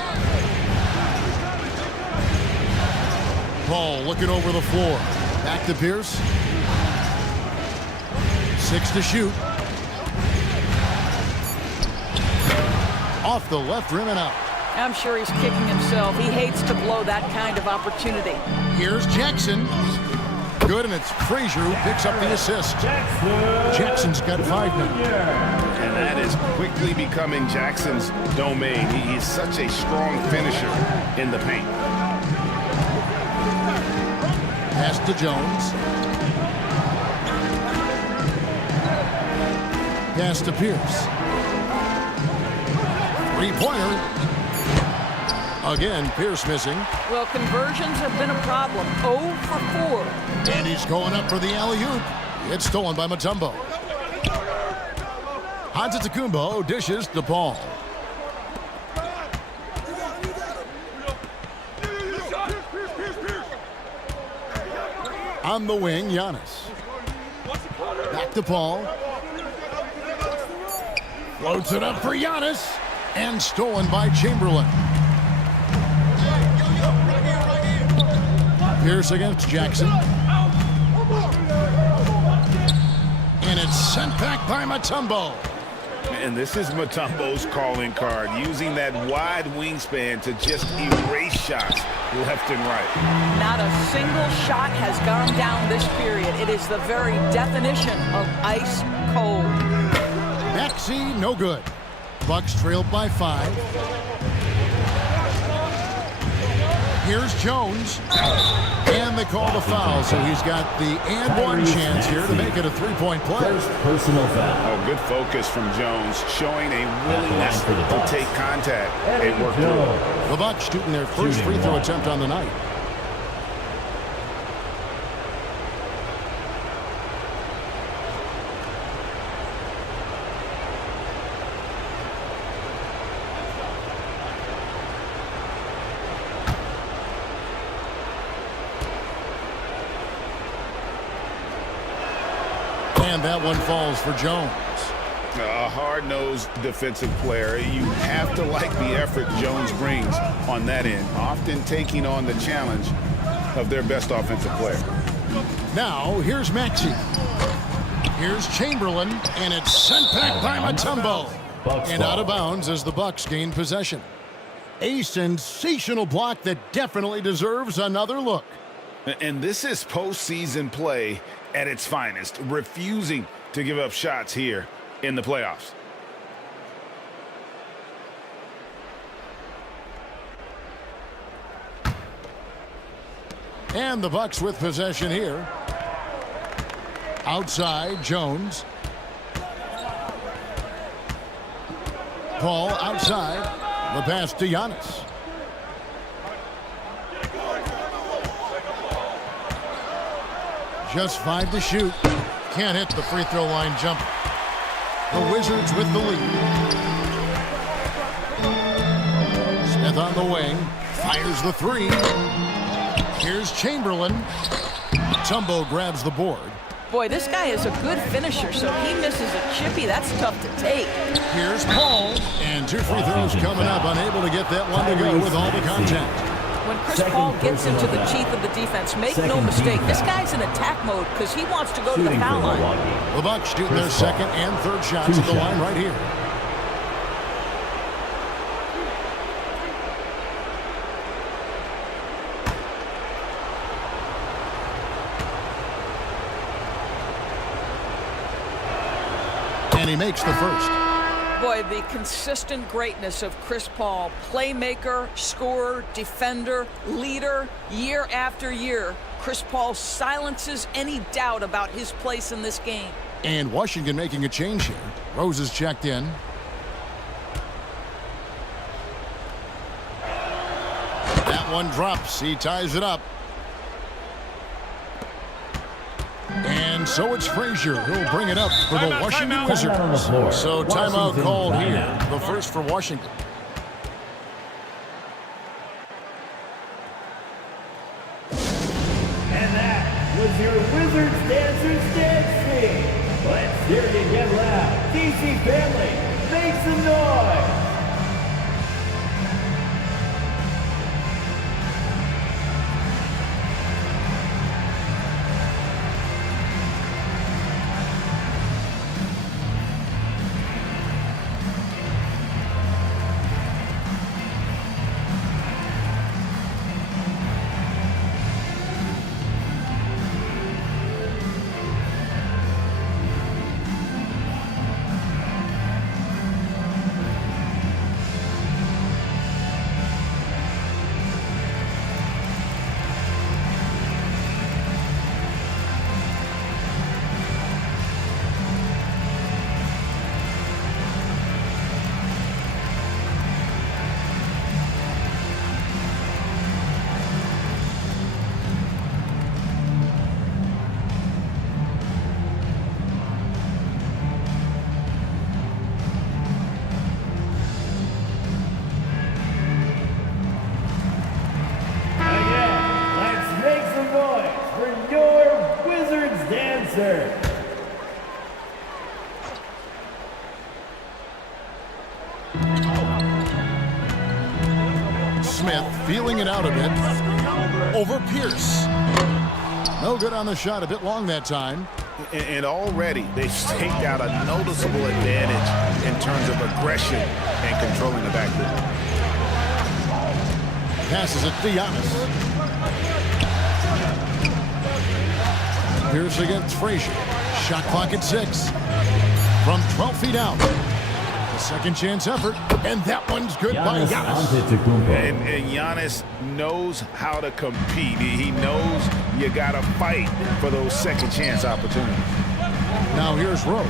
Paul looking over the floor. Back to Pierce. 6 to shoot. Off the left rim and out. I'm sure he's kicking himself. He hates to blow that kind of opportunity. Here's Jackson. Good, and it's Frazier who picks up the assist. Jackson's got 5 now. And that is quickly becoming Jackson's domain. He's such a strong finisher in the paint. Pass to Jones. Pass to Pierce. Three-pointer. Again, Pierce missing. Well, conversions have been a problem. 0 for 4. And he's going up for the alley-oop. It's stolen by Mutombo. Antetokounmpo dishes the ball. On the wing, Giannis. Back to Paul. Floats it up for Giannis. And stolen by Chamberlain. Pierce against Jackson. And it's sent back by Mutombo. And this is Mutombo's calling card, using that wide wingspan to just erase shots left and right. Not a single shot has gone down this period. It is the very definition of ice cold. Maxey, no good. Bucks trailed by 5. Here's Jones. And they call the foul, so he's got the and one chance here to make it a three-point play. Personal foul. Oh, good focus from Jones, showing a willingness to take contact and work through it. The Bucks shooting their first free throw attempt on the night. And that one falls for Jones. A hard-nosed defensive player. You have to like the effort Jones brings on that end, often taking on the challenge of their best offensive player. Now, here's Maxey. Here's Chamberlain, and it's sent back by Mutombo. And out of bounds as the Bucks gain possession. A sensational block that definitely deserves another look. And this is postseason play at its finest, refusing to give up shots here in the playoffs. And the Bucks with possession here. Outside, Jones. Paul outside. The pass to Giannis. Just 5 to shoot. Can't hit the free throw line jumper. The Wizards with the lead. Smith on the wing. Fires the three. Here's Chamberlain. Mutombo grabs the board. Boy, this guy is a good finisher, so he misses a chippy. That's tough to take. Here's Paul. And 2 free throws coming up. Unable to get that one to go with all the contact. When Chris Paul gets into the teeth of the defense, make no mistake, this guy's in attack mode because he wants to go to the foul line. The Bucks shooting their second and third shots at the line right here. And he makes the first. Boy, the consistent greatness of Chris Paul, playmaker, scorer, defender, leader, year after year. Chris Paul silences any doubt about his place in this game. And Washington making a change here. Rose is checked in. That one drops. He ties it up. And so it's Frazier who'll bring it up for the Washington Wizards. So timeout called here. The first for Washington. And that was your Wizards Dancers dancing. Let's hear you get loud. DC family, make some noise. Smith feeling it out a bit. Over Pierce. No good on the shot. A bit long that time. And already they've staked out a noticeable advantage in terms of aggression and controlling the backcourt. Passes it to Giannis. Pierce against Frazier. Shot clock at 6. From 12 feet out. A second chance effort. And that one's good by Giannis. And Giannis knows how to compete. He knows you got to fight for those second chance opportunities. Now here's Rose.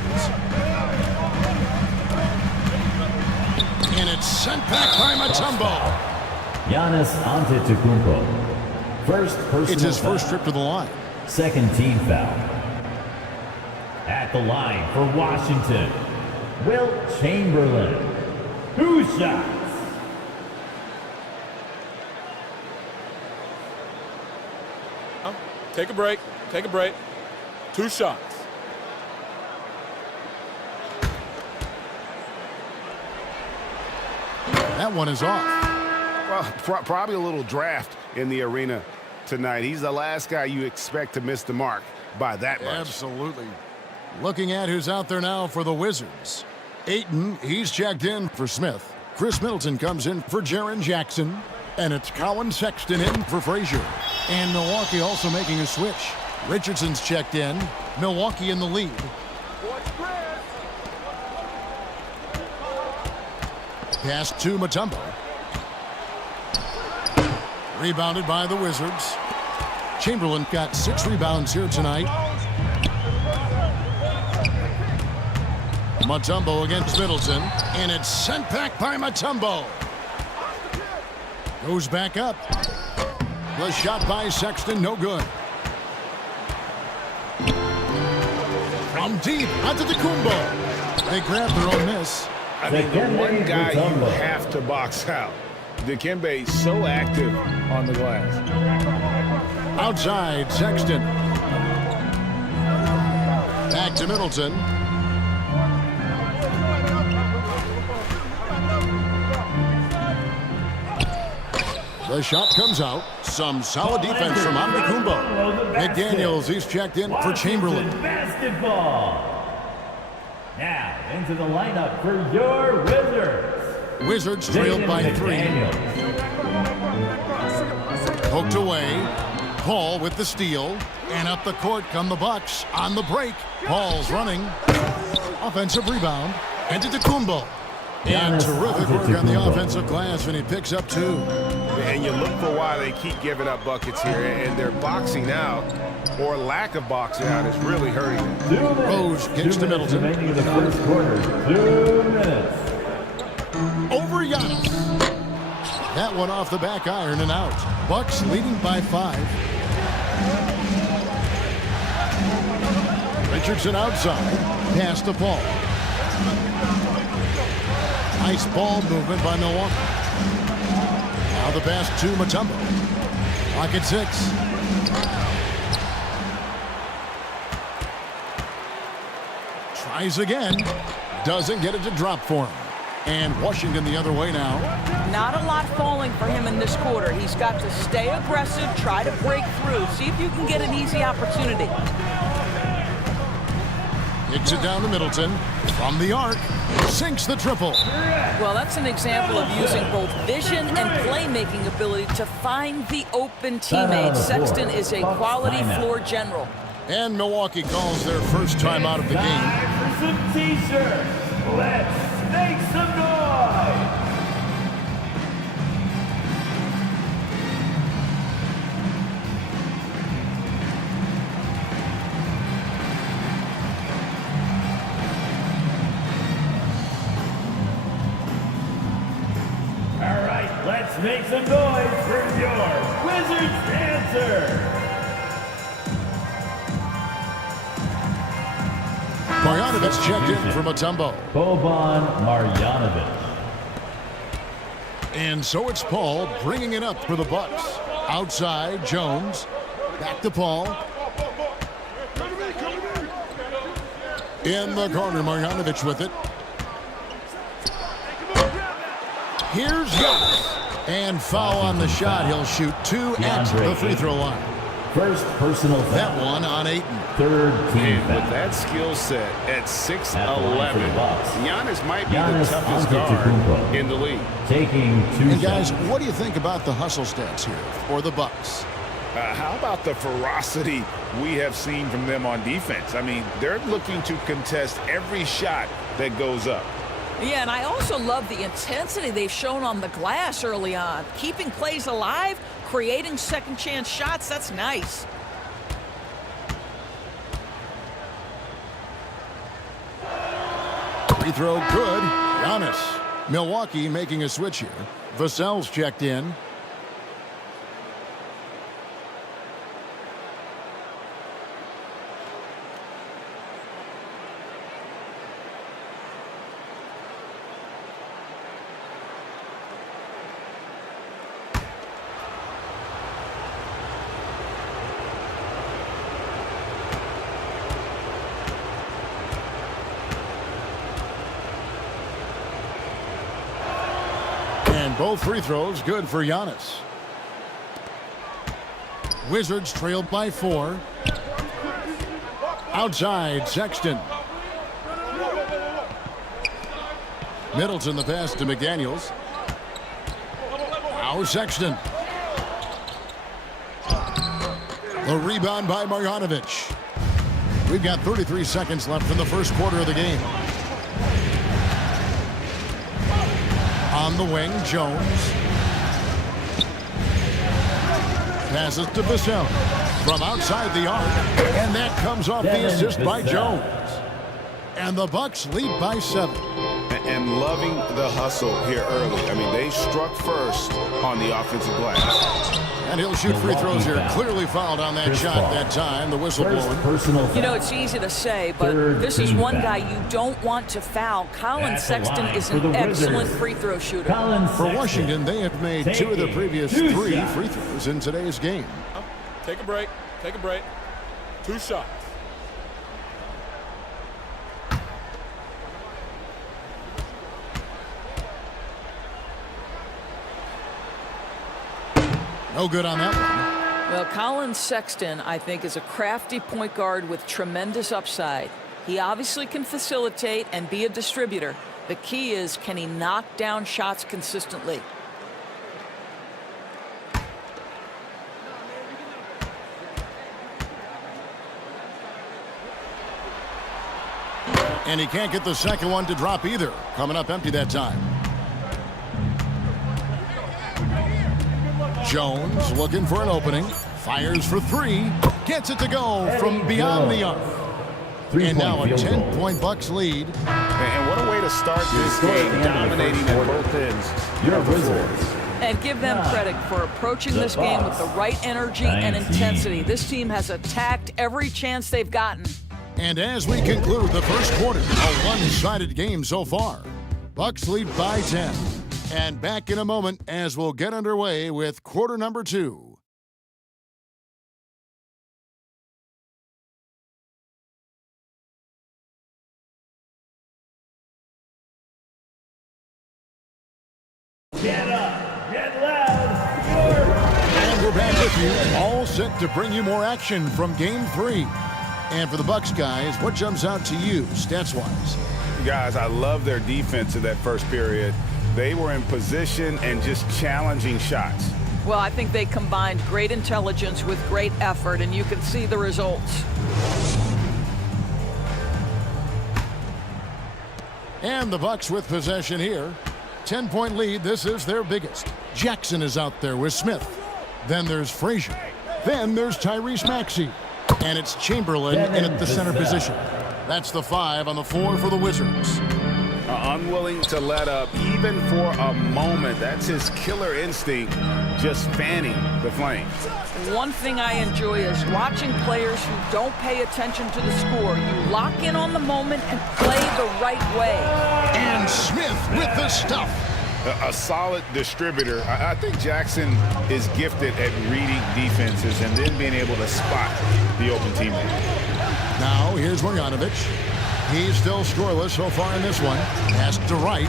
And it's sent back by Mutombo. Giannis Antetokounmpo. First personal It's his foul. first trip to the line. Second team foul. At the line for Washington, Wilt Chamberlain. 2 shots. Take a break. Take a break. 2 shots. That one is off. Well, probably a little draft in the arena tonight. He's the last guy you expect to miss the mark by that much. Absolutely. Looking at who's out there now for the Wizards. Ayton, he's checked in for Smith. Chris Middleton comes in for Jaren Jackson. And it's Colin Sexton in for Frazier. And Milwaukee also making a switch. Richardson's checked in. Milwaukee in the lead. Pass to Mutombo. Rebounded by the Wizards. Chamberlain got 6 rebounds here tonight. Mutombo against Middleton. And it's sent back by Mutombo. Goes back up. The shot by Sexton, no good. From deep, Antetokounmpo. They grab their own miss. I mean, the one guy you have to box out Dikembe so active on the glass. Outside, Sexton. Back to Middleton. The shot comes out. Some solid defense from Antetokounmpo. McDaniels, he's checked in for Chamberlain. Basketball. Now into the lineup for your Wizards. Wizards trailed by 3. Poked away. Paul with the steal. And up the court come the Bucks on the break. Paul's running. Offensive rebound. Antetokounmpo. And terrific work on the offensive glass, and he picks up 2. And you look for why they keep giving up buckets here, and their boxing out, or lack of boxing out, is really hurting them. Rose kicks to Middleton. Remaining in the first quarter. 2 minutes. Over Giannis. That one off the back iron and out. Bucks leading by 5. Richardson outside. Pass to Paul. Nice ball movement by Milwaukee. Now the pass to Mutombo. Clock at 6. Tries again. Doesn't get it to drop for him. And Washington the other way now. Not a lot falling for him in this quarter. He's got to stay aggressive, try to break through, see if you can get an easy opportunity. Kicks it down to Middleton. From the arc. Sinks the triple. Well, that's an example of using both vision and playmaking ability to find the open teammate. Sexton is a quality floor general. And Milwaukee calls their first time out of the game. Time for some T-shirts. Let's make some noise. All right, let's make some noise for your Wizards dancer. Marjanovic checked in for Mutombo. Boban Marjanovic. And so it's Paul bringing it up for the Bucks. Outside, Jones. Back to Paul. In the corner, Marjanovic with it. Here's Giannis. And foul on the shot. He'll shoot 2 at the free throw line. First personal foul. That one on Ayton. Third team And foul. with that skill set at 6'11", At the line for the Bucks. Giannis might be Giannis the toughest guard Antetokounmpo. in the league. Taking 2 And guys, shots. what do you think about the hustle stats here for the Bucks? How about the ferocity we have seen from them on defense? I mean, they're looking to contest every shot that goes up. Yeah, and I also love the intensity they've shown on the glass early on. Keeping plays alive, creating second chance shots, that's nice. Free throw good. Giannis. Milwaukee making a switch here. Vassell's checked in. And both free throws good for Giannis. Wizards trailed by 4. Outside, Sexton. Middleton the pass to McDaniels. Now Sexton. The rebound by Marjanovic. We've got 33 seconds left in the first quarter of the game. On the wing, Jones. Passes to Vassell from outside the arc, and that comes off the assist by Jones. And the Bucks lead by 7. am loving the hustle here early. I mean, they struck first on the offensive glass. And he'll shoot free throws here. Clearly fouled on that shot that time. The whistle blowing. You know, it's easy to say, but this is one guy you don't want to foul. Colin Sexton is an excellent free throw shooter. For Washington, they have made 2 of the previous 3 free throws in today's game. Take a break. Take a break. 2 shots. No good on that one. Well, Colin Sexton, I think, is a crafty point guard with tremendous upside. He obviously can facilitate and be a distributor. The key is, can he knock down shots consistently? And he can't get the second one to drop either. Coming up empty that time. Jones looking for an opening. Fires for 3. Gets it to go from beyond the arc. And now a 10-point Bucks lead. And what a way to start this game, dominating at both ends. Your Wizards. And give them credit for approaching this game with the right energy and intensity. This team has attacked every chance they've gotten. And as we conclude the first quarter, a one-sided game so far. Bucks lead by 10. And back in a moment as we'll get underway with quarter number 2. Get up, get loud. And we're back with you, all set to bring you more action from Game 3. And for the Bucks guys, what jumps out to you, stats-wise? Guys, I love their defense in that first period. They were in position and just challenging shots. Well, I think they combined great intelligence with great effort, and you can see the results. And the Bucks with possession here. 10-point lead. This is their biggest. Jackson is out there with Smith. Then there's Frazier. Then there's Tyrese Maxey. And it's Chamberlain in at the center position. That's the 5 on the 4 for the Wizards. Unwilling to let up even for a moment. That's his killer instinct, just fanning the flames. One thing I enjoy is watching players who don't pay attention to the score. You lock in on the moment and play the right way. And Smith with the stuff. A solid distributor. I think Jackson is gifted at reading defenses and then being able to spot the open teammate. Now here's Marjanovic. He's still scoreless so far in this one. Pass to Wright.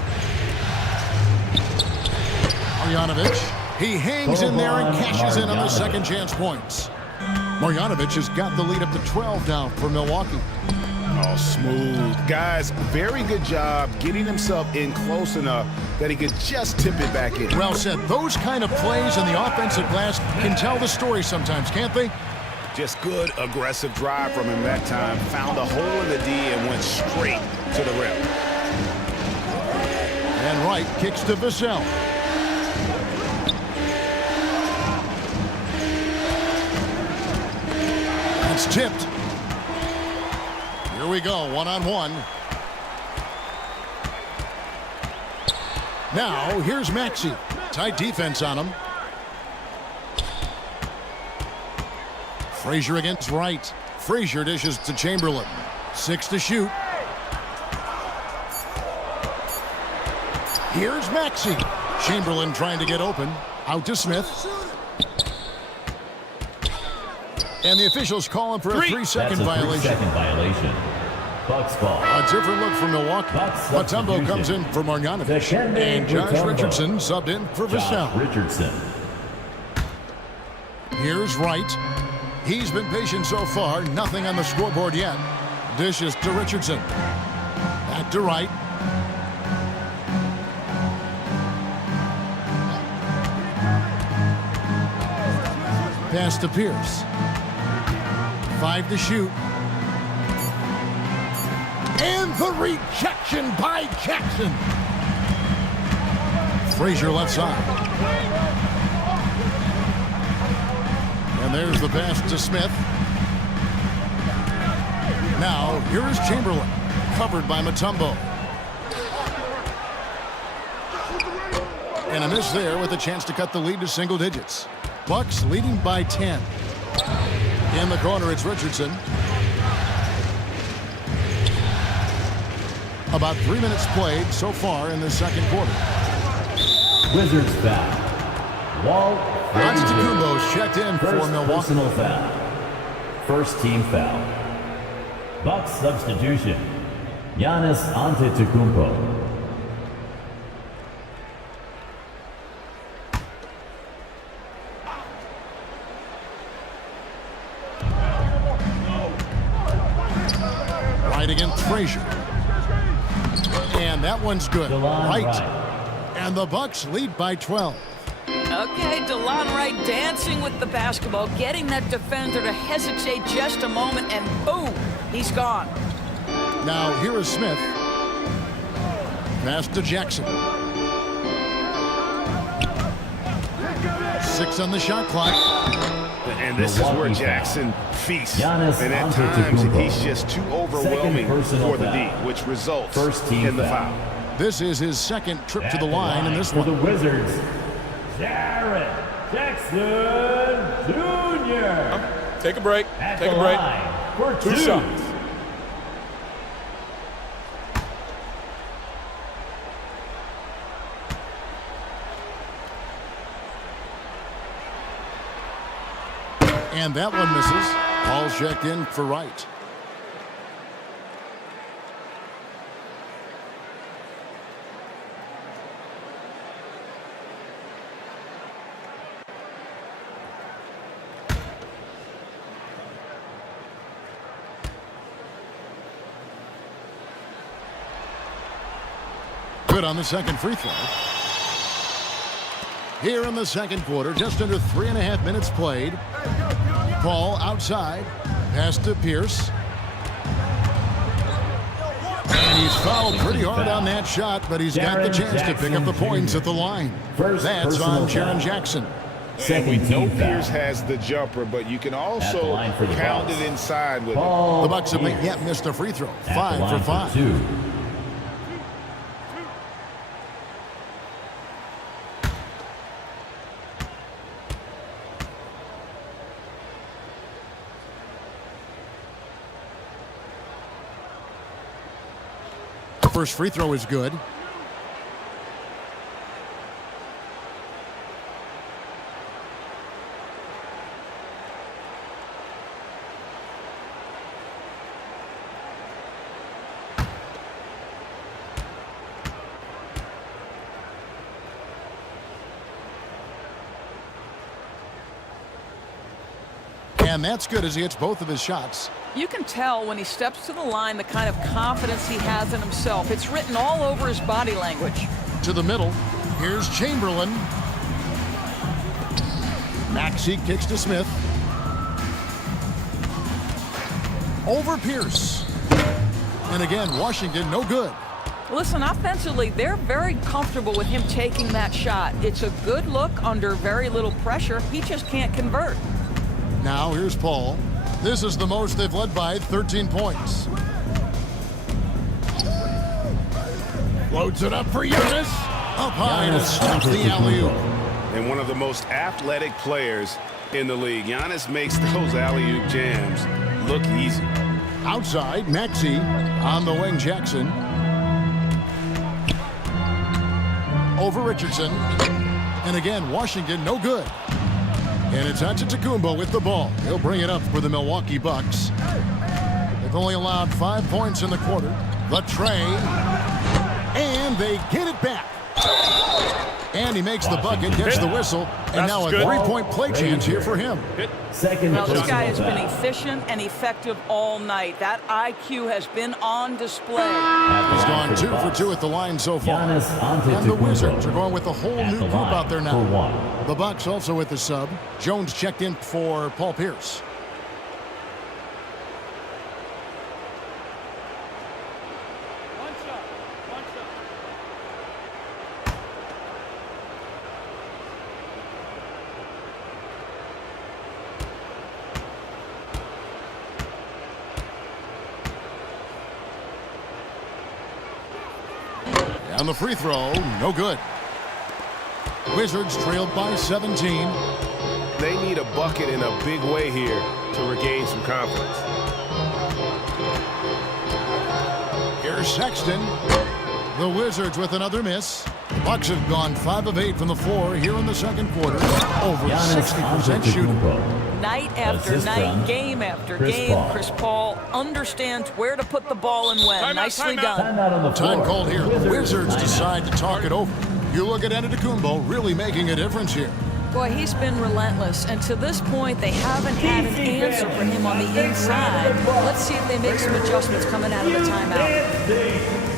Marjanovic. He hangs in there and cashes in on the second chance points. Marjanovic has got the lead up to 12 now for Milwaukee. Oh, smooth. Guys, very good job getting himself in close enough that he could just tip it back in. Well said. Those kind of plays in the offensive glass can tell the story sometimes, can't they? Just good, aggressive drive from him that time. Found a hole in the D and went straight to the rim. And Wright kicks to Vassell. It's tipped. Here we go, one-on-one. Now, here's Maxey. Tight defense on him. Frazier against Wright. Frazier dishes to Chamberlain. 6 to shoot. Here's Maxey. Chamberlain trying to get open. Out to Smith. And the officials calling for a 3-second violation. That's a 3-second violation. Bucks ball. A different look for Milwaukee. Mutombo comes in for Marjanovic. And Josh Richardson subbed in for Vassell. Richardson. Here's Wright. He's been patient so far. Nothing on the scoreboard yet. Dishes to Richardson. Back to Wright. Pass to Pierce. 5 to shoot. And the rejection by Jackson. Frazier left side. And there's the pass to Smith. Now, here is Chamberlain. Covered by Mutombo. And a miss there with a chance to cut the lead to single digits. Bucks leading by 10. In the corner, it's Richardson. About 3 minutes played so far in the second quarter. Wizards foul. Walt Antetokounmpo's checked in for Milwaukee. Personal foul. First team foul. Bucks substitution. Giannis Antetokounmpo. Right against Frazier. And that one's good. Right. And the Bucks lead by 12. Okay, DeLon Wright dancing with the basketball, getting that defender to hesitate just a moment, and boom, he's gone. Now here is Smith. Pass to Jackson. 6 on the shot clock. And this is where Jackson feasts. And at times, he's just too overwhelming for the D, which results in the foul. This is his second trip to the line in this one. For the Wizards, Jaren Jackson Jr. Take a break. Take a break. For 2 shots. And that one misses. Paul's checked in for Wright. Good on the second free throw. Here in the second quarter, just under 3.5 minutes played. Paul outside. Pass to Pierce. And he's fouled pretty hard on that shot, but he's got the chance to pick up the points at the line. That's on Jaren Jackson. And we know Pierce has the jumper, but you can also pound it inside with it. The Bucks have yet missed a free throw. 5 for 5. First free throw is good. And that's good as he hits both of his shots. You can tell when he steps to the line the kind of confidence he has in himself. It's written all over his body language. To the middle. Here's Chamberlain. Maxey kicks to Smith. Over Pierce. And again, Washington no good. Listen, offensively, they're very comfortable with him taking that shot. It's a good look under very little pressure. He just can't convert. Now here's Paul. This is the most they've led by 13 points. Loads it up for Giannis. Up high to stop the alley-oop. And one of the most athletic players in the league. Giannis makes those alley-oop jams look easy. Outside, Maxey. On the wing, Jackson. Over Richardson. And again, Washington no good. And it's Antetokounmpo with the ball. He'll bring it up for the Milwaukee Bucks. They've only allowed 5 points in the quarter. The tray. And they get it back. And he makes the bucket, gets the whistle, and now a 3-point play chance here for him. Well, this guy has been efficient and effective all night. That IQ has been on display. He's gone 2 for 2 at the line so far. And the Wizards are going with a whole new group out there now. The Bucks also with the sub. Jones checked in for Paul Pierce. And the free throw, no good. Wizards trailed by 17. They need a bucket in a big way here to regain some confidence. Here's Sexton. The Wizards with another miss. Bucks have gone 5 of 8 from the floor here in the second quarter. Over 60% shooting. Night after night, game after game, Chris Paul understands where to put the ball and when. Nicely done. Time called here. The Wizards decide to talk it over. You look at Antetokounmpo really making a difference here. Boy, he's been relentless, and to this point, they haven't had an answer for him on the inside. Let's see if they make some adjustments coming out of the timeout.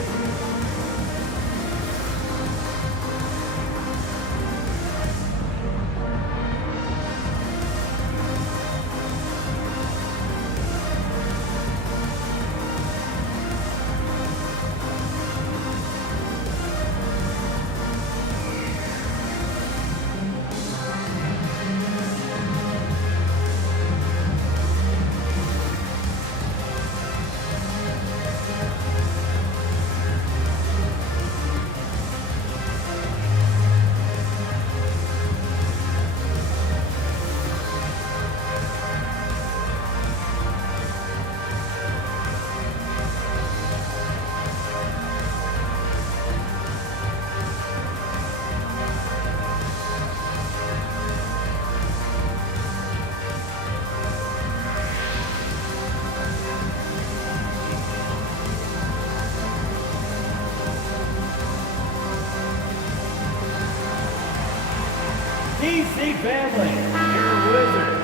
DC family, your Wizards,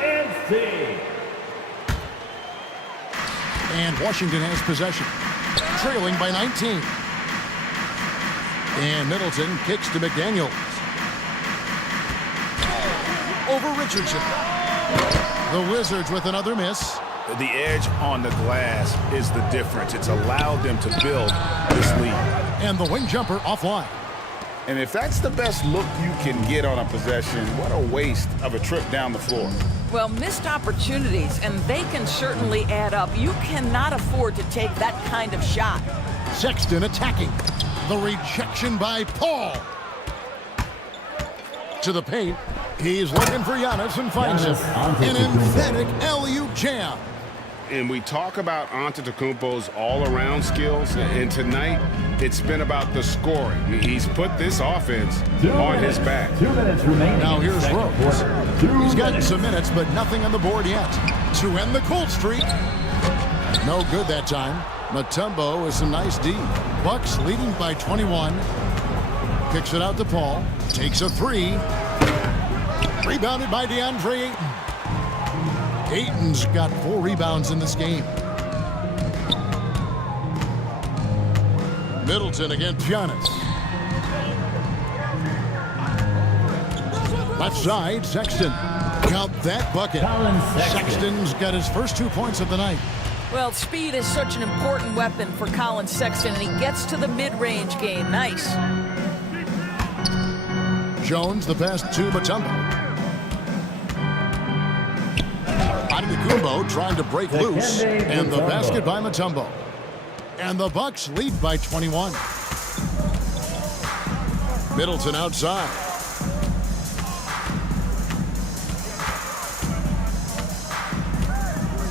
UNC. And Washington has possession, trailing by 19. And Middleton kicks to McDaniels. Over Richardson. The Wizards with another miss. The edge on the glass is the difference. It's allowed them to build this lead. And the wing jumper offline. And if that's the best look you can get on a possession, what a waste of a trip down the floor. Well, missed opportunities, and they can certainly add up. You cannot afford to take that kind of shot. Sexton attacking. The rejection by Paul. To the paint. He's looking for Giannis and finds him. An emphatic alley-oop jam. And we talk about Antetokounmpo's all-around skills, and tonight it's been about the scoring. He's put this offense on his back. 2 minutes remaining. Now here's Rose. He's gotten some minutes, but nothing on the board yet. To end the cold streak. No good that time. Mutombo with some nice D. Bucks leading by 21. Kicks it out to Paul. Takes a three. Rebounded by DeAndre Ayton. Ayton's got 4 rebounds in this game. Middleton against Giannis. Left side, Sexton. Count that bucket. Sexton's got his first 2 points of the night. Well, speed is such an important weapon for Colin Sexton, and he gets to the mid-range game. Nice. Jones, the pass to Mutombo. Antetokounmpo trying to break loose, and the basket by Mutombo. And the Bucks lead by 21. Middleton outside.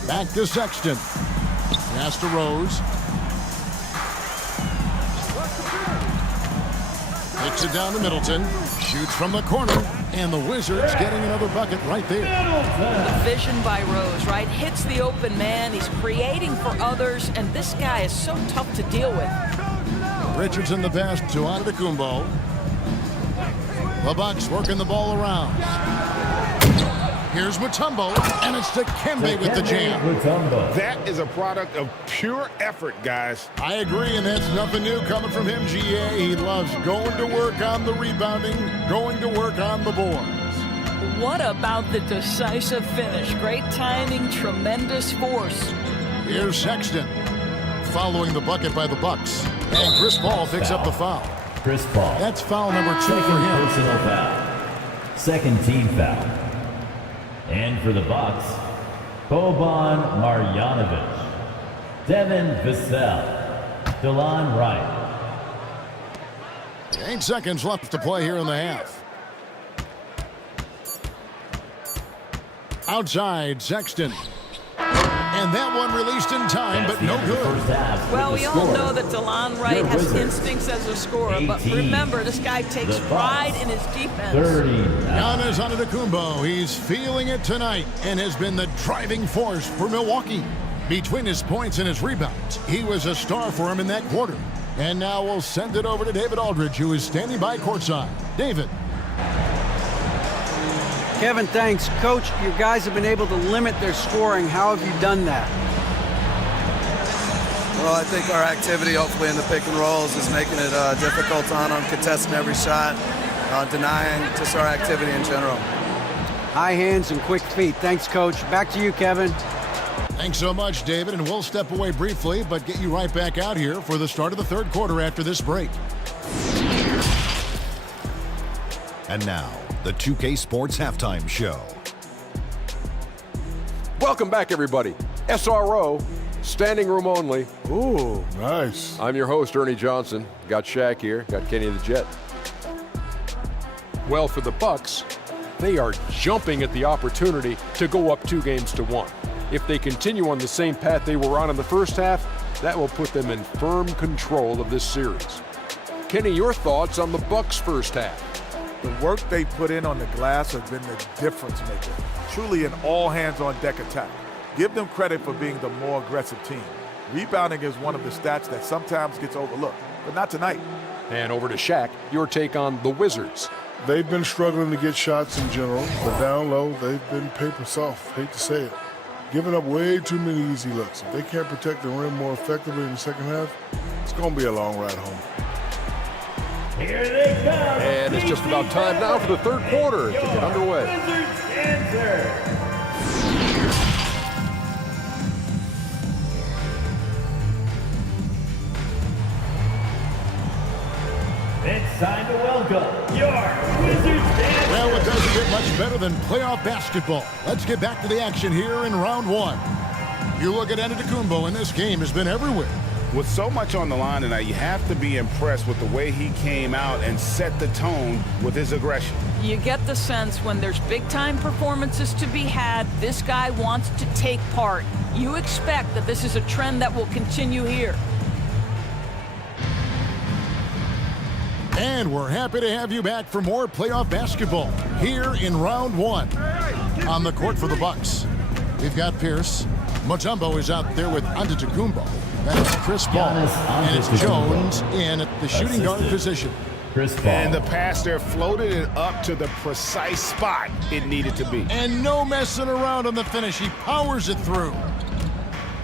Back to Sexton. Pass to Rose. Takes it down to Middleton. Shoots from the corner. And the Wizards getting another bucket right there. The vision by Rose, right? Hits the open man. He's creating for others, and this guy is so tough to deal with. Richardson the pass to Antetokounmpo. The Bucks working the ball around. Here's Mutombo, and it's Dikembe with the jam. That is a product of pure effort, guys. I agree, and that's nothing new coming from him, GA. He loves going to work on the rebounding, going to work on the boards. What about the decisive finish? Great timing, tremendous force. Here's Sexton, following the bucket by the Bucks. And Chris Paul picks up the foul. Chris Paul. That's foul number 2 Second for him. personal foul. Second team foul. And for the Bucks, Boban Marjanovic, Devin Vassell, DeLon Wright. 8 seconds left to play here in the half. Outside, Sexton. And that one released in time, but no good. Well, we all know that DeLon Wright has instincts as a scorer, but remember, this guy takes pride in his defense. Giannis Antetokounmpo, he's feeling it tonight and has been the driving force for Milwaukee. Between his points and his rebounds, he was a star for him in that quarter. And now we'll send it over to David Aldridge, who is standing by courtside. David. Kevin, thanks. Coach, your guys have been able to limit their scoring. How have you done that? Well, I think our activity, hopefully, in the pick and rolls is making it difficult on them, contesting every shot, denying just our activity in general. High hands and quick feet. Thanks, Coach. Back to you, Kevin. Thanks so much, David, and we'll step away briefly, but get you right back out here for the start of the third quarter after this break. And now, the 2K Sports Halftime Show. Welcome back, everybody. SRO, standing room only. Ooh, nice. I'm your host, Ernie Johnson. Got Shaq here, got Kenny the Jet. Well, for the Bucks, they are jumping at the opportunity to go up 2-1. If they continue on the same path they were on in the first half, that will put them in firm control of this series. Kenny, your thoughts on the Bucks' first half? The work they put in on the glass has been the difference maker. Truly an all-hands-on-deck attack. Give them credit for being the more aggressive team. Rebounding is one of the stats that sometimes gets overlooked, but not tonight. And over to Shaq, your take on the Wizards. They've been struggling to get shots in general, but down low, they've been paper soft. Hate to say it. Giving up way too many easy looks. If they can't protect the rim more effectively in the second half, it's going to be a long ride home. Here they come. And it's just about time now for the third quarter to get underway. Wizards answer. It's time to welcome your Wizards answer. Well, it doesn't get much better than playoff basketball. Let's get back to the action here in round one. You look at Antetokounmpo, and this game has been everywhere. With so much on the line tonight, you have to be impressed with the way he came out and set the tone with his aggression. You get the sense when there's big-time performances to be had, this guy wants to take part. You expect that this is a trend that will continue here. And we're happy to have you back for more playoff basketball here in round one. On the court for the Bucks, we've got Pierce. Mutombo is out there with Antetokounmpo. That's Chris Paul. And it's Jones in at the shooting guard position. Chris Paul. And the pass there floated it up to the precise spot it needed to be. And no messing around on the finish. He powers it through.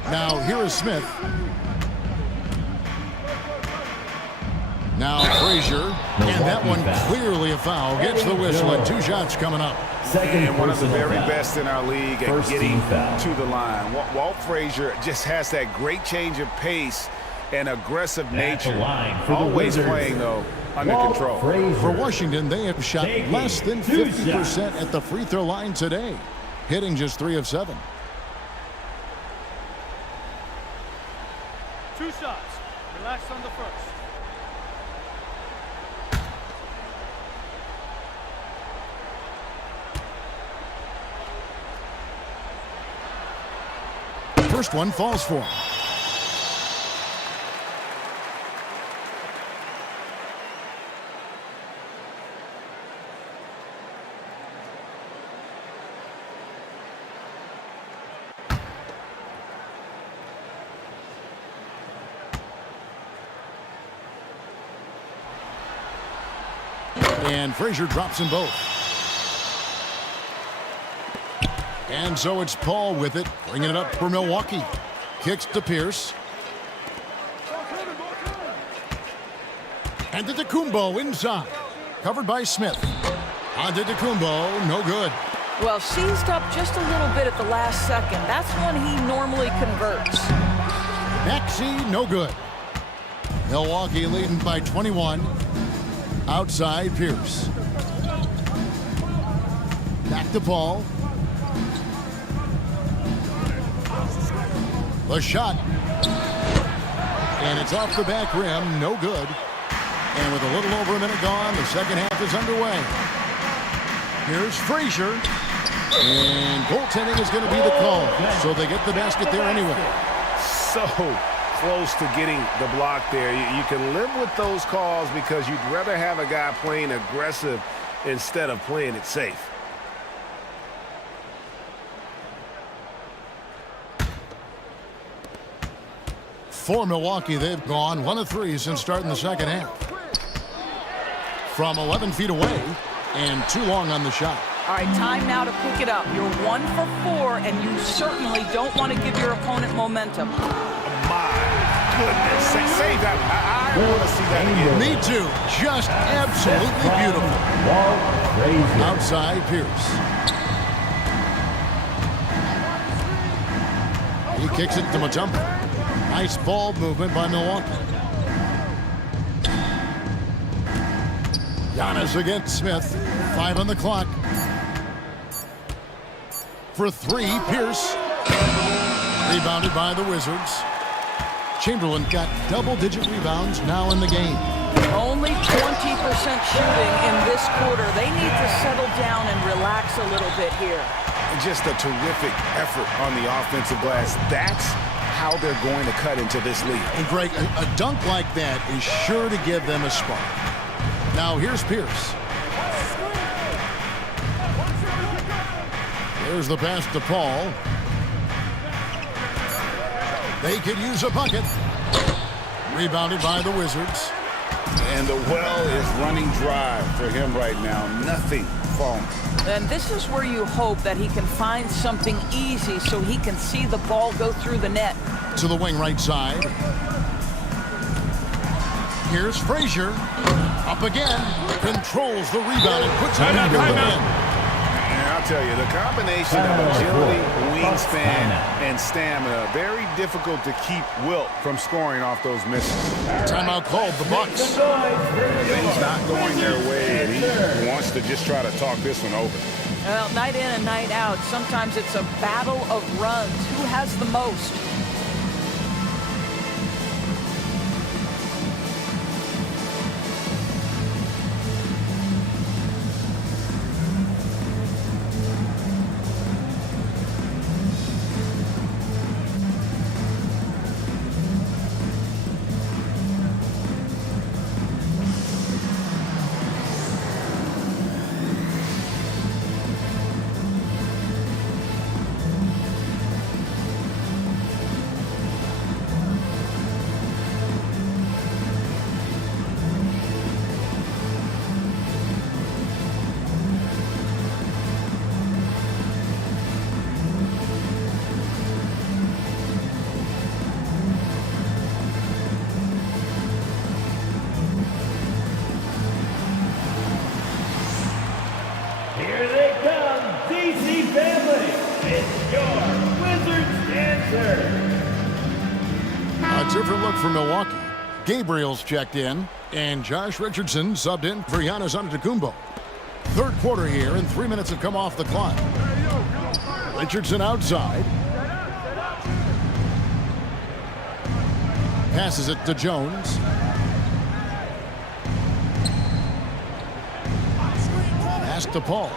Now here is Smith. Now Frazier, and that one clearly a foul. Gets the whistle, and 2 shots coming up. And one of the very best in our league at getting to the line. Walt Frazier just has that great change of pace and aggressive nature. Always playing, though, under control. For Washington, they have shot less than 50% at the free throw line today, hitting just 3 of 7. 2 shots. Relax on the first. First one falls for him. And Frazier drops them both. And so it's Paul with it, bringing it up for Milwaukee. Kicks to Pierce. And Antetokounmpo inside. Covered by Smith. Antetokounmpo, no good. Well, seized up just a little bit at the last second. That's when he normally converts. Maxey, no good. Milwaukee leading by 21. Outside Pierce. Back to Paul. The shot. And it's off the back rim, no good. And with a little over a minute gone, the second half is underway. Here's Frazier. And goaltending is going to be the call. So they get the basket there anyway. So close to getting the block there. You can live with those calls because you'd rather have a guy playing aggressive instead of playing it safe. For Milwaukee, they've gone 1 of 3 since starting the second half. From 11 feet away and too long on the shot. All right, time now to pick it up. You're 1 for 4, and you certainly don't want to give your opponent momentum. My goodness. Save that. I want to see that again. Me too. Just absolutely beautiful. Outside Pierce. He kicks it to Mutombo. Nice ball movement by Milwaukee. Giannis against Smith. 5 on the clock. For 3, Pierce. Rebounded by the Wizards. Chamberlain got double-digit rebounds now in the game. Only 20% shooting in this quarter. They need to settle down and relax a little bit here. Just a terrific effort on the offensive glass. That's how they're going to cut into this lead. And Greg, a dunk like that is sure to give them a spark. Now here's Pierce. There's the pass to Paul. They could use a bucket. Rebounded by the Wizards. And the well is running dry for him right now. Nothing falling. And this is where you hope that he can find something easy so he can see the ball go through the net. To the wing right side. Here's Frazier. Up again. Controls the rebound and puts it back on the net. I'll tell you, the combination of agility, wingspan, and stamina, very difficult to keep Wilt from scoring off those misses. Timeout called, the Bucks. Things not going their way, and he wants to just try to talk this one over. Well, night in and night out, sometimes it's a battle of runs. Who has the most? Here they come, DC family. It's your Wizards answer. A different look for Milwaukee. Gabriel's checked in, and Josh Richardson subbed in for Giannis Antetokounmpo. Third quarter here, and 3 minutes have come off the clock. Richardson outside. Passes it to Jones. Pass to Paul.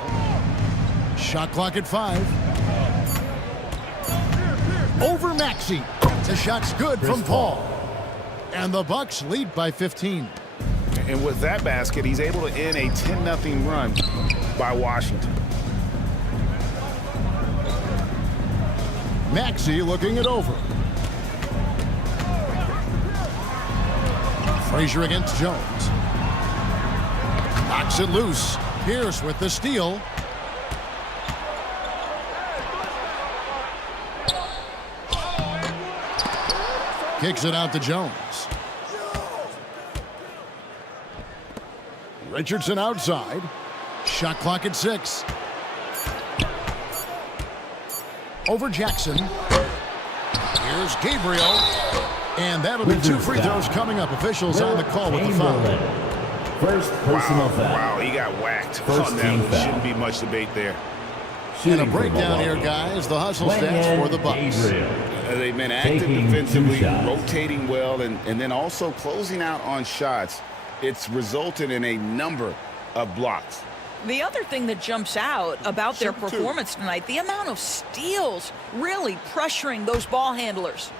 Shot clock at 5. Over Maxey. The shot's good from Paul. And the Bucks lead by 15. And with that basket, he's able to end a 10-0 run by Washington. Maxey looking it over. Frazier against Jones. Knocks it loose. Pierce with the steal. Kicks it out to Jones. Richardson outside. Shot clock at 6. Over Jackson. Here's Gabriel. And that'll be 2 free throws coming up. Officials on the call with the foul. First personal foul. Wow, he got whacked on that. Shouldn't be much debate there. And a breakdown here, guys. The hustle stats for the Bucks. They've been active defensively, rotating well, and then also closing out on shots. It's resulted in a number of blocks. The other thing that jumps out about their performance tonight, the amount of steals really pressuring those ball handlers.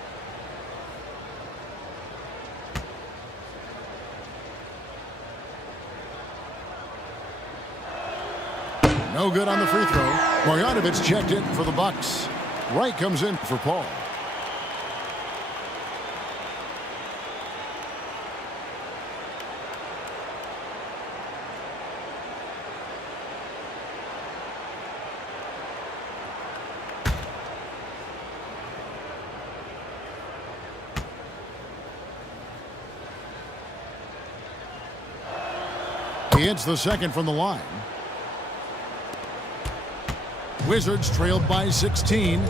No good on the free throw. Marjanovic checked in for the Bucks. Wright comes in for Paul. He hits the second from the line. Wizards trailed by 16.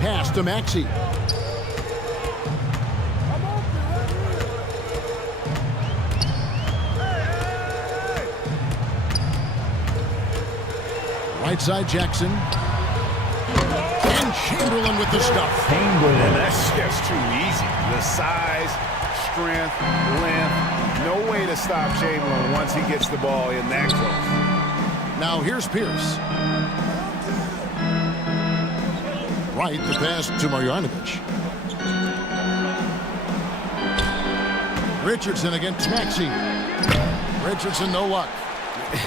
Pass to Maxey. Right side Jackson. And Chamberlain with the stuff. And that's just too easy. The size, strength, length. No way to stop Chamberlain once he gets the ball in that close. Now here's Pierce. Right, the pass to Marjanovic. Richardson against Maxey. Richardson, no luck.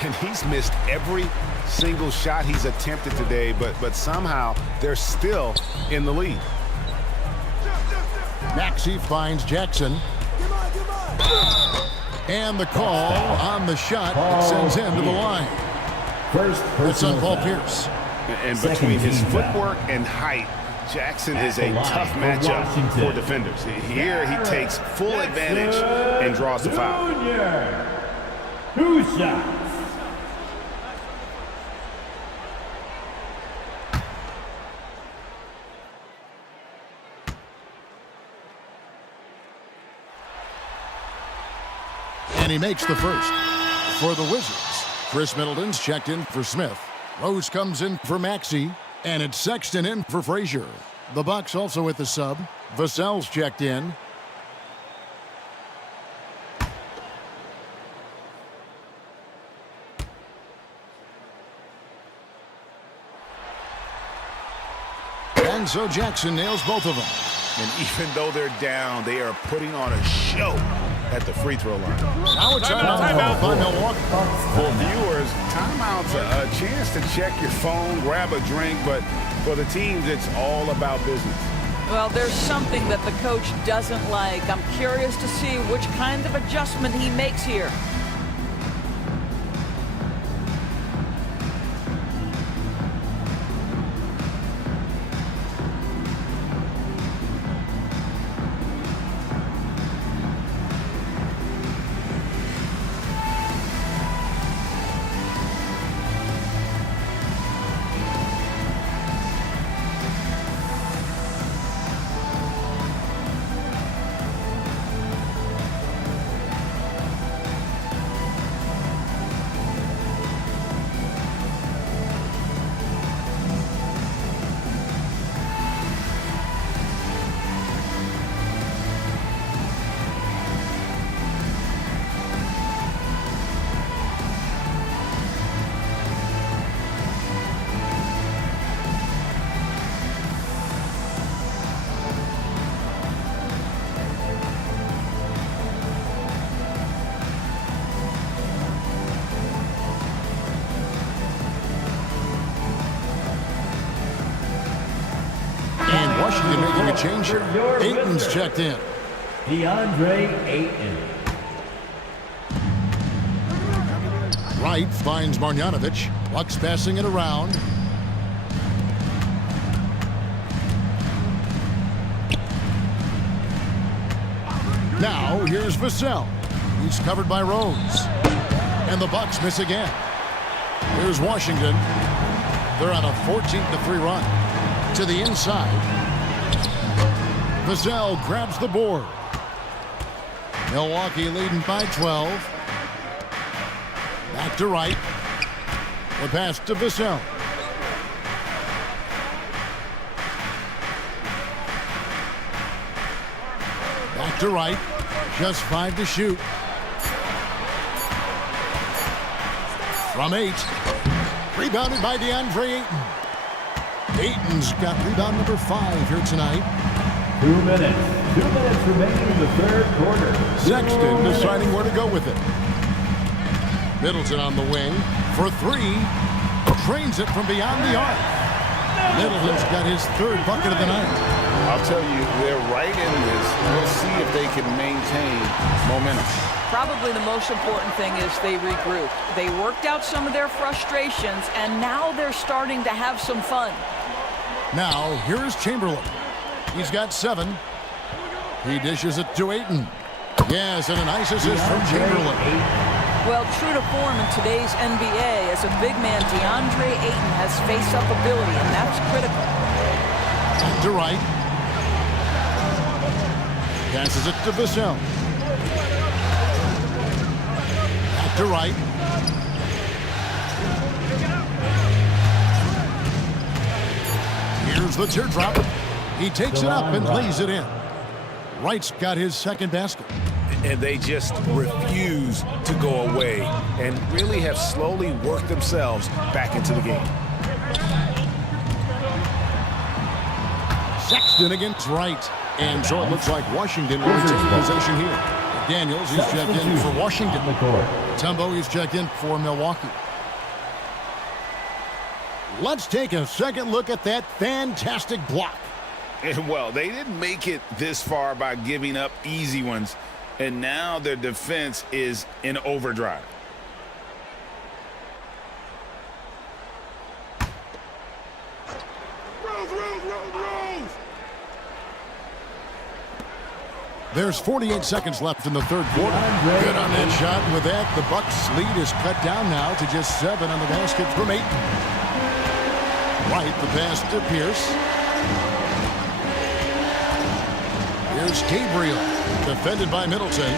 And he's missed every single shot he's attempted today, but somehow they're still in the lead. Maxey finds Jackson. And the call on the shot that sends him to the line. It's on Paul Pierce. And between his footwork and height, Jackson is a tough matchup for defenders. Here he takes full advantage and draws the foul. 2 shots. And he makes the first. For the Wizards, Chris Middleton's checked in for Smith. Rose comes in for Maxey, and it's Sexton in for Frazier. The Bucks also with the sub. Vassell's checked in. And so Jackson nails both of them. And even though they're down, they are putting on a show at the free throw line. Now a timeout by Milwaukee. For viewers, timeout's a chance to check your phone, grab a drink, but for the teams, it's all about business. Well, there's something that the coach doesn't like. I'm curious to see which kind of adjustment he makes here. Washington making a change here. Ayton's checked in. DeAndre Ayton. Wright finds Marjanovic. Bucks passing it around. Now here's Vassell. He's covered by Rose. And the Bucks miss again. Here's Washington. They're on a 14-3 run. To the inside. Vassell grabs the board. Milwaukee leading by 12. Back to Wright. The pass to Vassell. Back to Wright. Just 5 to shoot. From 8. Rebounded by DeAndre Ayton. Ayton's got rebound number 5 here tonight. 2 minutes. 2 minutes remaining in the third quarter. Sexton deciding where to go with it. Middleton on the wing for 3. Trains it from beyond the arc. Middleton's got his 3rd bucket of the night. I'll tell you, they're right in this. We'll see if they can maintain momentum. Probably the most important thing is they regrouped. They worked out some of their frustrations, and now they're starting to have some fun. Now, here's Chamberlain. He's got 7. He dishes it to Ayton. Yes, and a nice assist from Chamberlain. Well, true to form in today's NBA, as a big man, DeAndre Ayton has face-up ability, and that's critical. To right. Passes it to Vassell. Back to right. Here's the teardrop. He takes it up and lays it in. Wright's got his 2nd basket. And they just refuse to go away and really have slowly worked themselves back into the game. Sexton against Wright. And so it looks like Washington will retain possession here. Daniels is checked in for Washington. Tumbo is checked in for Milwaukee. Let's take a second look at that fantastic block. And well, they didn't make it this far by giving up easy ones. And now their defense is in overdrive. There's 48 seconds left in the 3rd quarter. Good on that shot. And with that, the Bucks' lead is cut down now to just 7 on the basket from 8. Right, the pass to Pierce. Here's Gabriel, defended by Middleton.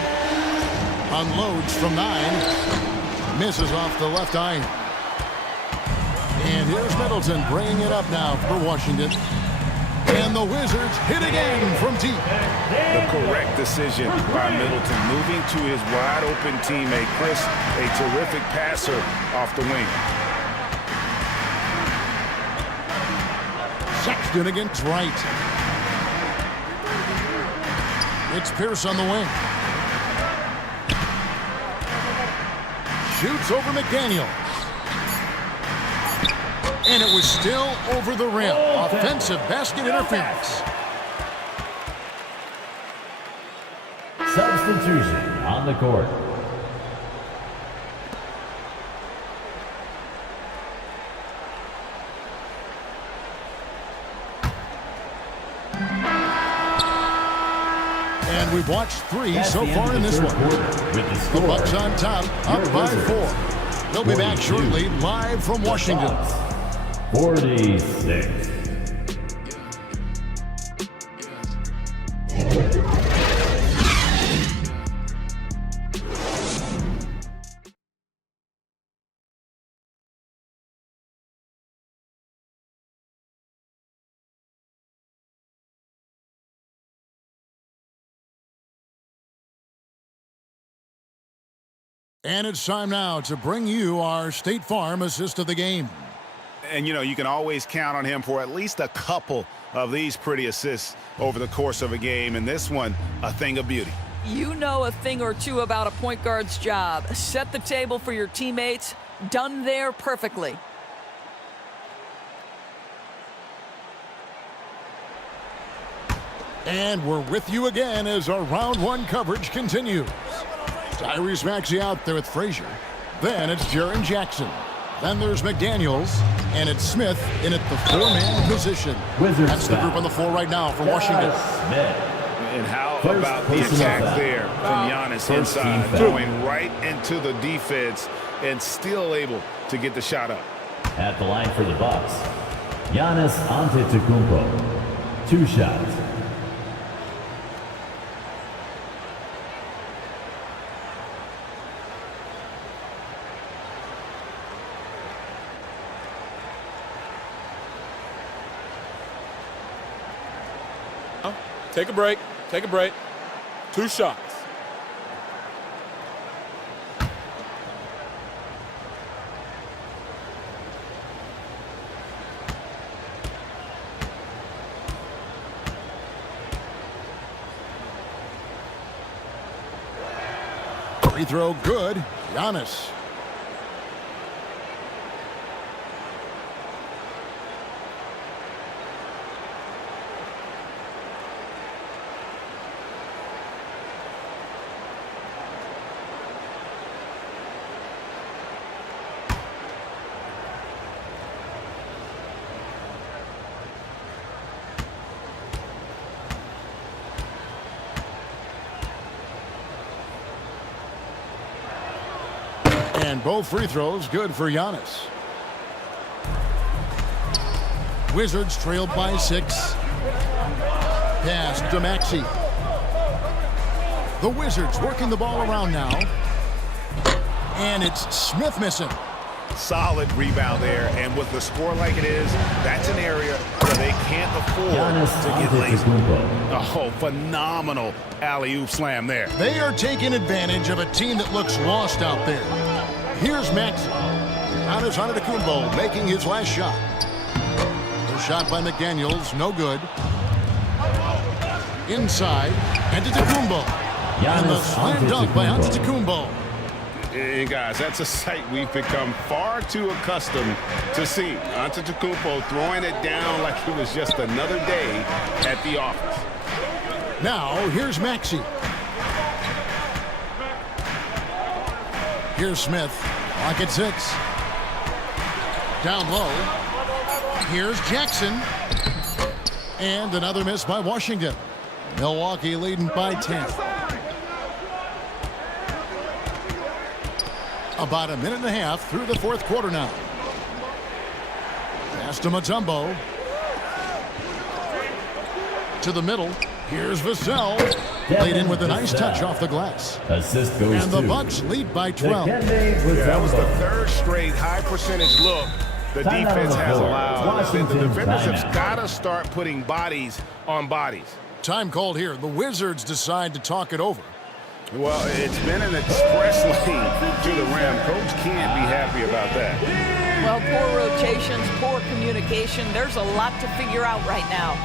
Unloads from 9. Misses off the left iron. And here's Middleton bringing it up now for Washington. And the Wizards hit again from deep. The correct decision by Middleton, moving to his wide-open teammate, Chris, a terrific passer off the wing. Sexton against Wright. It's Pierce on the wing. Shoots over McDaniel. And it was still over the rim. Offensive basket interference. Substitution on the court. And we've watched 3 so far in this one. The Bucks on top, up by 4. They'll be back shortly, live from Washington. 46. And it's time now to bring you our State Farm assist of the game. And, you know, you can always count on him for at least a couple of these pretty assists over the course of a game. And this one, a thing of beauty. You know a thing or two about a point guard's job. Set the table for your teammates. Done there perfectly. And we're with you again as our round 1 coverage continues. Tyrese Maxey out there with Frazier. Then it's Jaren Jackson. Then there's McDaniels. And it's Smith in at the 4-man position. That's the group on the floor right now for Washington. And how about the attack there from Giannis inside, going right into the defense and still able to get the shot up. At the line for the Bucks, Giannis Antetokounmpo. 2 shots. Take a break. Take a break. 2 shots. Free throw good. Giannis. And both free throws good for Giannis. Wizards trailed by 6. Pass to Maxey. The Wizards working the ball around now. And it's Smith missing. Solid rebound there, and with the score like it is, that's an area where they can't afford to get lazy. Oh, phenomenal alley-oop slam there. They are taking advantage of a team that looks lost out there. Here's Maxey. Giannis Antetokounmpo making his last shot. The shot by McDaniels, no good. Inside, Antetokounmpo. And the slam dunk by Antetokounmpo. And guys, that's a sight we've become far too accustomed to see. Antetokounmpo throwing it down like it was just another day at the office. Now, here's Maxey. Here's Smith. Clock at 6. Down low. Here's Jackson. And another miss by Washington. Milwaukee leading by 10. About a minute and a half through the fourth quarter now. Pass to Mutombo. To the middle. Here's Vassell. Laid in with a nice touch off the glass. Assist goes and the Bucks lead by 12. Yeah, that was the third straight high percentage look the defense has allowed. The defenders have got to start putting bodies on bodies. Time called here. The Wizards decide to talk it over. Well, it's been an express lane to the rim. Coach can't be happy about that. Well, poor rotations, poor communication. There's a lot to figure out right now.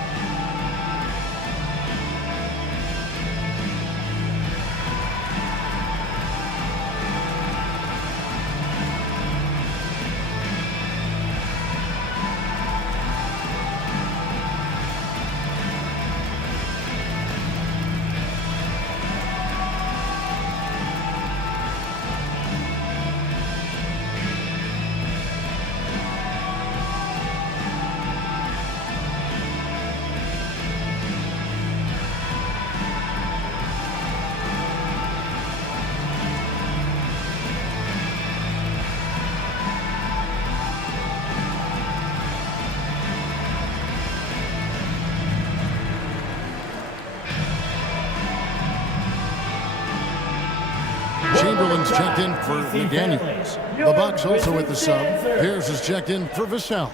Chamberlain's checked in for McDaniels. The Bucks also with the sub. Pierce is checked in for Vassell.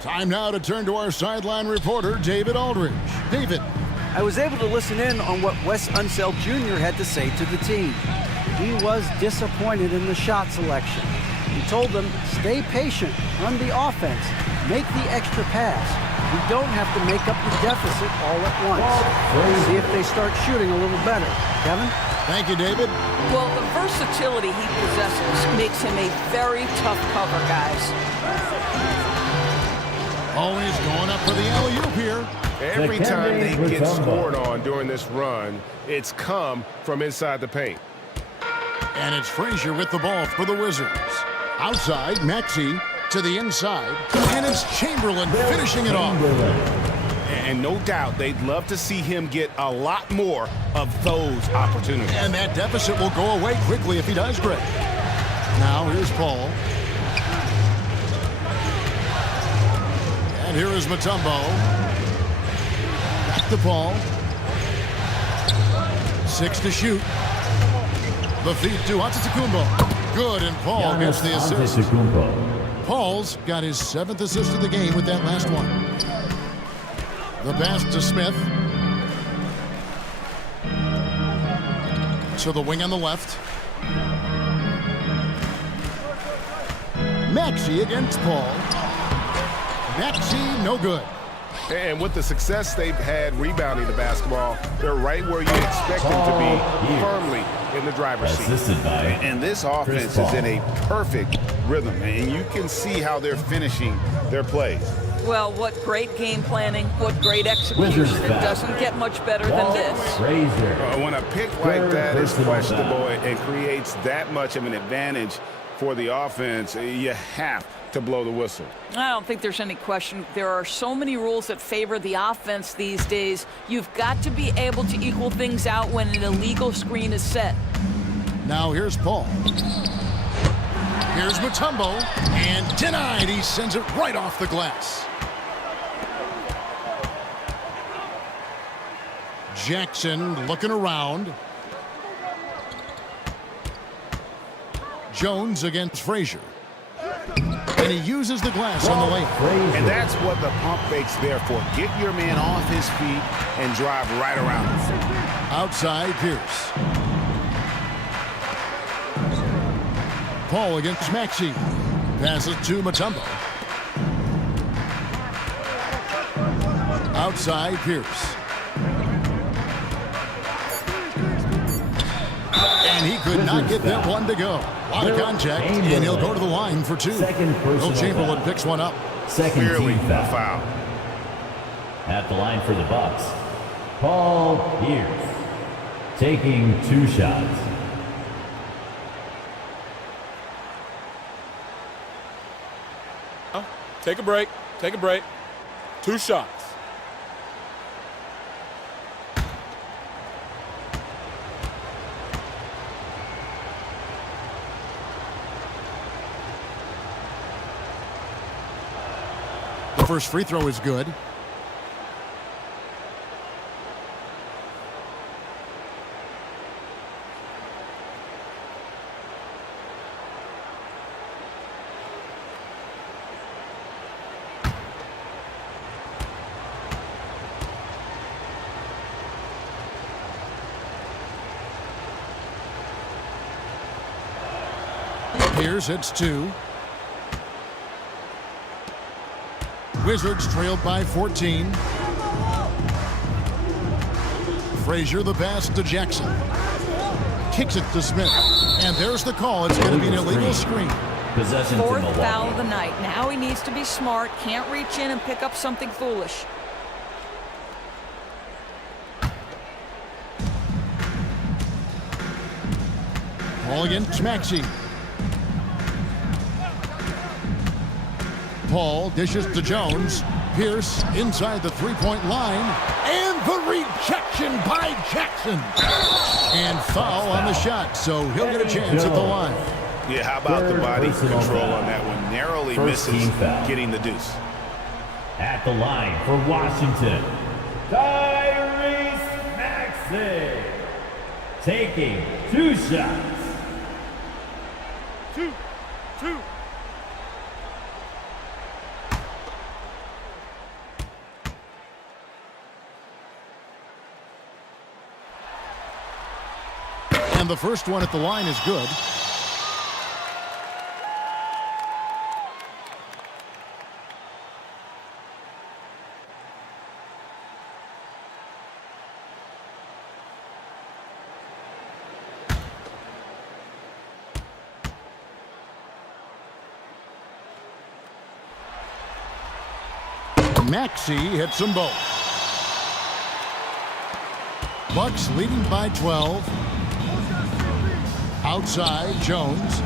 Time now to turn to our sideline reporter, David Aldridge. David. I was able to listen in on what Wes Unseld Jr. had to say to the team. He was disappointed in the shot selection. He told them, stay patient, run the offense, make the extra pass. We don't have to make up the deficit all at once. See if they start shooting a little better. Kevin? Thank you, David. Well, the versatility he possesses makes him a very tough cover, guys. Always going up for the alley-oop here. Every time they get scored on during this run, it's come from inside the paint. And it's Frazier with the ball for the Wizards. Outside, Maxey to the inside. And it's Chamberlain finishing it off. And no doubt they'd love to see him get a lot more of those opportunities. And that deficit will go away quickly if he does great. Now here's Paul. And here is Mutombo. Back to Paul. 6 to shoot. The feed to Antetokounmpo. Good, and Paul gets the assist. Paul's got his 7th assist of the game with that last one. The pass to Smith. To the wing on the left. Maxey against Paul. Maxey, no good. And with the success they've had rebounding the basketball, they're right where you expect them to be, firmly in the driver's seat. Assisted by And this offense is in a perfect rhythm, and you can see how they're finishing their plays. Well, what great game planning, what great execution. It doesn't get much better than this. When a pick like that is questionable and creates that much of an advantage for the offense, you have to blow the whistle. I don't think there's any question. There are so many rules that favor the offense these days. You've got to be able to equal things out when an illegal screen is set. Now here's Paul. Here's Mutombo, and denied. He sends it right off the glass. Jackson looking around. Jones against Frazier. And he uses the glass on the layup. And that's what the pump fake's there for. Get your man off his feet and drive right around him. Outside Pierce. Paul against Maxey. Passes to Mutombo. Outside Pierce. And he could not get that one to go. A lot of contact, and he'll go to the line for two. Will Chamberlain picks one up. Second team foul. At the line for the Bucks, Paul Pierce, taking 2 shots. Take a break. Take a break. 2 shots. The first free throw is good. Pierce hits 2. Wizards trailed by 14. Frazier the pass to Jackson. Kicks it to Smith. And there's the call. It's going to be an illegal screen. Possession Fourth foul of the night. Now he needs to be smart. Can't reach in and pick up something foolish. Paul against Maxey. Paul dishes to Jones. Pierce inside the three-point line. And the rejection by Jackson. And foul on the shot, so he'll get a chance at the line. Yeah, how about the body control on that one? Narrowly misses getting the deuce. At the line for Washington, Tyrese Maxey, taking 2 shots. 2. And the first one at the line is good. Maxey hits them both. Bucks leading by 12. Outside, Jones.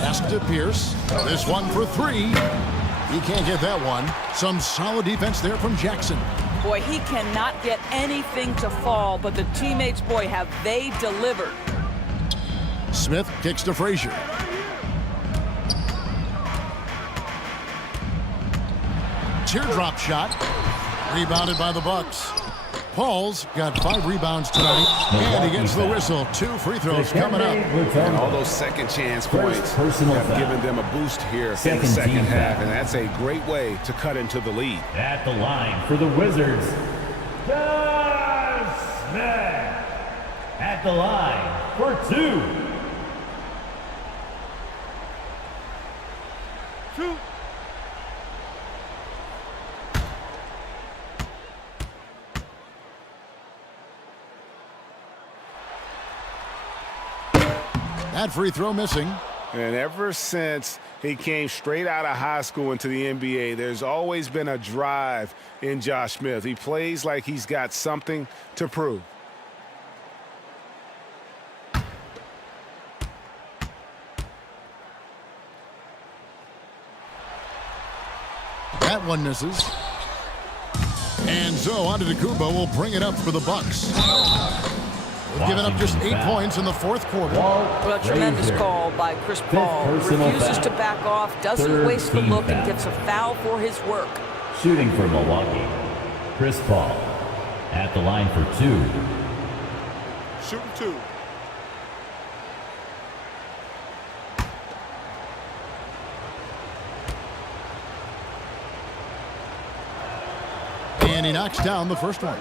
Pass to Pierce. This one for 3. He can't get that one. Some solid defense there from Jackson. Boy, he cannot get anything to fall, but the teammates, boy, have they delivered. Smith kicks to Frazier. Teardrop shot. Rebounded by the Bucks. Paul's got 5 rebounds tonight, and he gets the whistle. 2 free throws coming up. And all those second chance points have given them a boost here in the second half, and that's a great way to cut into the lead. At the line for the Wizards, Josh Smith. At the line for 2. 2. That free throw missing. And ever since he came straight out of high school into the NBA, there's always been a drive in Josh Smith. He plays like he's got something to prove. That one misses. And so Antetokounmpo will bring it up for the Bucks. They've given up just 8 points in the fourth quarter. Well, a tremendous call by Chris Paul. Refuses to back off, doesn't waste the look, and gets a foul for his work. Shooting for Milwaukee, Chris Paul at the line for 2. Shooting 2. And he knocks down the first one.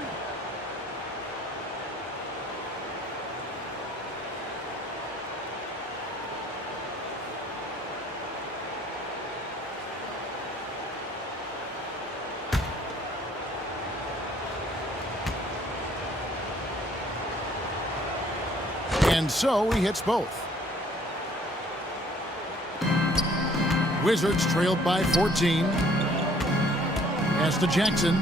And so he hits both. Wizards trailed by 14. Pass to Jackson.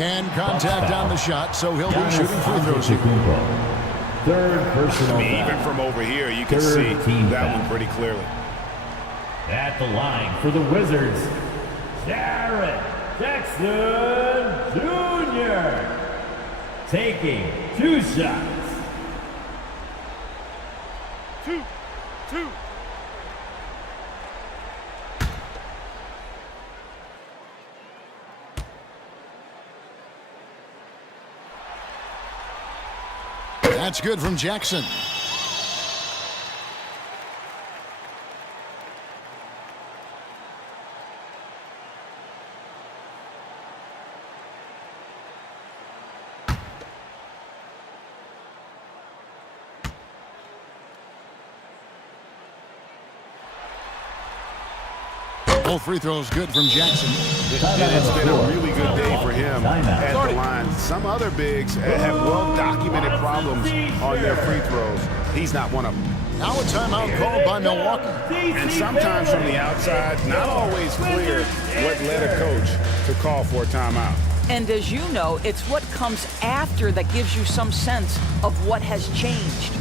And contact on the shot, so he'll be shooting free throws here. Third personal foul. Even from over here, you can see that one pretty clearly. At the line for the Wizards, Jaren Jackson Jr. taking 2 shots. 2. That's good from Jackson. Both free throws good from Jackson. And it's been a really good day for him at the line. Some other bigs have well-documented problems on their free throws. He's not one of them. Now a timeout called by Milwaukee. And sometimes from the outside, not always clear what led a coach to call for a timeout. And as you know, it's what comes after that gives you some sense of what has changed.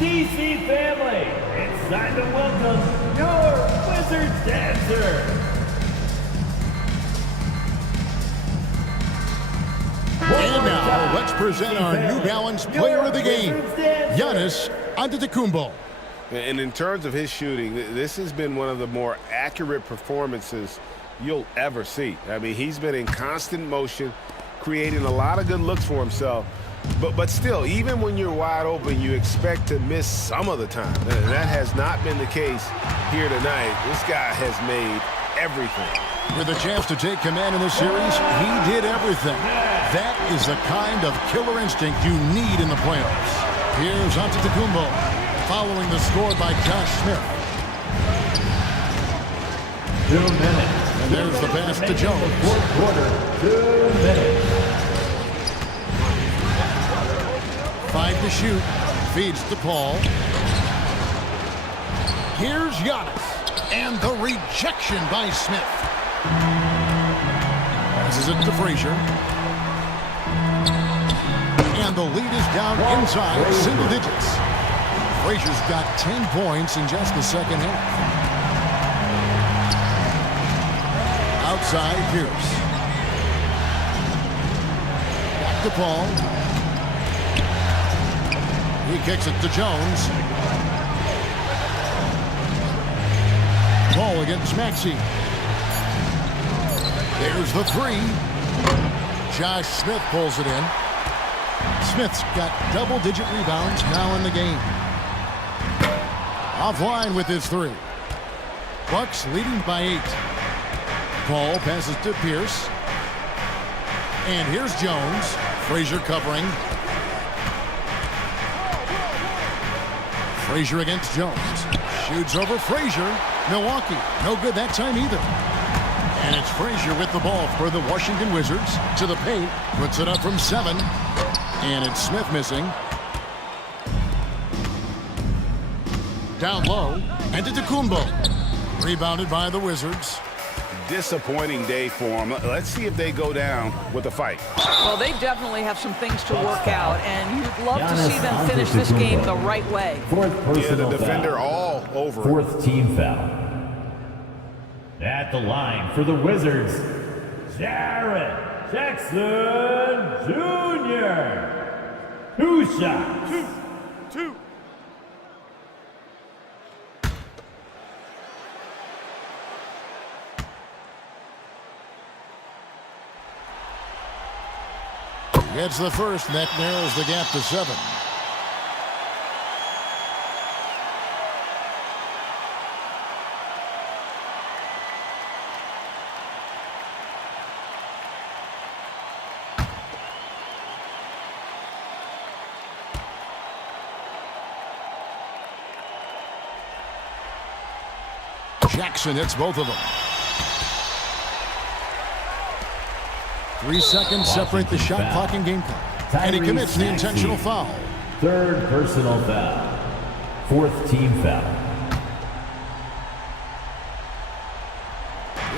DC family, it's time to welcome your Wizards dancer. And now, let's present our New Balance Player of the Game, Giannis Antetokounmpo. And in terms of his shooting, this has been one of the more accurate performances you'll ever see. I mean, he's been in constant motion, creating a lot of good looks for himself. But still, even when you're wide open, you expect to miss some of the time. And that has not been the case here tonight. This guy has made everything. With a chance to take command in this series, he did everything. That is the kind of killer instinct you need in the playoffs. Here's Antetokounmpo, following the score by Josh Smith. 2 minutes. And there's the pass to Jones. Fourth quarter, 2 minutes. 5 to shoot. Feeds to Paul. Here's Giannis. And the rejection by Smith. Passes it to Frazier. And the lead is down inside single digits. Frazier's got 10 points in just the second half. side, Pierce. Back to Paul. He kicks it to Jones. Paul against Maxey. There's the three. Josh Smith pulls it in. Smith's got double-digit rebounds now in the game. Offline with his three. Bucks leading by 8. Paul passes to Pierce. And here's Jones. Frazier covering. Frazier against Jones. Shoots over Frazier. Milwaukee, no good that time either. And it's Frazier with the ball for the Washington Wizards. To the paint. Puts it up from 7. And it's Smith missing. Down low. And to Tecumbo. Rebounded by the Wizards. Disappointing day for them. Let's see if they go down with a fight. Well, they definitely have some things to work out, and you'd love to see them finish this game the right way. Yeah, the defender all over. Fourth team foul. At the line for the Wizards, Jaren Jackson Jr. 2 shots. Two. Gets the first, and that narrows the gap to 7. Jackson hits both of them. 3 seconds separate the shot clock and game clock. And he commits the intentional foul. Third personal foul. Fourth team foul.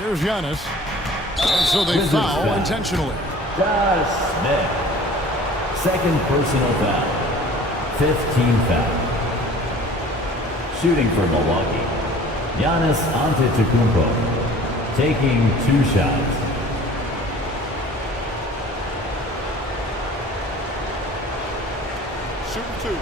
Here's Giannis. And so they foul intentionally. Josh Smith. Second personal foul. Fifth team foul. Shooting for Milwaukee. Giannis Antetokounmpo. Taking 2 shots. Shooting 2.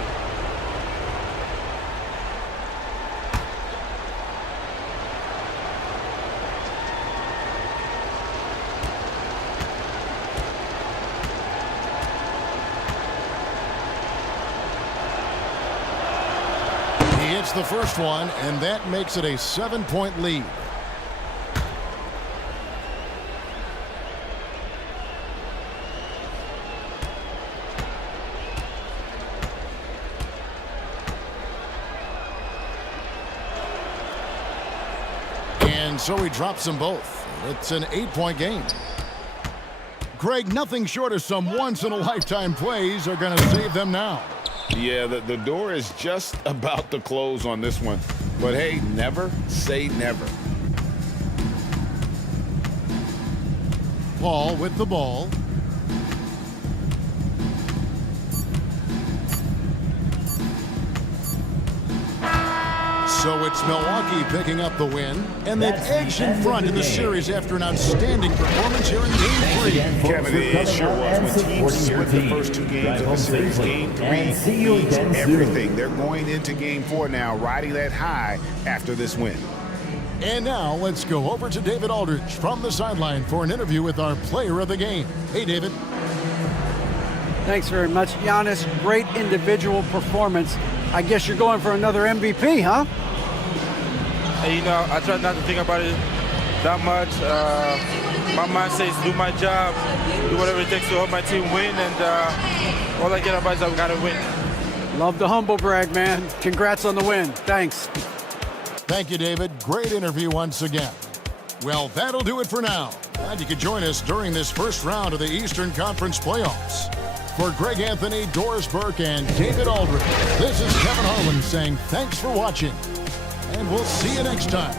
He hits the first one, and that makes it a 7-point lead. And so he drops them both. It's an 8-point game. Greg, nothing short of some once-in-a-lifetime plays are going to save them now. Yeah, the door is just about to close on this one. But hey, never say never. Paul with the ball. So it's Milwaukee picking up the win, and they've edged in front in the series after an outstanding performance here in Game 3. Kevin, it sure was. When teams split the first 2 games of the series, Game 3 means everything. They're going into Game 4 now, riding that high after this win. And now let's go over to David Aldridge from the sideline for an interview with our player of the game. Hey, David. Thanks very much, Giannis. Great individual performance. I guess you're going for another MVP, huh? And, you know, I try not to think about it that much. My mind says do my job, do whatever it takes to help my team win, and all I care about is that we got to win. Love the humble brag, man. Congrats on the win. Thanks. Thank you, David. Great interview once again. Well, that'll do it for now. Glad you could join us during this first round of the Eastern Conference playoffs. For Greg Anthony, Doris Burke, and David Aldridge, this is Kevin Harlan saying thanks for watching, and we'll see you next time.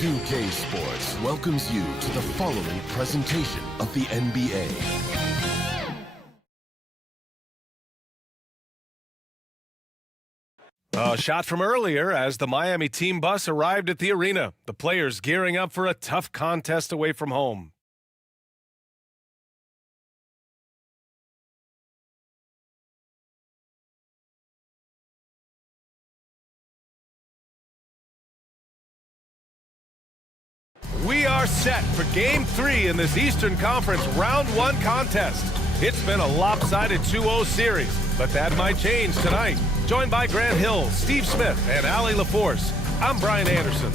2K Sports welcomes you to the following presentation of the NBA. A shot from earlier as the Miami team bus arrived at the arena. The players gearing up for a tough contest away from home. We are set for Game 3 in this Eastern Conference Round 1 contest. It's been a lopsided 2-0 series, but that might change tonight. Joined by Grant Hill, Steve Smith, and Allie LaForce, I'm Brian Anderson.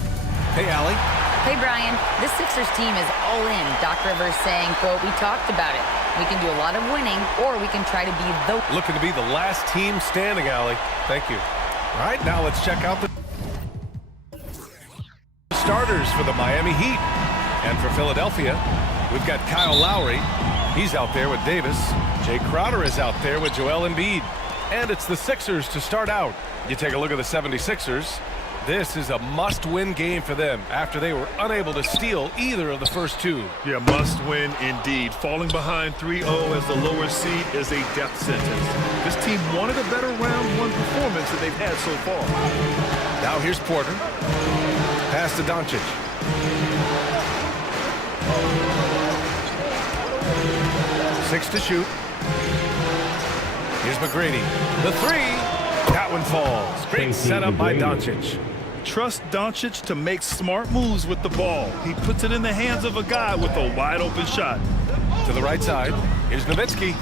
Hey, Allie. Hey, Brian. This Sixers team is all in. Doc Rivers saying, quote, "We talked about it. We can do a lot of winning, or we can try to be the..." Looking to be the last team standing, Allie. Thank you. All right, now let's check out the starters for the Miami Heat. And for Philadelphia, we've got Kyle Lowry. He's out there with Davis. Jay Crowder is out there with Joel Embiid. And it's the Sixers to start out. You take a look at the 76ers. This is a must-win game for them after they were unable to steal either of the first two. Yeah, must win indeed. Falling behind 3-0 as the lower seed is a death sentence. This team wanted a better round one performance than they've had so far. Now here's Porter. Pass to Doncic. 6 to shoot. Here's McGrady. The three. That one falls. Great setup by Doncic. Trust Doncic to make smart moves with the ball. He puts it in the hands of a guy with a wide-open shot. To the right side. Here's Nowitzki.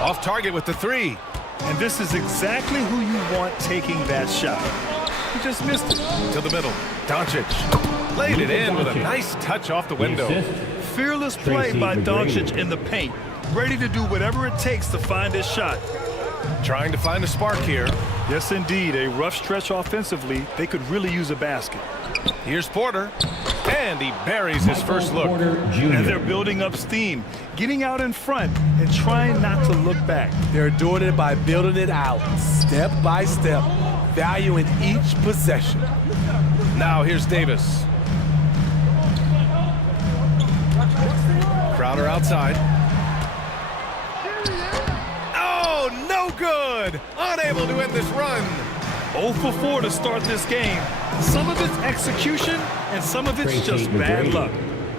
Off target with the three. And this is exactly who you want taking that shot. He just missed it. To the middle. Doncic laid it in with a nice touch off the window. Fearless play by Doncic in the paint. Ready to do whatever it takes to find his shot. Trying to find a spark here. Yes, indeed. A rough stretch offensively. They could really use a basket. Here's Porter. And he buries his first look. And they're building up steam. Getting out in front and trying not to look back. They're doing it by building it out, step by step, valuing each possession. Now here's Davis. Crowder outside. Oh, no good! Unable to end this run. 0 for 4 to start this game. Some of it's execution, and some of it's just bad luck.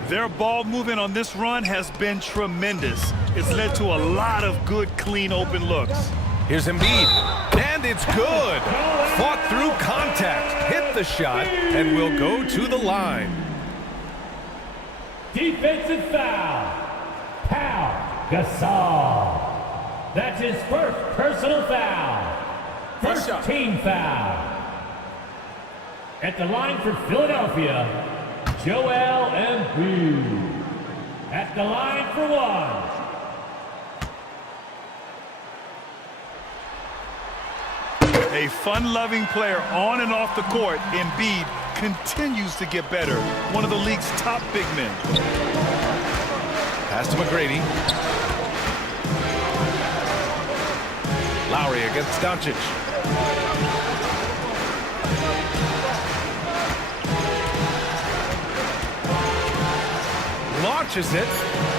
Their ball movement on this run has been tremendous. It's led to a lot of good, clean, open looks. Here's Embiid, and it's good. Fought through contact, hit the shot, and will go to the line. Defensive foul. Pau Gasol. That's his first personal foul. First team foul. At the line for Philadelphia, Joel Embiid. At the line for one. A fun-loving player on and off the court, Embiid continues to get better. One of the league's top big men. Pass to McGrady. Lowry against Doncic. Launches it.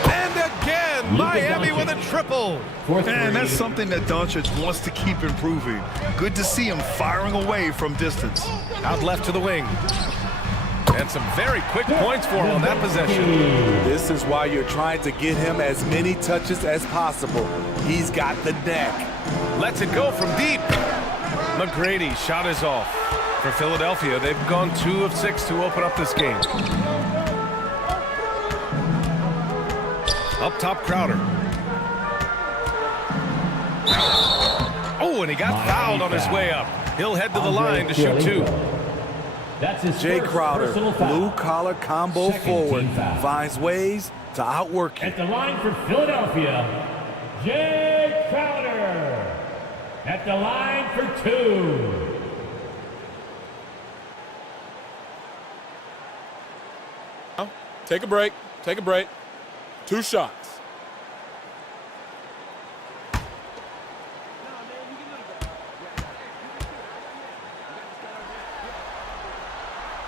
And again, Miami with a triple. And that's something that Doncic wants to keep improving. Good to see him firing away from distance. Out left to the wing. And some very quick points for him on that possession. This is why you're trying to get him as many touches as possible. He's got the neck. Lets it go from deep. McGrady shot is off. For Philadelphia, they've gone 2 of 6 to open up this game. Up top, Crowder. Oh, and he got fouled on his way up. He'll head to the line to shoot 2. That's his Jay first Crowder, personal foul. blue-collar combo Second forward, team foul. finds ways to outwork you. At the line for Philadelphia, Jay Crowder. At the line for 2. Take a break. Take a break. 2 shots.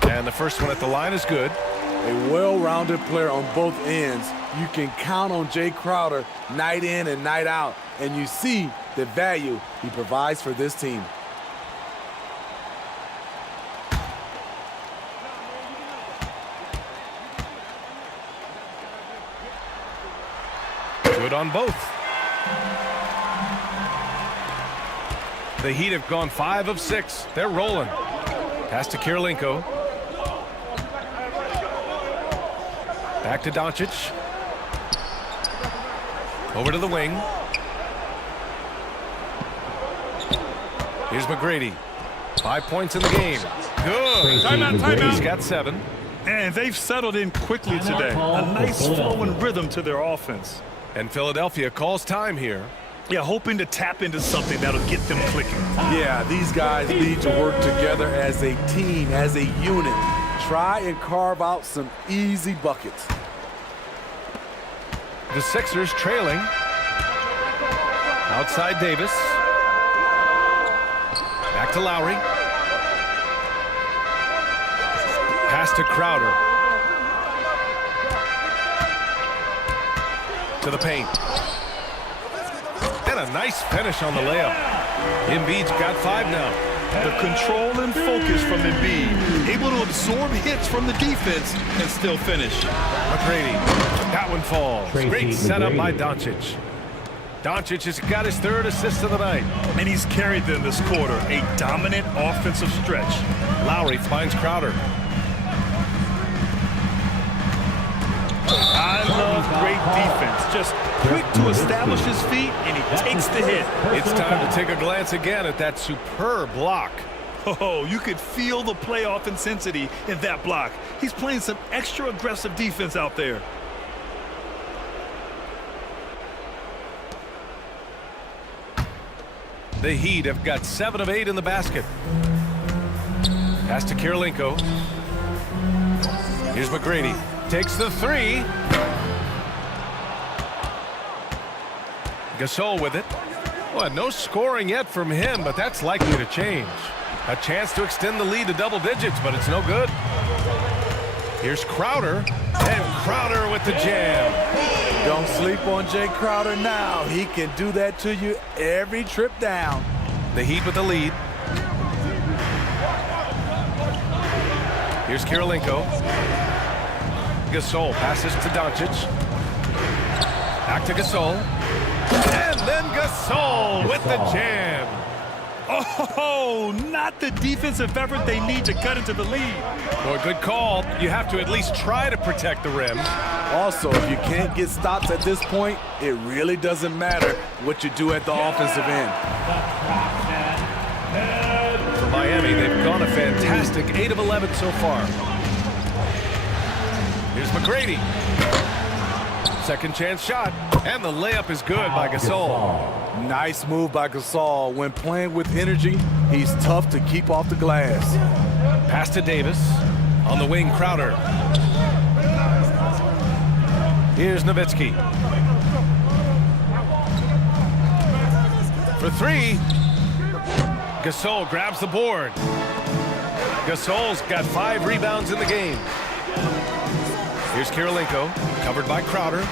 And the first one at the line is good. A well-rounded player on both ends. You can count on Jay Crowder night in and night out, and you see the value he provides for this team. Good on both. The Heat have gone 5 of 6. They're rolling. Pass to Kirilenko. Back to Doncic. Over to the wing. Here's McGrady. 5 points in the game. Good. Timeout, timeout. He's got 7. And they've settled in quickly today. A nice flow and rhythm to their offense. And Philadelphia calls time here. Yeah, hoping to tap into something that'll get them clicking. Yeah, these guys need to work together as a team, as a unit. Try and carve out some easy buckets. The Sixers trailing. Outside Davis. Back to Lowry. Pass to Crowder. To the paint. And a nice finish on the layup. Embiid's got 5 now. The control and focus from Embiid. Able to absorb hits from the defense and still finish. McGrady. That one falls. Great setup by Doncic. Doncic has got his 3rd assist of the night. And he's carried them this quarter. A dominant offensive stretch. Lowry finds Crowder. I love great defense. Just quick to establish his feet, and he takes the hit. It's time to take a glance again at that superb block. Oh, you could feel the playoff intensity in that block. He's playing some extra aggressive defense out there. The Heat have got 7 of 8 in the basket. Pass to Kirilenko. Here's McGrady. Takes the 3. Gasol with it. Well, no scoring yet from him, but that's likely to change. A chance to extend the lead to double digits, but it's no good. Here's Crowder, and Crowder with the jam. Don't sleep on Jay Crowder now. He can do that to you every trip down. The Heat with the lead. Here's Kirilenko. Gasol passes to Doncic. Back to Gasol. And then Gasol with the jam. Oh, not the defensive effort they need to cut into the lead. Boy, good call. You have to at least try to protect the rim. Also, if you can't get stops at this point, it really doesn't matter what you do at the offensive end. For Miami, they've gone a fantastic 8 of 11 so far. Here's McGrady. Second chance shot. And the layup is good by Gasol. Nice move by Gasol. When playing with energy, he's tough to keep off the glass. Pass to Davis. On the wing, Crowder. Here's Nowitzki. For 3. Gasol grabs the board. Gasol's got 5 rebounds in the game. Here's Kirilenko, covered by Crowder.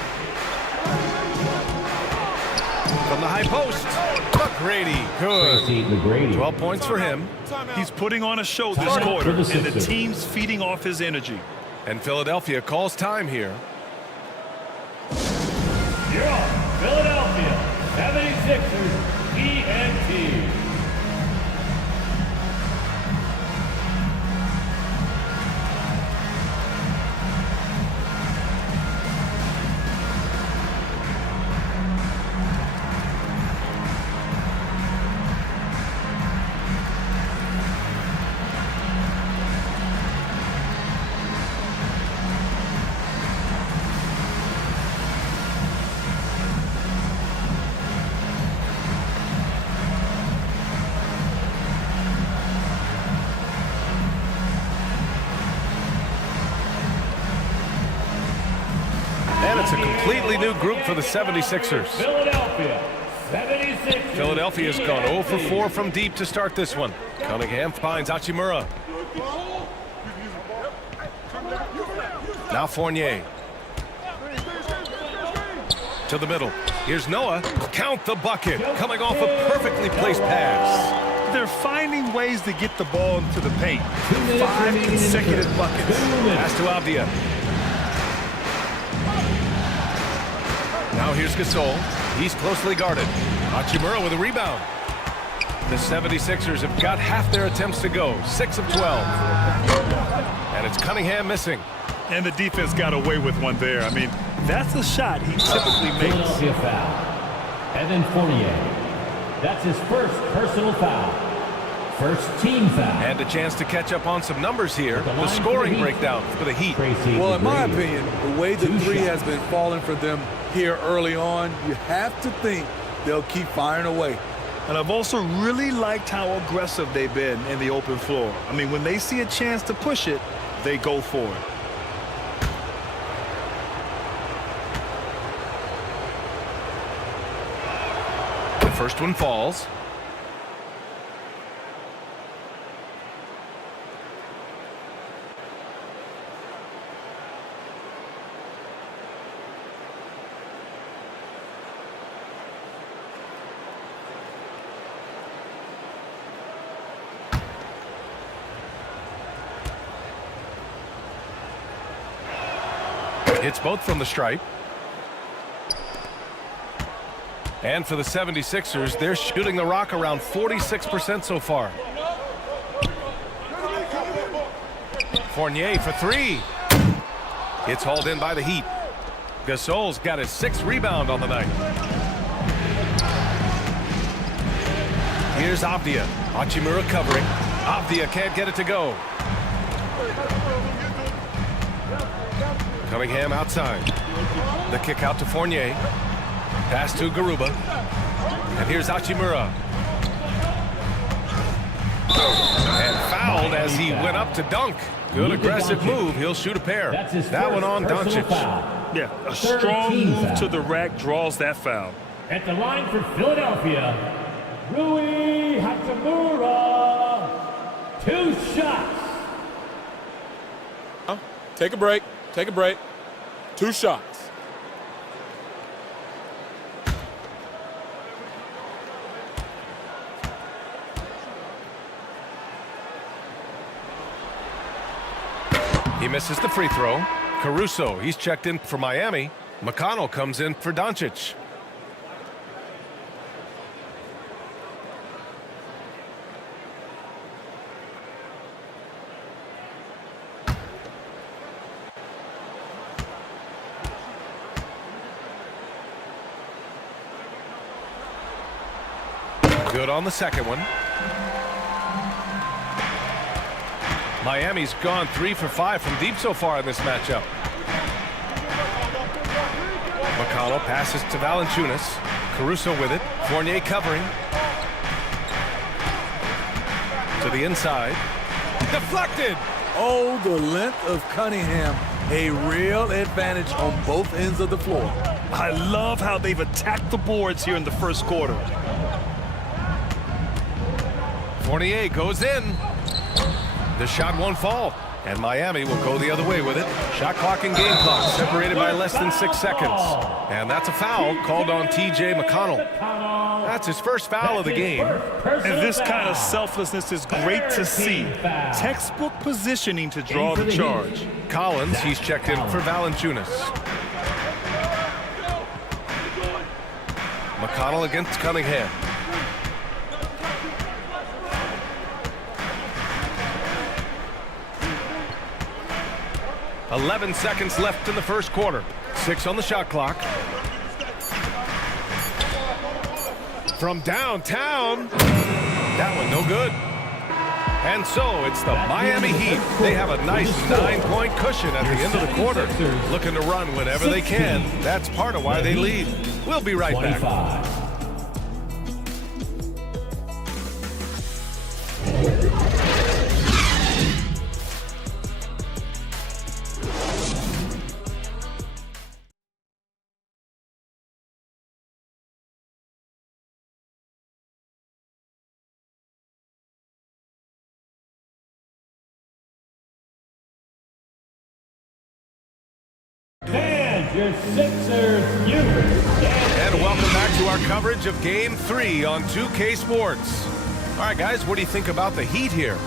from the high post. McGrady, good. 12 points for him. He's putting on a show this quarter, and the team's feeding off his energy. And Philadelphia calls time here. You're on Philadelphia 76ers ENT. And it's a completely new group for the 76ers. Philadelphia 76ers. Philadelphia's gone 0 for 4 from deep to start this one. Cunningham finds Hachimura. Now Fournier. To the middle. Here's Noah. Count the bucket. Coming off a perfectly placed pass. They're finding ways to get the ball into the paint. 5 consecutive buckets. Pass to Avdia. Now here's Gasol. He's closely guarded. Hachimura with a rebound. The 76ers have got half their attempts to go. 6 of 12. And it's Cunningham missing. And the defense got away with one there. I mean, that's a shot he typically makes. Philadelphia foul. Evan Fournier. That's his first personal foul. First team foul. And a chance to catch up on some numbers here. The scoring breakdown for the Heat. Well, in my opinion, the way the three has been falling for them here early on, you have to think they'll keep firing away. And I've also really liked how aggressive they've been in the open floor. I mean, when they see a chance to push it, they go for it. The first one falls. Hits both from the stripe. And for the 76ers, they're shooting the rock around 46% so far. Fournier for three. It's hauled in by the Heat. Gasol's got his 6th rebound on the night. Here's Avdia. Hachimura covering. Avdia can't get it to go. Cunningham outside. The kick out to Fournier. Pass to Garuba. And here's Hachimura. And fouled as he went up to dunk. Good aggressive move. He'll shoot a pair. That one on Doncic. Yeah, a strong move to the rack draws that foul. At the line for Philadelphia, Rui Hachimura. 2 shots. Take a break. Take a break. 2 shots. He misses the free throw. Caruso, he's checked in for Miami. McConnell comes in for Doncic. Good on the second one. Miami's gone 3 for 5 from deep so far in this matchup. McConnell passes to Valanciunas. Caruso with it. Fournier covering. To the inside. Deflected! Oh, the length of Cunningham. A real advantage on both ends of the floor. I love how they've attacked the boards here in the first quarter. Fournier goes in. The shot won't fall. And Miami will go the other way with it. Shot clock and game clock separated by less than 6 seconds. And that's a foul called on T.J. McConnell. That's his first foul of the game. And this kind of selflessness is great to see. Textbook positioning to draw the charge. Collins, he's checked in for Valanciunas. McConnell against Cunningham. "11 seconds left in the first quarter. 6 on the shot clock. From downtown. That one no good. And so it's the Miami Heat. They have a nice 9-point cushion at the end of the quarter. Looking to run whenever they can. That's part of why they lead. We'll be right back. Your Sixers viewers. And welcome back to our coverage of Game 3 on 2K Sports. All right, guys, what do you think about the Heat here?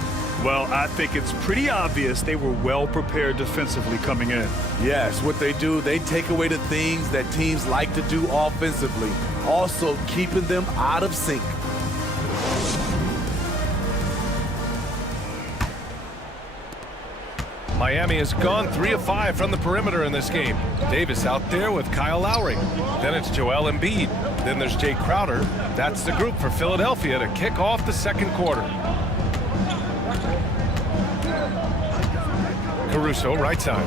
Well, I think it's pretty obvious they were well prepared defensively coming in. Yes, what they do, they take away the things that teams like to do offensively, also keeping them out of sync. Miami has gone 3 of 5 from the perimeter in this game. Davis out there with Kyle Lowry. Then it's Joel Embiid. Then there's Jay Crowder. That's the group for Philadelphia to kick off the second quarter. Caruso, right side.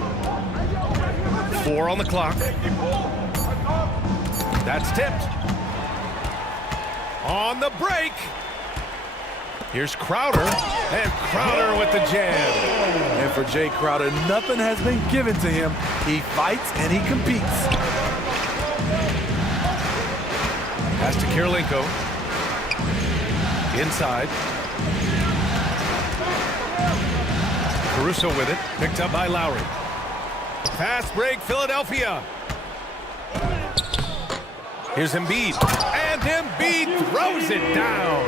4 on the clock. That's tipped. On the break. Here's Crowder, and Crowder with the jam. And for Jay Crowder, nothing has been given to him. He fights and he competes. Pass to Kirilenko. Inside. Caruso with it, picked up by Lowry. Fast break, Philadelphia. Here's Embiid, and Embiid throws it down.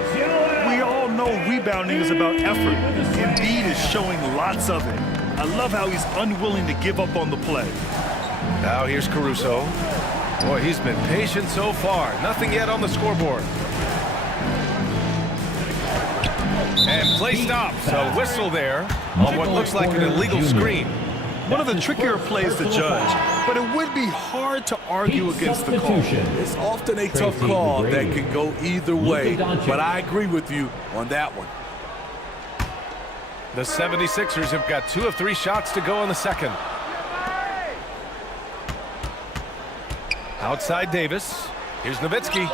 We all know rebounding is about effort. Embiid is showing lots of it. I love how he's unwilling to give up on the play. Now here's Caruso. Boy, he's been patient so far. Nothing yet on the scoreboard. And play stops. A whistle there on what looks like an illegal screen. One of the trickier plays to judge, but it would be hard to argue against the call. It's often a tough call that can go either way, but I agree with you on that one. The 76ers have got 2 of 3 shots to go in the second. Outside Davis. Here's Nowitzki.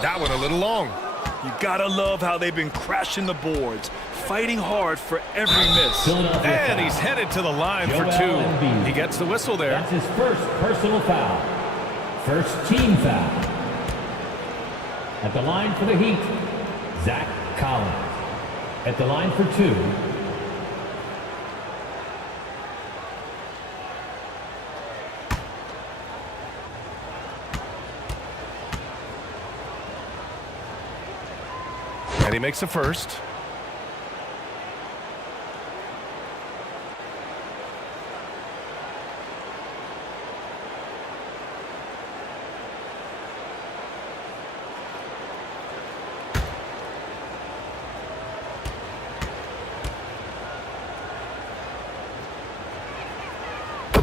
That one a little long. You gotta love how they've been crashing the boards, fighting hard for every miss. And he's headed to the line for 2. He gets the whistle there. That's his first personal foul. First team foul. At the line for the Heat, Zach Collins. At the line for 2. And he makes the first.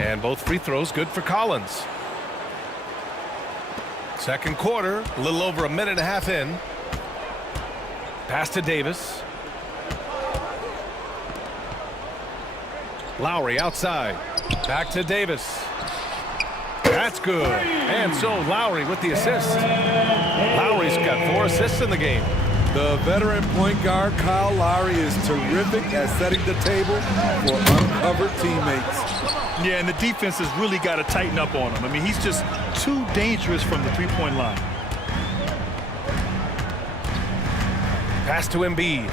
And both free throws good for Collins. Second quarter, a little over a minute and a half in. Pass to Davis. Lowry outside. Back to Davis. That's good. And so Lowry with the assist. Lowry's got 4 assists in the game. The veteran point guard, Kyle Lowry, is terrific at setting the table for uncovered teammates. Yeah, and the defense has really got to tighten up on him. I mean, he's just too dangerous from the three-point line. Pass to Embiid.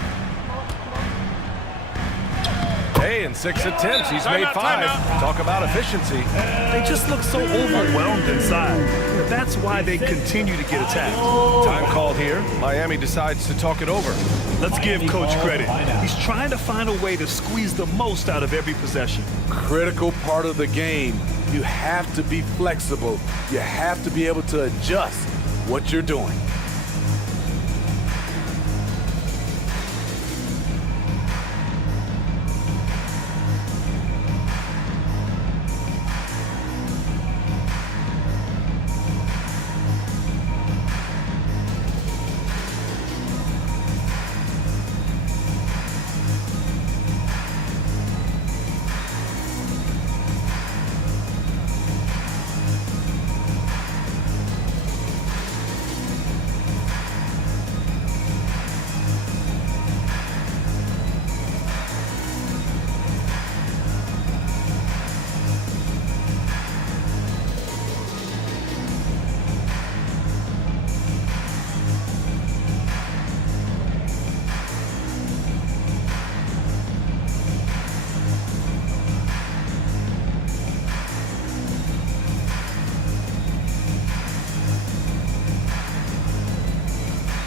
play in 6 attempts. He's made 5. Talk about efficiency. They just look so overwhelmed inside. That's why they continue to get attacked. Time called here. Miami decides to talk it over. Let's give Coach credit. He's trying to find a way to squeeze the most out of every possession. Critical part of the game. You have to be flexible. You have to be able to adjust what you're doing.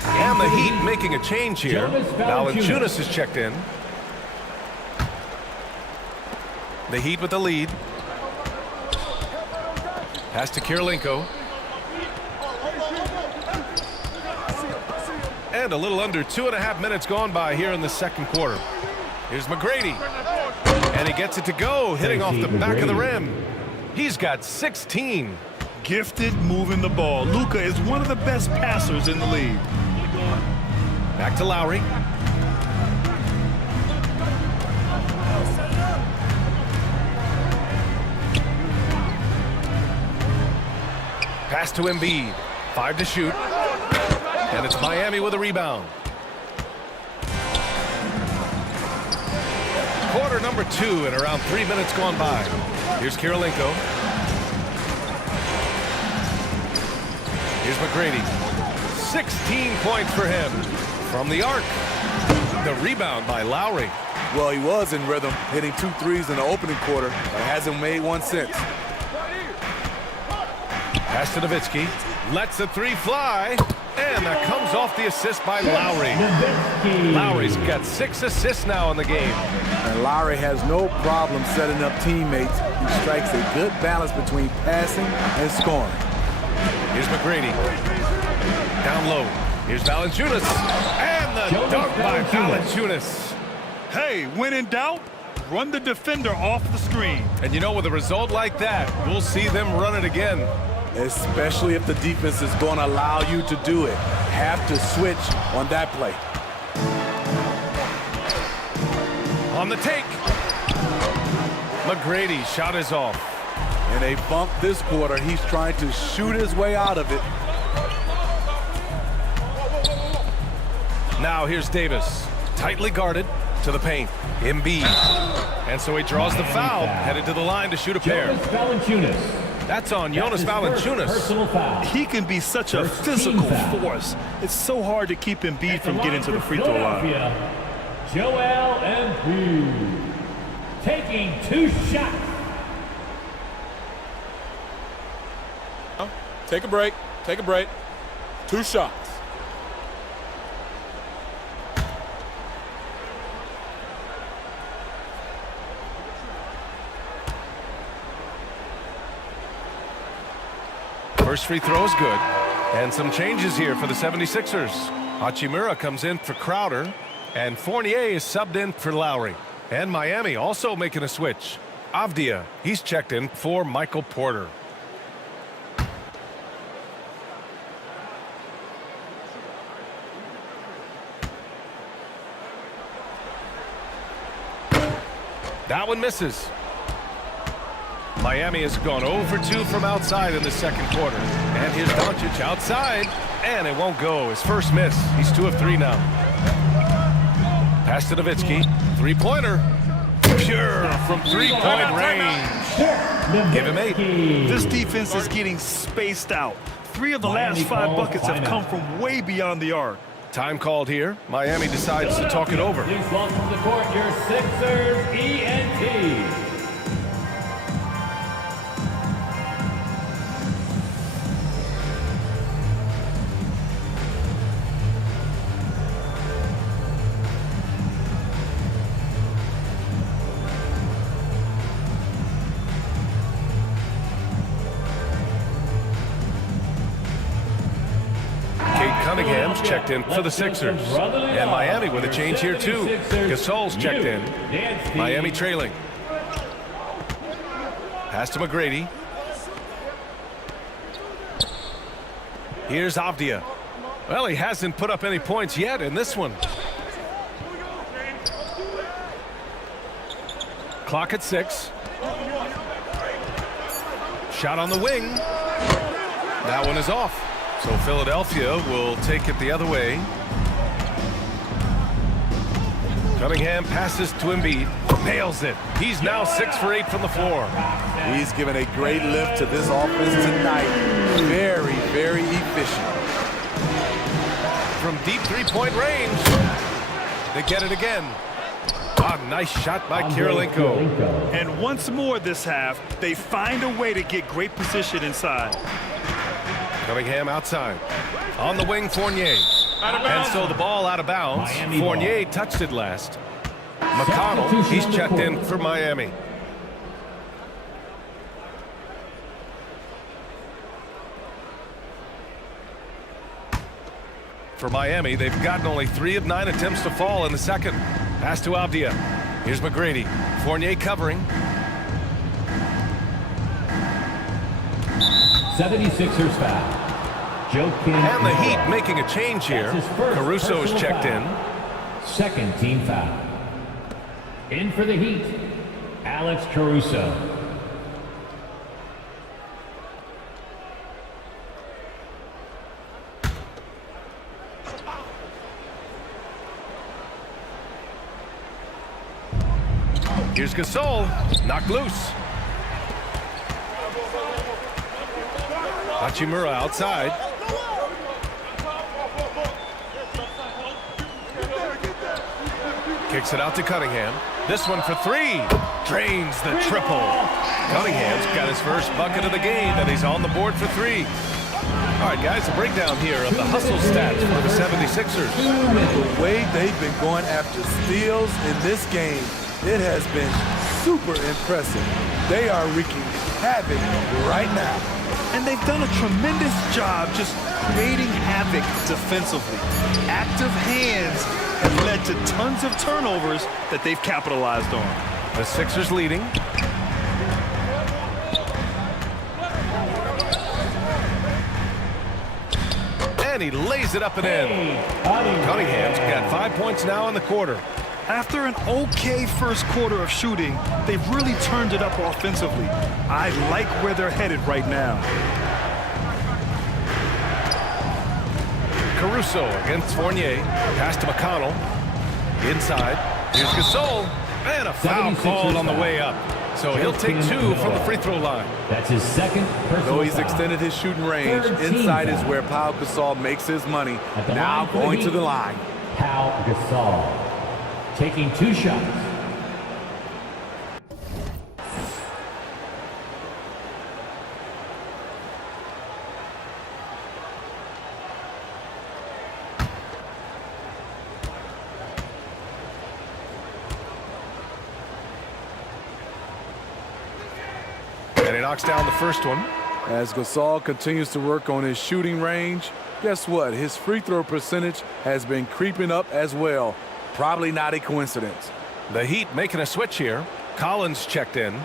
And the Heat making a change here. Valanciunas is checked in. The Heat with the lead. Pass to Kirilenko. And a little under 2.5 minutes gone by here in the second quarter. Here's McGrady. And he gets it to go, hitting off the back of the rim. He's got 16. Gifted moving the ball. Luka is one of the best passers in the league. Back to Lowry. Pass to Embiid. 5 to shoot. And it's Miami with a rebound. Quarter number 2 and around 3 minutes gone by. Here's Kirilenko. Here's McGrady. 16 points for him. From the arc. The rebound by Lowry. Well, he was in rhythm, hitting 2 threes in the opening quarter, but hasn't made one since. Pass to Nowitzki. Lets the 3 fly. And that comes off the assist by Lowry. Lowry's got 6 assists now in the game. And Lowry has no problem setting up teammates. He strikes a good balance between passing and scoring. Here's McGrady. Down low. Here's Valanciunas. And the dunk by Valanciunas. Hey, when in doubt, run the defender off the screen. And you know, with a result like that, we'll see them run it again. Especially if the defense is going to allow you to do it. Have to switch on that play. On the take. McGrady shot is off. And they bump this quarter. He's trying to shoot his way out of it. Now here's Davis. Tightly guarded to the paint. Embiid. And so he draws the foul. Headed to the line to shoot a pair. That's on Jonas Valanciunas. He can be such a physical force. It's so hard to keep Embiid from getting to the free throw line. Joel Embiid taking 2 shots. Take a break. Take a break. 2 shots. First free throw is good. And some changes here for the 76ers. Hachimura comes in for Crowder. And Fournier is subbed in for Lowry. And Miami also making a switch. Avdia, he's checked in for Michael Porter. That one misses. Miami has gone 0 for 2 from outside in the second quarter. And here's Doncic outside. And it won't go. His first miss. He's 2 of 3 now. Pass to Nowitzki. 3-pointer. Pure from 3-point range. Give him 8. This defense is getting spaced out. 3 of the last 5 buckets have come from way beyond the arc. Time called here. Miami decides to talk it over. Please welcome to the court your Sixers ENT. Cunningham's checked in for the Sixers. And Miami with a change here too. Gasol's checked in. Miami trailing. Pass to McGrady. Here's Avdia. Well, he hasn't put up any points yet in this one. Clock at 6. Shot on the wing. That one is off. So Philadelphia will take it the other way. Cunningham passes to Embiid. Nails it. He's now 6 for 8 from the floor. He's given a great lift to this offense tonight. Very, very efficient. From deep three-point range. They get it again. Ah, nice shot by Kirilenko. And once more this half, they find a way to get great position inside. Cunningham outside. On the wing, Fournier. And so the ball out of bounds. Fournier touched it last. McConnell, he's checked in for Miami. For Miami, they've gotten only 3 of 9 attempts to fall in the second. Pass to Avdia. Here's McGrady. Fournier covering. 76ers foul. And the Heat making a change here. Caruso is checked in. Second team foul. In for the Heat, Alex Caruso. Here's Gasol. Knocked loose. Hachimura outside. Kicks it out to Cunningham. This one for 3. Drains the triple. Cunningham's got his first bucket of the game, and he's on the board for 3. All right, guys, a breakdown here of the hustle stats for the 76ers. The way they've been going after steals in this game, it has been super impressive. They are wreaking havoc right now. And they've done a tremendous job just creating havoc defensively. Active hands have led to tons of turnovers that they've capitalized on. The Sixers leading. And he lays it up and in. Cunningham's got 5 points now in the quarter. After an okay first quarter of shooting, they've really turned it up offensively. I like where they're headed right now. Caruso against Fournier. Pass to McConnell. Inside. Here's Gasol. And a foul called on the way up. So he'll take 2 from the free throw line. That's his second personal Though he's foul. extended his shooting range, inside is where Pau Gasol makes his money. Now going to the line. Pau Gasol taking 2 shots. And he knocks down the first one. As Gasol continues to work on his shooting range, guess what? His free throw percentage has been creeping up as well. Probably not a coincidence. The Heat making a switch here. Collins checked in.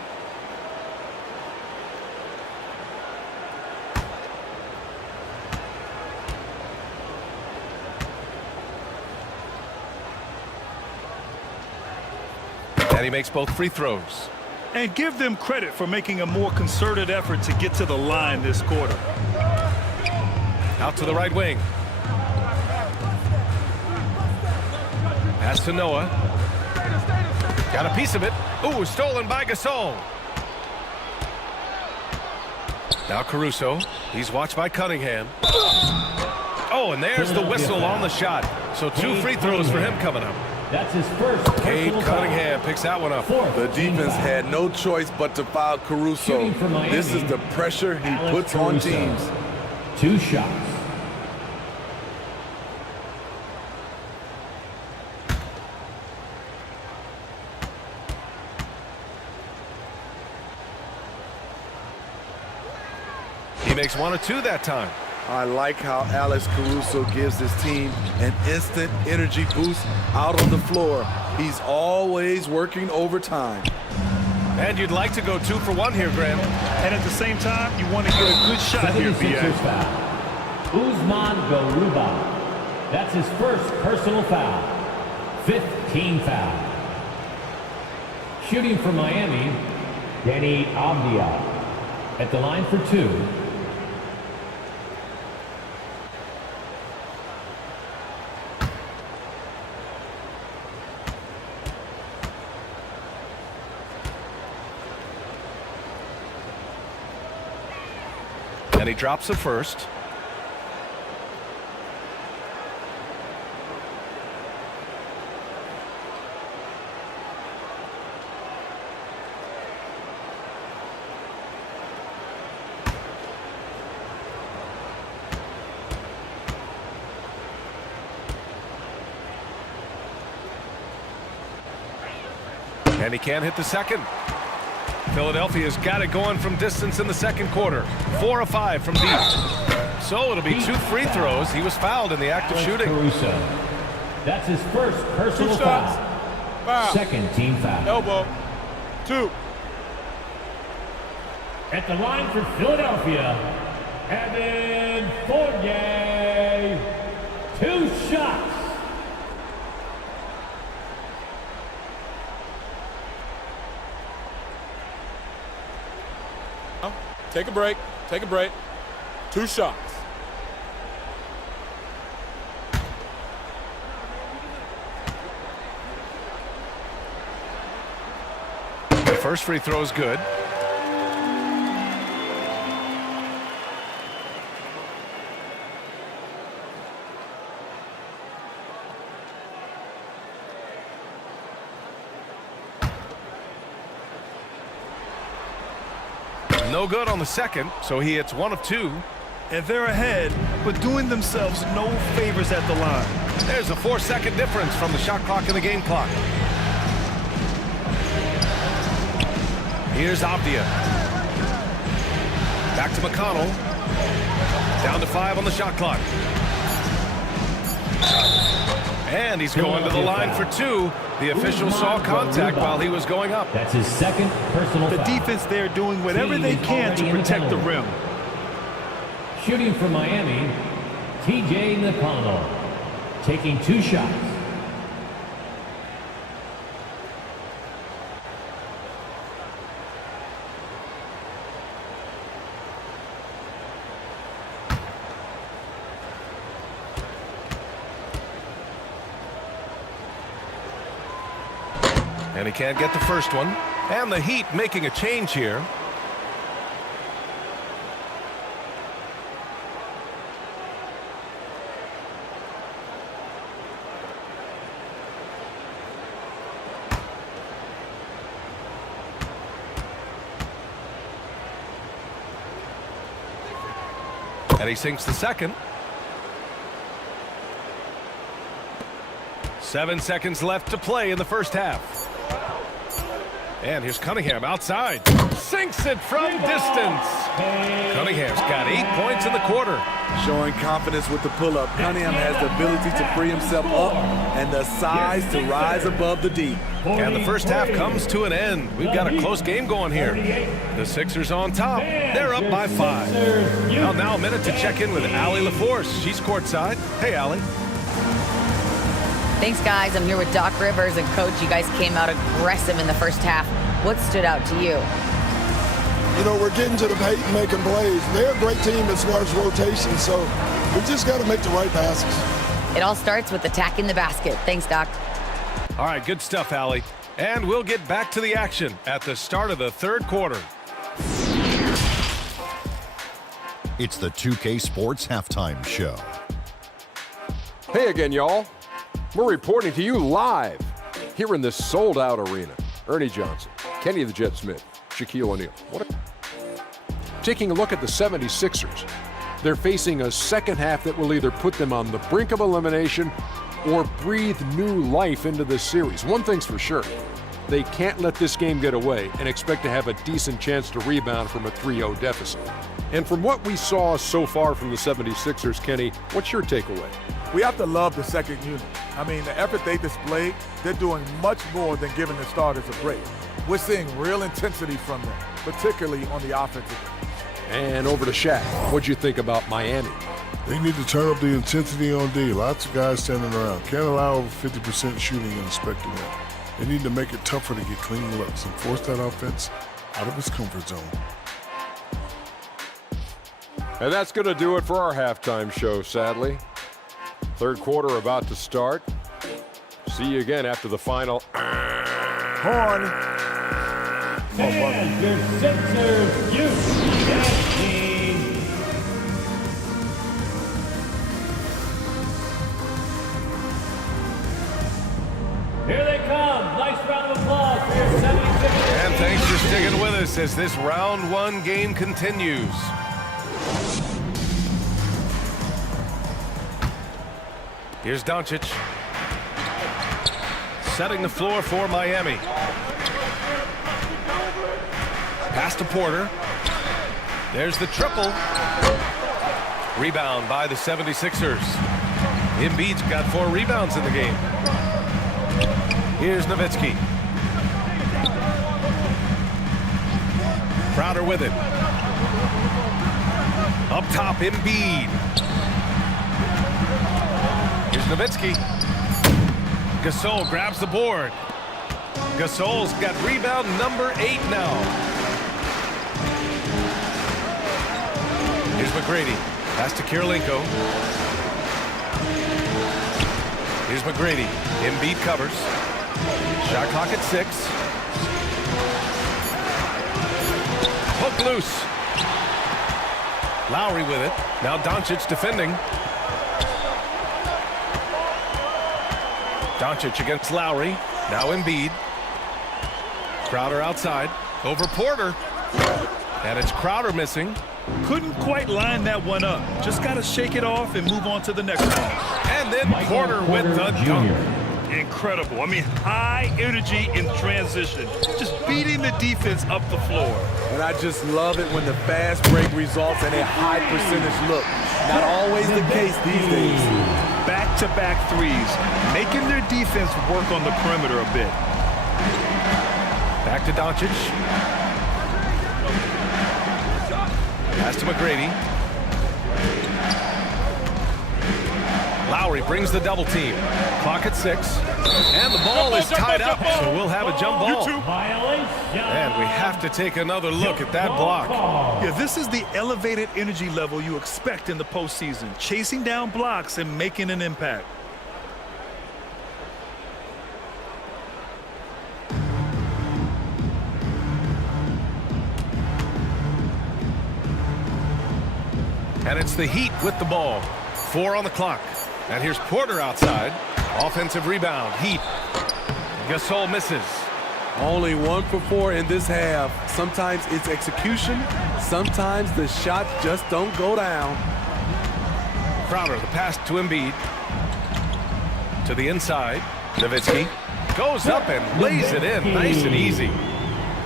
And he makes both free throws. And give them credit for making a more concerted effort to get to the line this quarter. Out to the right wing. Pass to Noah. Got a piece of it. Ooh, stolen by Gasol. Now Caruso. He's watched by Cunningham. Oh, and there's the whistle on the shot. So 2 free throws for him coming up. That's his first. Cade Cunningham picks that one up. The defense had no choice but to foul Caruso. This is the pressure he puts on teams. 2 shots. He makes 1 of 2 that time. I like how Alex Caruso gives his team an instant energy boost out on the floor. He's always working overtime. And you'd like to go 2 for 1 here, Graham. And at the same time, you want to get a good shot here, B.A. Foul. Usman Garuba. That's his first personal foul. 5th team foul. Shooting for Miami, Danny Avdia. At the line for 2. And he drops the first. And he can't hit the second. Philadelphia's got it going from distance in the second quarter. 4 of 5 from deep. So it'll be 2 free throws. He was fouled in the act of shooting. Caruso. That's his first personal foul. 2nd team foul. Elbow. 2. At the line for Philadelphia, Evan Fournier. 2 shots. Take a break. Take a break. 2 shots. The first free throw is good. No good on the second, so he hits 1 of 2. And they're ahead, but doing themselves no favors at the line. There's a 4-second difference from the shot clock and the game clock. Here's Avdia. Back to McConnell. Down to 5 on the shot clock. And he's going to the line for 2. The official saw contact while he was going up. That's his 2nd personal foul. The defense there doing whatever they can to protect the rim. Shooting for Miami, T.J. McConnell. Taking 2 shots. And he can't get the first one. And the Heat making a change here. And he sinks the second. 7 seconds left to play in the first half. And here's Cunningham outside. Sinks it from distance. Cunningham's got 8 points in the quarter. Showing confidence with the pull-up. Cunningham has the ability to free himself up and the size to rise above the D. And the first half comes to an end. We've got a close game going here. The Sixers on top. They're up by 5. Now a minute to check in with Allie LaForce. She's courtside. Hey, Allie. Thanks, guys. I'm here with Doc Rivers and Coach. You guys came out aggressive in the first half. What stood out to you? You know, we're getting to the paint and making plays. They're a great team as far as rotation, so we just got to make the right passes. It all starts with attacking the basket. Thanks, Doc. All right, good stuff, Allie. And we'll get back to the action at the start of the third quarter. It's the 2K Sports Halftime Show. Hey again, y'all. We're reporting to you live here in this sold-out arena. Ernie Johnson, Kenny the Jet Smith, Shaquille O'Neal. Taking a look at the 76ers. They're facing a second half that will either put them on the brink of elimination or breathe new life into this series. One thing's for sure. They can't let this game get away and expect to have a decent chance to rebound from a 3-0 deficit. And from what we saw so far from the 76ers, Kenny, what's your takeaway? We have to love the second unit. I mean, the effort they displayed, they're doing much more than giving the starters a break. We're seeing real intensity from them, particularly on the offensive end. And over to Shaq. What'd you think about Miami? They need to turn up the intensity on D. Lots of guys standing around. Can't allow over 50% shooting in the spectrum. They need to make it tougher to get clean looks and force that offense out of its comfort zone. And that's going to do it for our halftime show, sadly. Third quarter about to start. See you again after the final. Horn. And your Sixers USA team. Here they come. Nice round of applause for your 76ers. And thanks for sticking with us as this round one game continues. Here's Doncic. Setting the floor for Miami. Pass to Porter. There's the triple. Rebound by the 76ers. Embiid's got 4 rebounds in the game. Here's Nowitzki. Crowder with it. Up top, Embiid. Here's Nowitzki. Gasol grabs the board. Gasol's got rebound number 8 now. Here's McGrady. Pass to Kirilenko. Here's McGrady. Embiid covers. Shot clock at 6. Hook loose. Lowry with it. Now Doncic defending. Doncic against Lowry. Now Embiid. Crowder outside. Over Porter. And it's Crowder missing. Couldn't quite line that one up. Just got to shake it off and move on to the next one. And then Porter with the dunk. Incredible. I mean, high energy in transition. Just beating the defense up the floor. And I just love it when the fast break results in a high percentage look. Not always the case these days. Back-to-back threes, making their defense work on the perimeter a bit. Back to Doncic. Pass to McGrady. Lowry brings the double team. Clock at 6. And the ball is tied up, so we'll have a jump ball. And we have to take another look at that block. Yeah, this is the elevated energy level you expect in the postseason. Chasing down blocks and making an impact. And it's the Heat with the ball. 4 on the clock. And here's Porter outside. Offensive rebound. Heat. Gasol misses. Only 1 for 4 in this half. Sometimes it's execution. Sometimes the shots just don't go down. Crowder, the pass to Embiid. To the inside. Nowitzki goes up and lays it in. Nice and easy.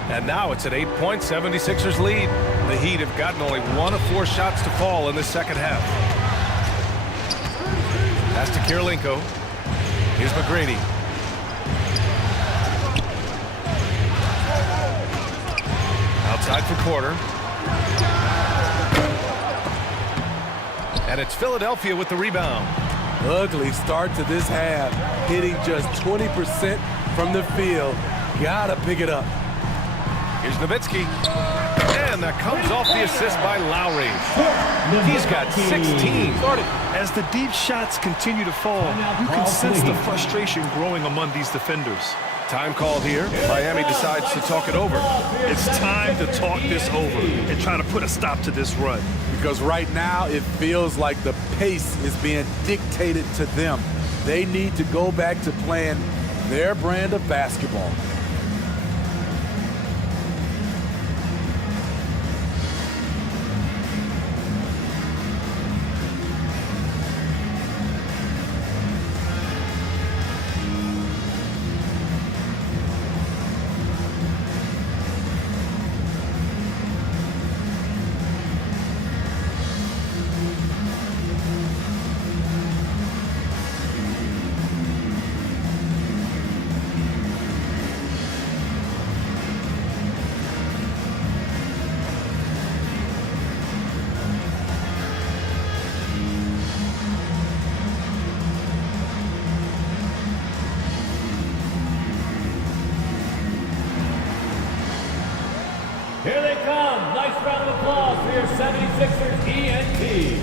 And now it's an 8-point 76ers lead. The Heat have gotten only 1 of 4 shots to fall in the second half. Pass to Kirilenko. Here's McGrady. Outside for Porter. And it's Philadelphia with the rebound. Ugly start to this half. Hitting just 20% from the field. Gotta pick it up. Here's Nowitzki. And that comes off the assist by Lowry. He's got 16. As the deep shots continue to fall, you can sense the frustration growing among these defenders. Time called here. Miami decides to talk it over. It's time to talk this over and try to put a stop to this run. Because right now it feels like the pace is being dictated to them. They need to go back to playing their brand of basketball. Here they come. Nice round of applause for your 76ers ENT.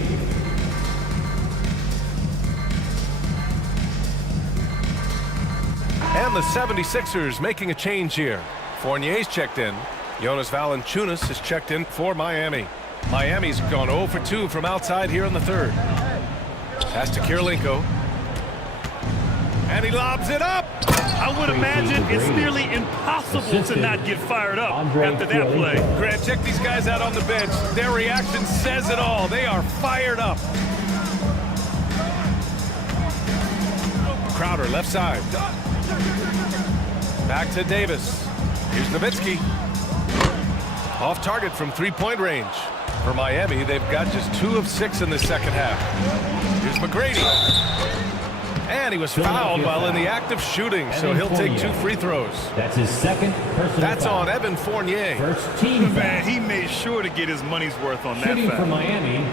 And the 76ers making a change here. Fournier's checked in. Jonas Valanciunas has checked in for Miami. Miami's gone 0 for 2 from outside here in the third. Pass to Kirilenko. And he lobs it up. I would imagine it's nearly impossible to not get fired up after that play. Grant, check these guys out on the bench. Their reaction says it all. They are fired up. Crowder, left side. Back to Davis. Here's Nowitzki. Off target from three-point range. For Miami, they've got just 2 of 6 in the second half. Here's McGrady. And he was fouled while in the act of shooting, so he'll take 2 free throws. That's his second personal That's foul. on Evan Fournier. First team Man, foul. he made sure to get his money's worth on that Shooting foul. for Miami,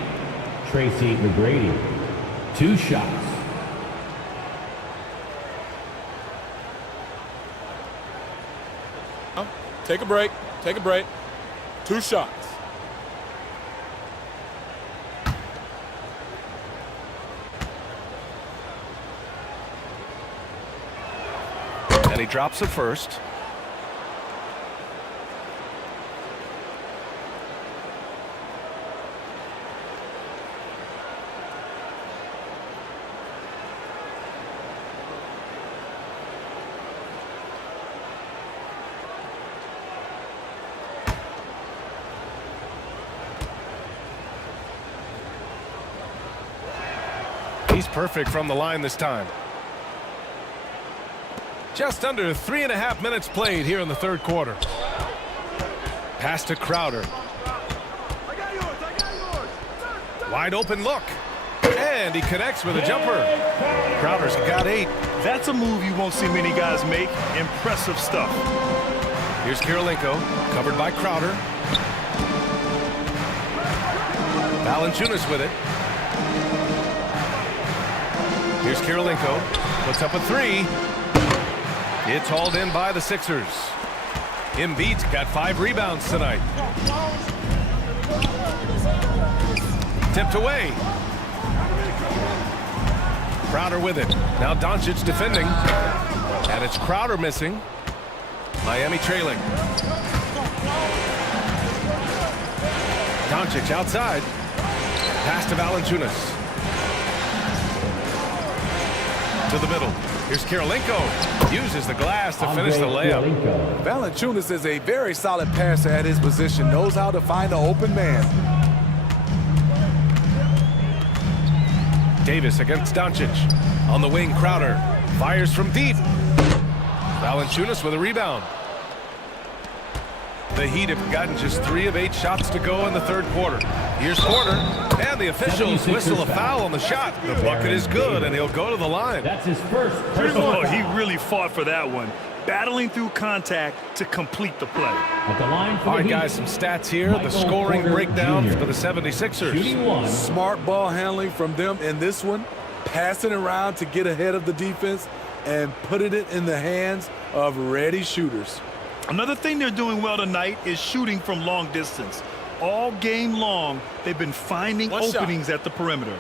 Tracy McGrady. 2 shots. Take a break. Take a break. 2 shots. And he drops it first. He's perfect from the line this time. Just under 3.5 minutes played here in the third quarter. Pass to Crowder. Wide open look. And he connects with a jumper. Crowder's got 8. That's a move you won't see many guys make. Impressive stuff. Here's Kirilenko, covered by Crowder. Valanciunas with it. Here's Kirilenko, puts up a 3. It's hauled in by the Sixers. Embiid's got 5 rebounds tonight. Tipped away. Crowder with it. Now Doncic defending. And it's Crowder missing. Miami trailing. Doncic outside. Pass to Valanciunas. To the middle. Here's Kirilenko. Uses the glass to finish the layup. Valanciunas is a very solid passer at his position. Knows how to find an open man. Davis against Doncic. On the wing, Crowder. Fires from deep. Valanciunas with a rebound. The Heat have gotten just 3 of 8 shots to go in the third quarter. Here's Porter, and the officials whistle a foul on the shot. The bucket is good, and he'll go to the line. That's his first personal Oh, foul. he really fought for that one. Battling through contact to complete the play. At the line for All right, the Heat, guys, some stats here. Michael The scoring Porter breakdown Jr. for the 76ers. Shooting 1. Smart ball handling from them in this one. Passing around to get ahead of the defense and putting it in the hands of ready shooters. Another thing they're doing well tonight is shooting from long distance. All game long, they've been finding One shot. openings at the perimeter.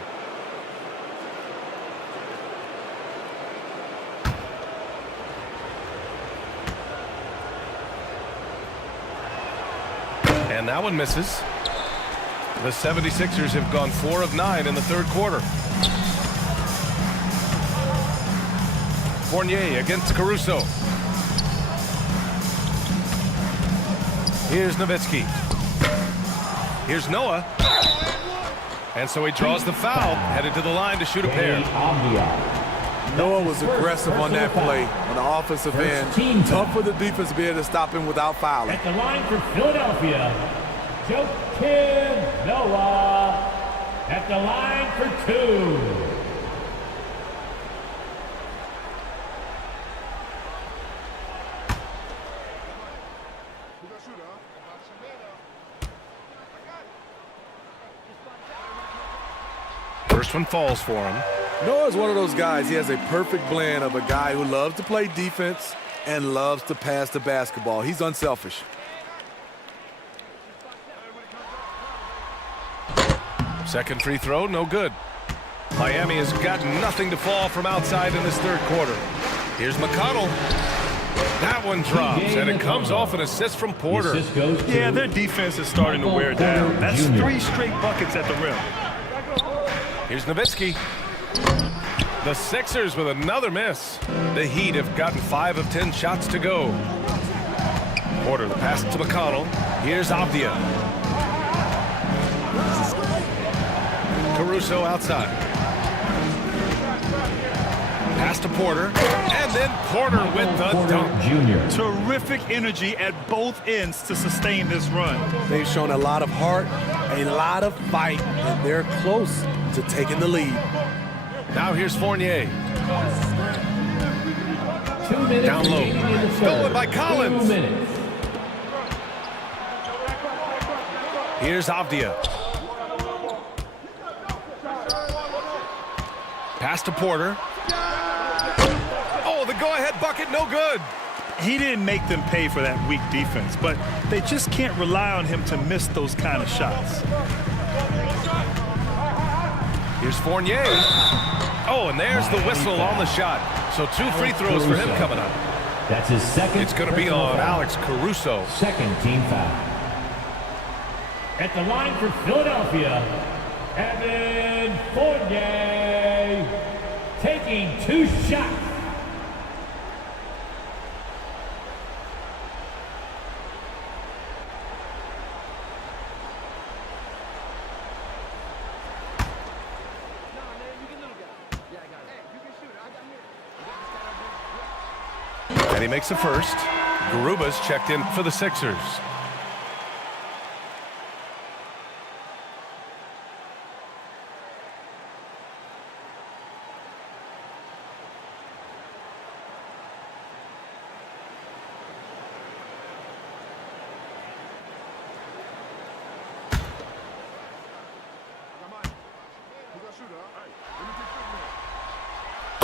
And that one misses. The 76ers have gone 4 of 9 in the third quarter. Fournier against Caruso. Here's Nowitzki. Here's Noah. And so he draws the foul, headed to the line to shoot a pair. Noah was aggressive on that play on the offensive end. Tough for the defense to be able to stop him without fouling. At the line for Philadelphia, Joakim Noah. At the line for 2. First one falls for him. Noah's one of those guys. He has a perfect blend of a guy who loves to play defense and loves to pass the basketball. He's unselfish. Second free throw, no good. Miami has got nothing to fall from outside in this third quarter. Here's McConnell. That one drops, and it comes off an assist from Porter. Yeah, their defense is starting to wear down. That's 3 straight buckets at the rim. Here's Nowitzki. The Sixers with another miss. The Heat have gotten 5 of 10 shots to go. Porter, the pass to McConnell. Here's Avdia. Caruso outside. Pass to Porter. And then Porter with the dunk. Terrific energy at both ends to sustain this run. They've shown a lot of heart, a lot of fight, and they're close to taking the lead. Now here's Fournier. 2 minutes Down low. remaining in the third. Stolen by Collins. 2 minutes. Here's Avdia. Pass to Porter. Oh, the go-ahead bucket, no good. He didn't make them pay for that weak defense, but they just can't rely on him to miss those kind of shots. Here's Fournier. Oh, and there's the whistle on the shot. So 2 free throws for him coming up. That's his second. It's going to be on Alex Caruso. Second team foul. At the line for Philadelphia, Evan Fournier taking 2 shots. And he makes the first. Garuba's checked in for the Sixers.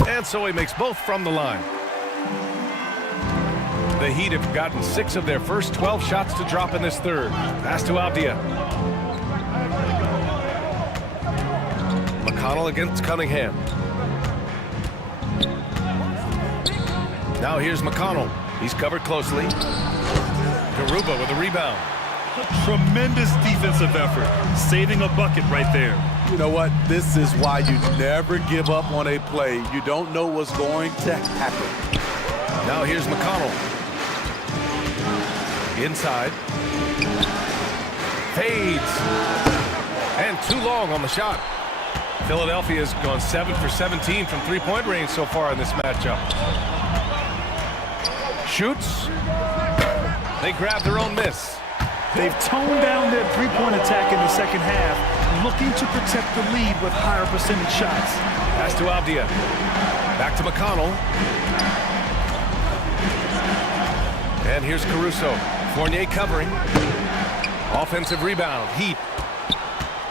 And so he makes both from the line. The Heat have gotten 6 of their first 12 shots to drop in this third. Pass to Avdia. McConnell against Cunningham. Now here's McConnell. He's covered closely. Garuba with a rebound. Tremendous defensive effort, saving a bucket right there. You know what? This is why you never give up on a play. You don't know what's going to happen. Now here's McConnell. Inside. Fades. And too long on the shot. Philadelphia has gone 7 for 17 from three-point range so far in this matchup. Shoots. They grab their own miss. They've toned down their three-point attack in the second half, looking to protect the lead with higher percentage shots. Pass to Avdia. Back to McConnell. And here's Caruso. Fournier covering. Offensive rebound. Heat.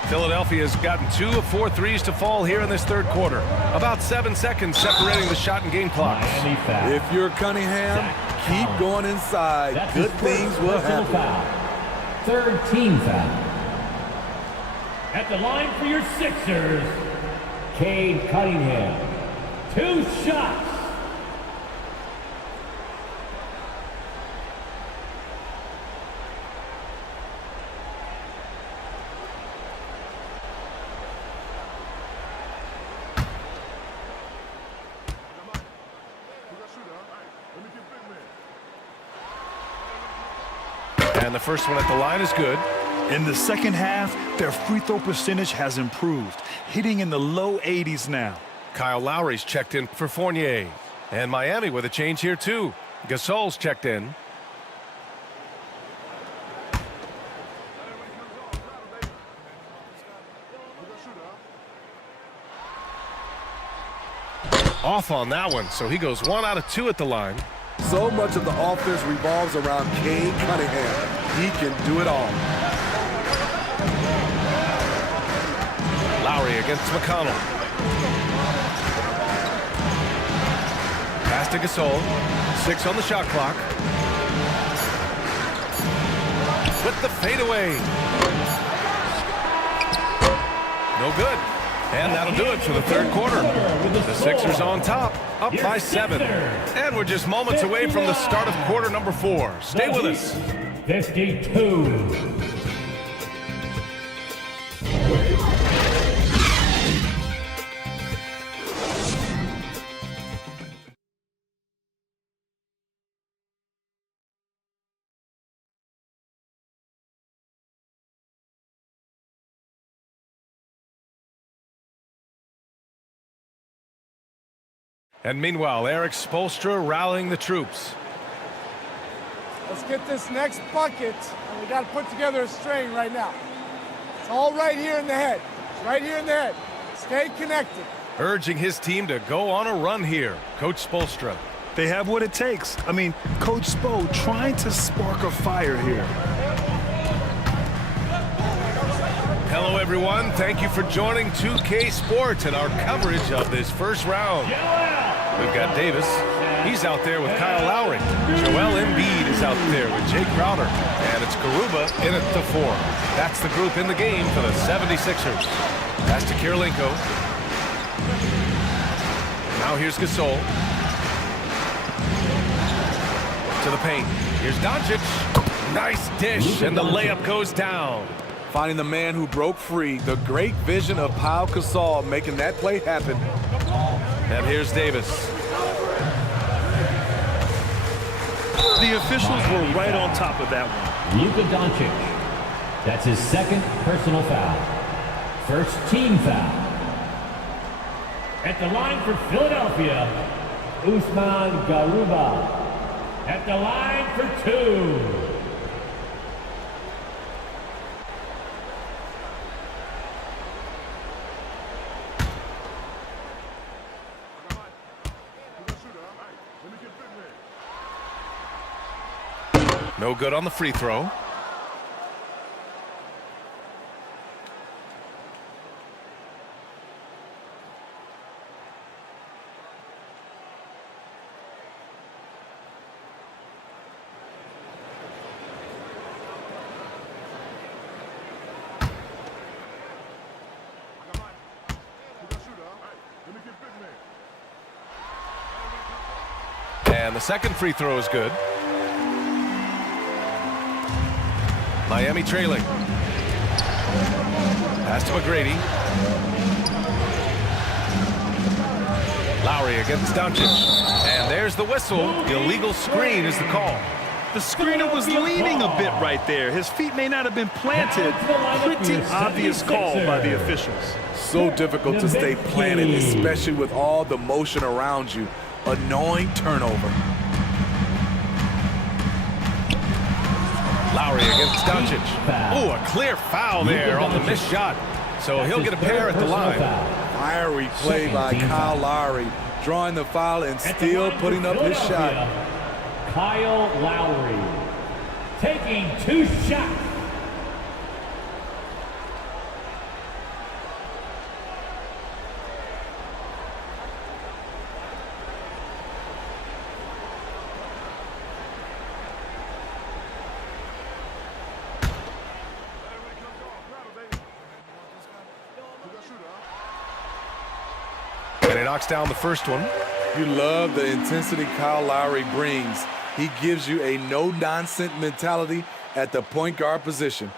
Philadelphia has gotten 2 of 4 threes to fall here in this third quarter. About 7 seconds separating the shot and game clocks. If you're Cunningham, keep going inside. Good things will happen. Foul. Third team foul. At the line for your Sixers, Cade Cunningham. 2 shots. And the first one at the line is good. In the second half, their free throw percentage has improved, hitting in the low 80s now. Kyle Lowry's checked in for Fournier. And Miami with a change here too. Gasol's checked in. Off on that one, so he goes 1 out of 2 at the line. So much of the offense revolves around Cade Cunningham. He can do it all. Lowry against McConnell. Pass to Gasol. 6 on the shot clock. With the fadeaway. No good. And that'll do it for the third quarter. The Sixers on top, up by 7. And we're just moments away from the start of quarter number 4. Stay with us. 52. And meanwhile, Eric Spoelstra rallying the troops. Let's get this next bucket, and we got to put together a string right now. It's all right here in the head. It's right here in the head. Stay connected. Urging his team to go on a run here. Coach Spoelstra. They have what it takes. I mean, Coach Spo trying to spark a fire here. Hello, everyone. Thank you for joining 2K Sports and our coverage of this first round. We've got Davis. He's out there with Kyle Lowry. Joel Embiid is out there with Jay Crowder. And it's Garuba in at the 4. That's the group in the game for the 76ers. Pass to Kirilenko. Now here's Gasol. To the paint. Here's Doncic. Nice dish, and the layup goes down. Finding the man who broke free, the great vision of Pau Gasol making that play happen. And here's Davis. The officials were right on top of that one. Luka Doncic. That's his second personal foul. First team foul. At the line for Philadelphia, Usman Garuba. At the line for 2. No good on the free throw. And the second free throw is good. Miami trailing. Pass to McGrady. Lowry against Doncic. And there's the whistle. The illegal screen is the call. The screener was leaning a bit right there. His feet may not have been planted. Pretty obvious call by the officials. So difficult to stay planted, especially with all the motion around you. Annoying turnover. Lowry against Doncic. Ooh, a clear foul there on the missed shot. So he'll get a pair at the line. Fiery play by Kyle Lowry, drawing the foul and still putting up his shot. Kyle Lowry taking 2 shots. And he knocks down the first one. You love the intensity Kyle Lowry brings. He gives you a no-nonsense mentality at the point guard position.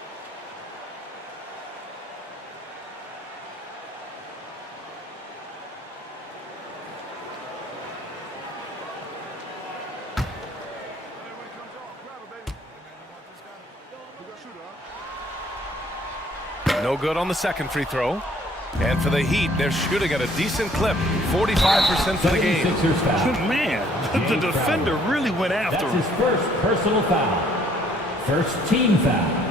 No good on the second free throw. And for the Heat, they're shooting at a decent clip, 45% for the game. Man, the defender really went after him. That's his first personal foul. First team foul.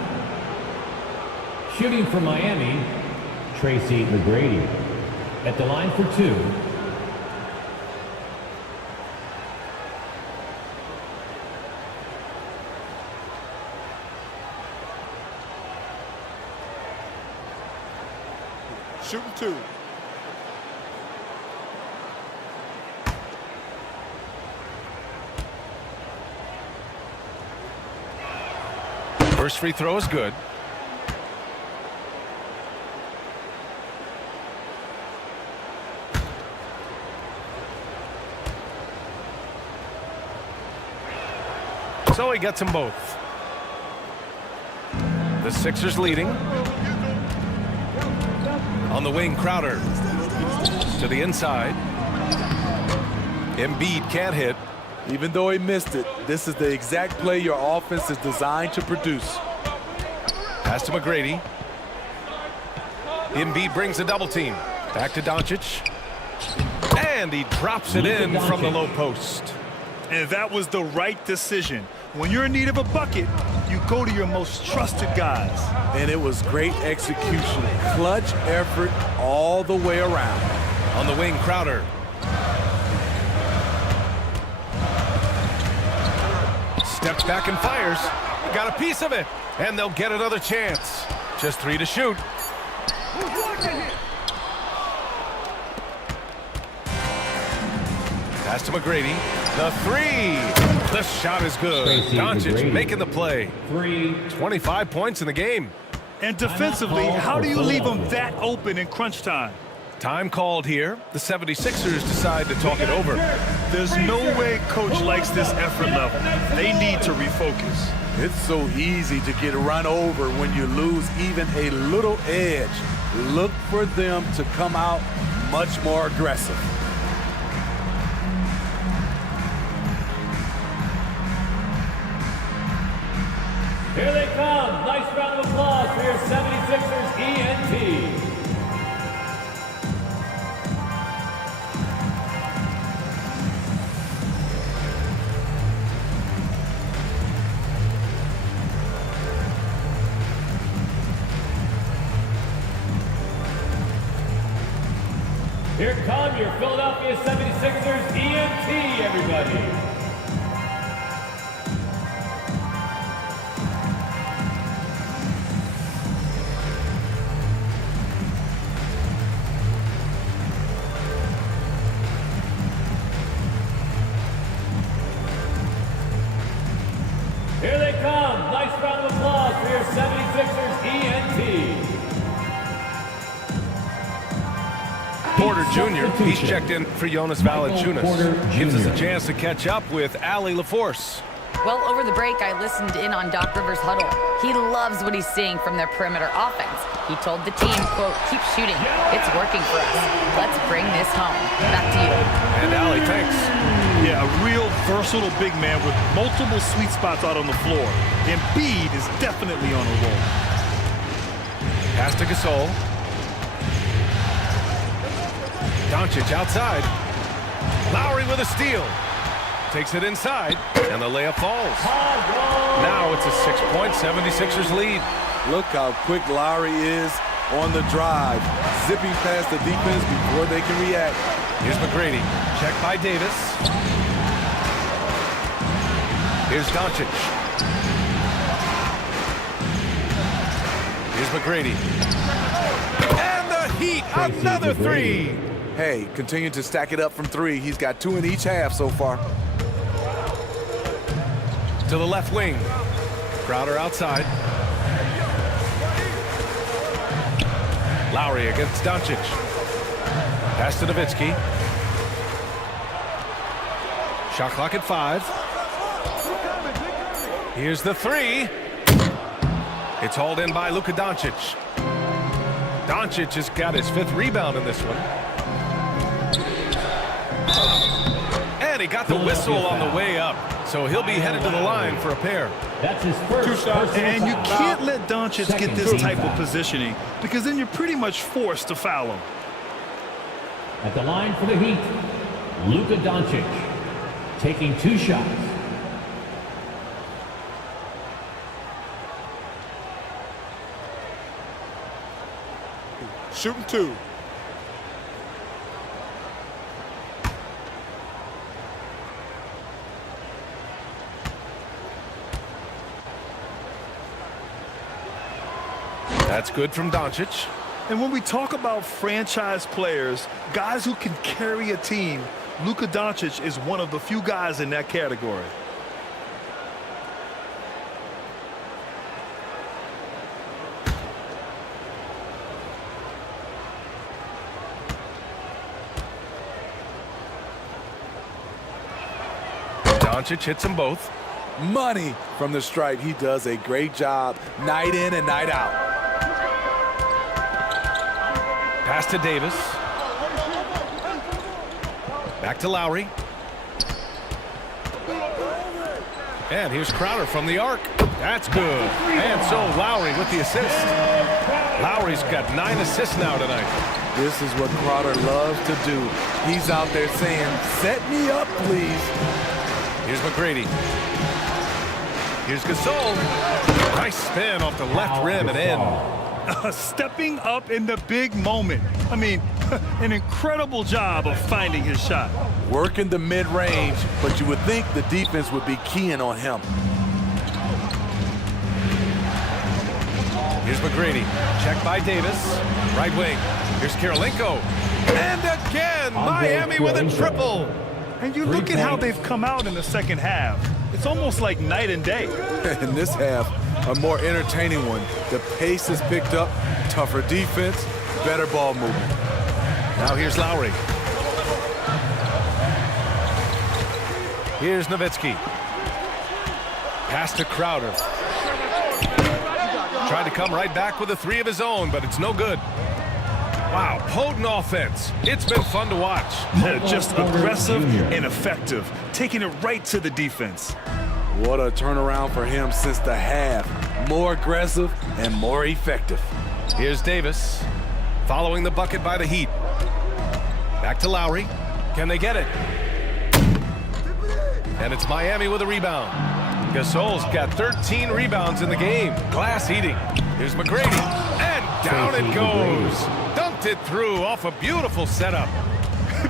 Shooting for Miami, Tracy McGrady. At the line for 2. Shooting 2. First free throw is good. So he gets them both. The Sixers leading. On the wing, Crowder to the inside. Embiid can't hit. Even though he missed it, this is the exact play your offense is designed to produce. Pass to McGrady. Embiid brings a double team. Back to Doncic. And he drops it in from the low post. And that was the right decision. When you're in need of a bucket, you go to your most trusted guys. And it was great execution. Clutch effort all the way around. On the wing, Crowder. Steps back and fires. Got a piece of it. And they'll get another chance. Just 3 to shoot. Pass to McGrady. The 3. The shot is good. Doncic making the play. 25 points in the game. And defensively, how do you leave them that open in crunch time? Time called here. The 76ers decide to talk it over. There's no way coach likes this effort level. They need to refocus. It's so easy to get run over when you lose even a little edge. Look for them to come out much more aggressive. Here they come. Nice round of applause for your 76ers ENT. Here come your Philadelphia 76ers ENT, everybody. Here they come. Nice round of applause for your 76ers ENT. Porter Jr. He's checked in for Jonas Valanciunas. Gives us a chance to catch up with Allie LaForce. Well, over the break, I listened in on Doc Rivers' huddle. He loves what he's seeing from their perimeter offense. He told the team, quote, keep shooting. It's working for us. Let's bring this home. Back to you. And Allie, thanks. Yeah, a real versatile big man with multiple sweet spots out on the floor. Embiid is definitely on a roll. Pass to Gasol. Doncic outside. Lowry with a steal. Takes it inside, and the layup falls. Now it's a 6-point 76ers lead. Look how quick Lowry is on the drive, zipping past the defense before they can react. Here's McGrady. Check by Davis. Here's Doncic. Here's McGrady. And the Heat, another 3. Hey, continue to stack it up from 3. He's got 2 in each half so far. To the left wing. Crowder outside. Lowry against Doncic. Pass to Nowitzki. Shot clock at 5. Here's the 3. It's hauled in by Luka Doncic. Doncic has got his 5th rebound in this one. And he got the whistle on the way up. so he'll be headed to the line for a pair. That's his first personal And you foul. can't let Doncic get this Second type of foul. positioning because then you're pretty much forced to foul him. At the line for the Heat, Luka Doncic taking 2 shots. Shooting 2. That's good from Doncic. And when we talk about franchise players, guys who can carry a team, Luka Doncic is one of the few guys in that category. Doncic hits them both. Money from the stripe. He does a great job night in and night out. Pass to Davis. Back to Lowry. And here's Crowder from the arc. That's good. And so Lowry with the assist. Lowry's got 9 assists now tonight. This is what Crowder loves to do. He's out there saying, set me up, please. Here's McGrady. Here's Gasol. Nice spin off the left rim and in. Stepping up in the big moment. I mean, an incredible job of finding his shot. Working the mid-range, but you would think the defense would be keying on him. Here's McGrady. Check by Davis. Right wing. Here's Karolinko. And again, Miami with a triple. And you look at how they've come out in the second half. It's almost like night and day. In this half, a more entertaining one. The pace has picked up, tougher defense, better ball movement. Now here's Lowry. Here's Nowitzki. Pass to Crowder. Tried to come right back with a 3 of his own, but it's no good. Wow, potent offense. It's been fun to watch. Just aggressive and effective, taking it right to the defense. What a turnaround for him since the half. More aggressive and more effective. Here's Davis, following the bucket by the Heat. Back to Lowry. Can they get it? And it's Miami with a rebound. Gasol's got 13 rebounds in the game. Glass eating. Here's McGrady. And down it goes. Dunked it through off a beautiful setup.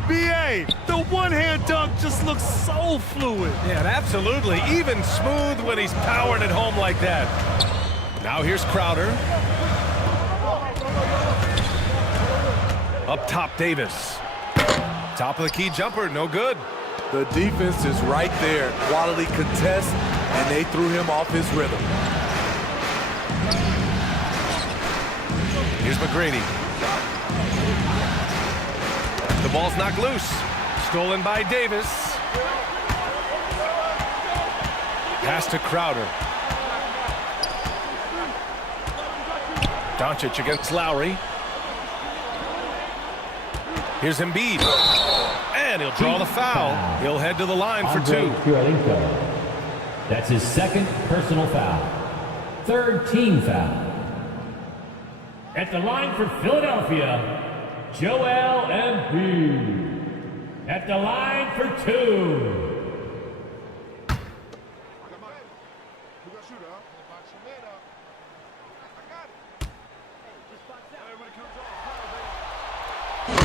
B.A., the one-hand dunk just looks so fluid. Yeah, and absolutely. Even smooth when he's powering it home like that. Now here's Crowder. Up top, Davis. Top of the key jumper, no good. The defense is right there. Quality contest, and they threw him off his rhythm. Here's McGrady. The ball's knocked loose. Stolen by Davis. Pass to Crowder. Doncic against Lowry. Here's Embiid. And he'll draw the foul. He'll head to the line for 2. Karolinko. That's his second personal foul. Third team foul. At the line for Philadelphia, Joel Embiid. At the line for 2.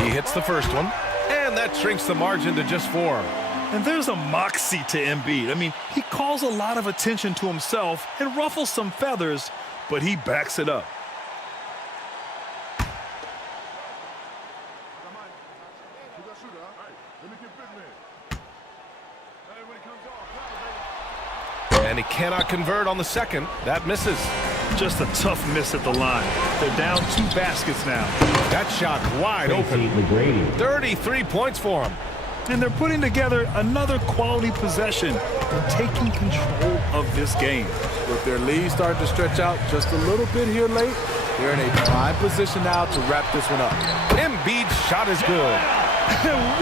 He hits the first one, and that shrinks the margin to just 4. And there's a moxie to Embiid. I mean, he calls a lot of attention to himself and ruffles some feathers, but he backs it up. And he cannot convert on the second. That misses. Just a tough miss at the line. They're down 2 baskets now. That shot wide open. 33 points for him. And they're putting together another quality possession. They're taking control of this game. With their lead starting to stretch out just a little bit here late, they're in a prime position now to wrap this one up. Embiid's shot is good.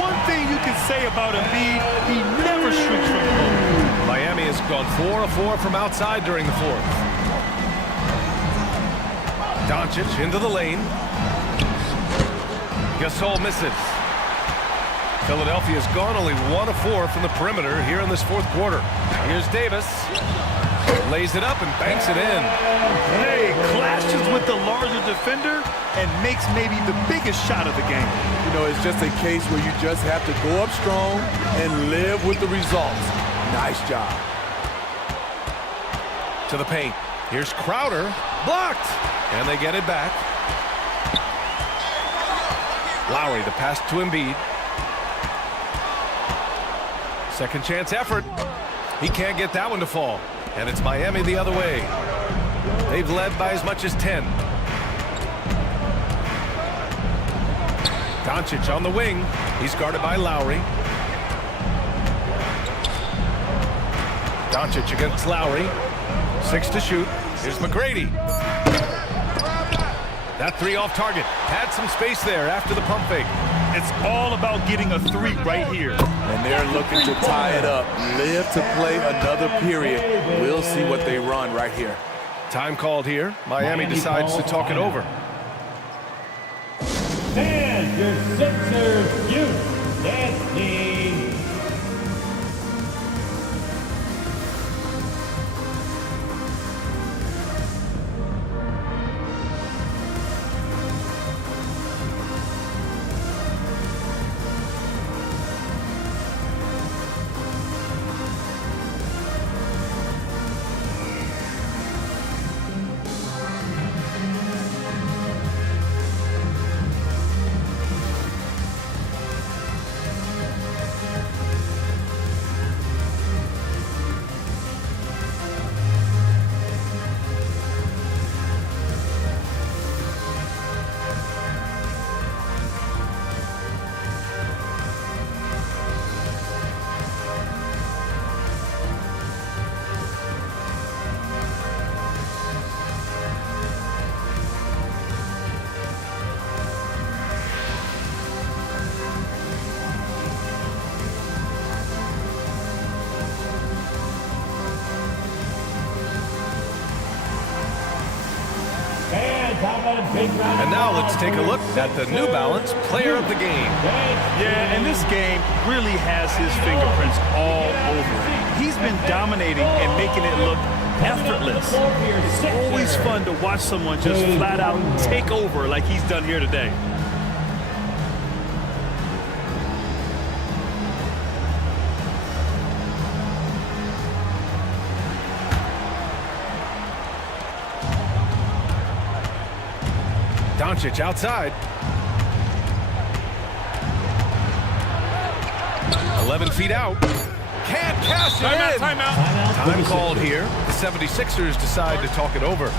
One thing you can say about Embiid, he never shrinks from home. Miami has gone 4 of 4 from outside during the fourth. Doncic into the lane. Gasol misses. Philadelphia's gone only 1 of 4 from the perimeter here in this fourth quarter. Here's Davis. Lays it up and banks it in. Hey, clashes with the larger defender and makes maybe the biggest shot of the game. You know, it's just a case where you just have to go up strong and live with the results. Nice job. To the paint. Here's Crowder. Blocked. And they get it back. Lowry, the pass to Embiid. Second chance effort. He can't get that one to fall. And it's Miami the other way. They've led by as much as 10. Doncic on the wing. He's guarded by Lowry. Doncic against Lowry. 6 to shoot. Here's McGrady. That three off target. Had some space there after the pump fake. It's all about getting a three right here. And they're looking to tie it up. Live to play another period. We'll see what they run right here. Time called here. Miami decides to talk it over. And your Sixers youth destiny. And now let's take a look at the New Balance Player of the Game. Yeah, and this game really has his fingerprints all over it. He's been dominating and making it look effortless. It's always fun to watch someone just flat out take over like he's done here today. Doncic outside. 11 feet out. Can't cash it in. Timeout. Time called here. The 76ers decide to talk it over.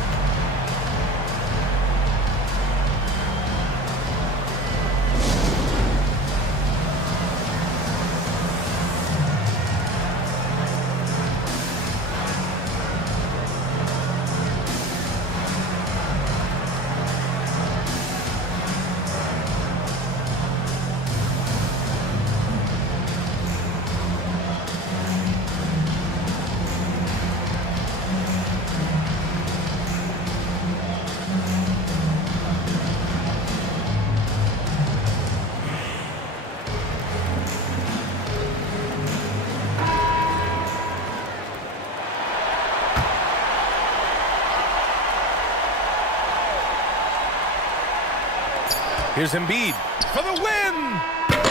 Here's Embiid for the win.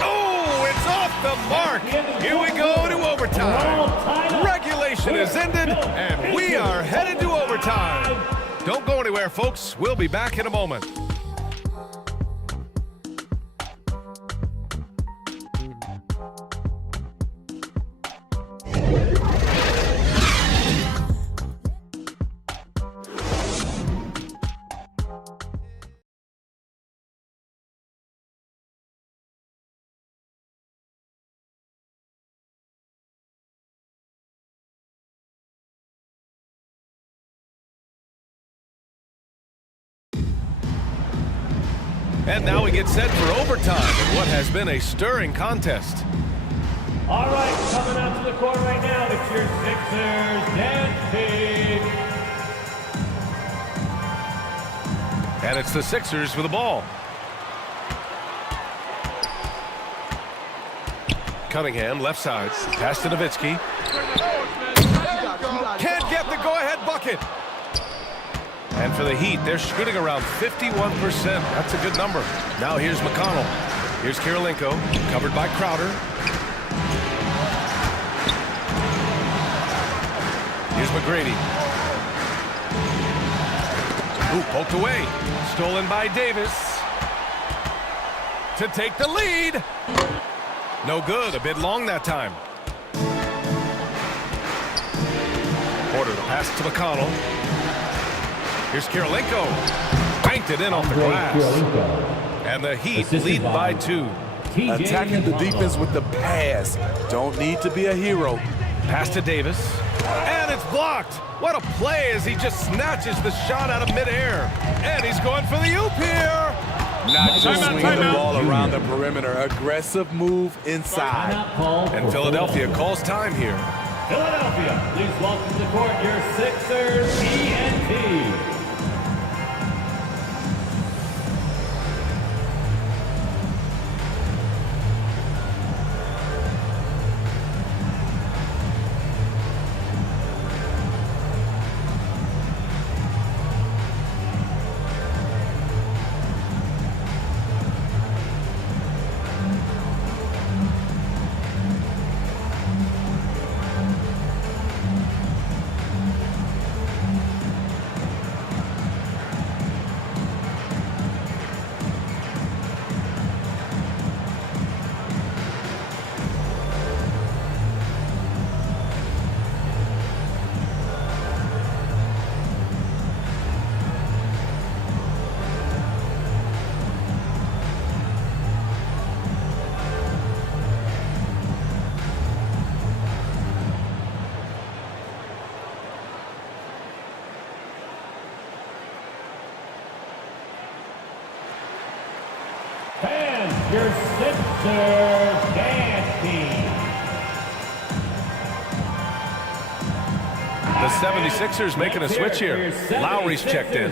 Oh, it's off the mark. Here we go to overtime. Regulation is ended, and we are headed to overtime. Don't go anywhere, folks. We'll be back in a moment. And now we get set for overtime in what has been a stirring contest. All right, coming out to the court right now, it's your Sixers Sixers, Dansby. And it's the Sixers with the ball. Cunningham, left side. Pass to Nowitzki. Can't get the go-ahead bucket. And for the Heat, they're shooting around 51%. That's a good number. Now here's McConnell. Here's Kirilenko, covered by Crowder. Here's McGrady. Ooh, poked away. Stolen by Davis. To take the lead. No good, a bit long that time. Porter, the pass to McConnell. Here's Kirilenko. Banked it in off the glass. And the Heat lead by 2. Attacking the defense with the pass. Don't need to be a hero. Pass to Davis. And it's blocked. What a play as he just snatches the shot out of midair. And he's going for the oop here. Not just swinging the ball around the perimeter. Aggressive move inside. And Philadelphia calls time here. Philadelphia, please welcome to the court your Sixers TNT. And your Sixers dance team. The 76ers making a switch here. Lowry's checked in.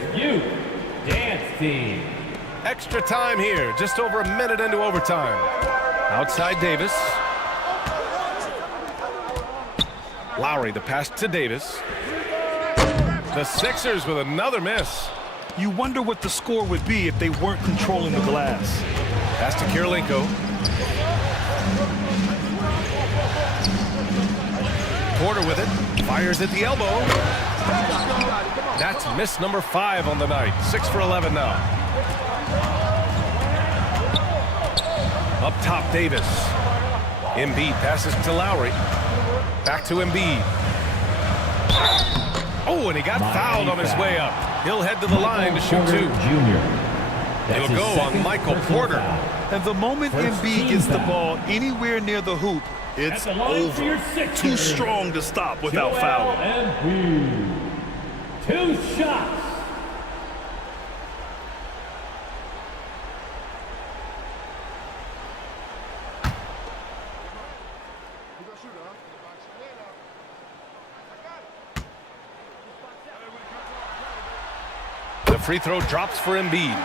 Dance team. Extra time here, just over a minute into overtime. Outside Davis. Lowry, the pass to Davis. The Sixers with another miss. You wonder what the score would be if they weren't controlling the glass. Pass to Kirilenko. Porter with it. Fires at the elbow. That's miss number 5 on the night. 6 for 11 now. Up top, Davis. Embiid passes to Lowry. Back to Embiid. Oh, and he got fouled on his way up. He'll head to the line to shoot 2. It'll go on Michael Porter. And the moment Embiid gets the ball anywhere near the hoop, it's over. Too strong to stop without fouling. 2 shots. The free throw drops for Embiid.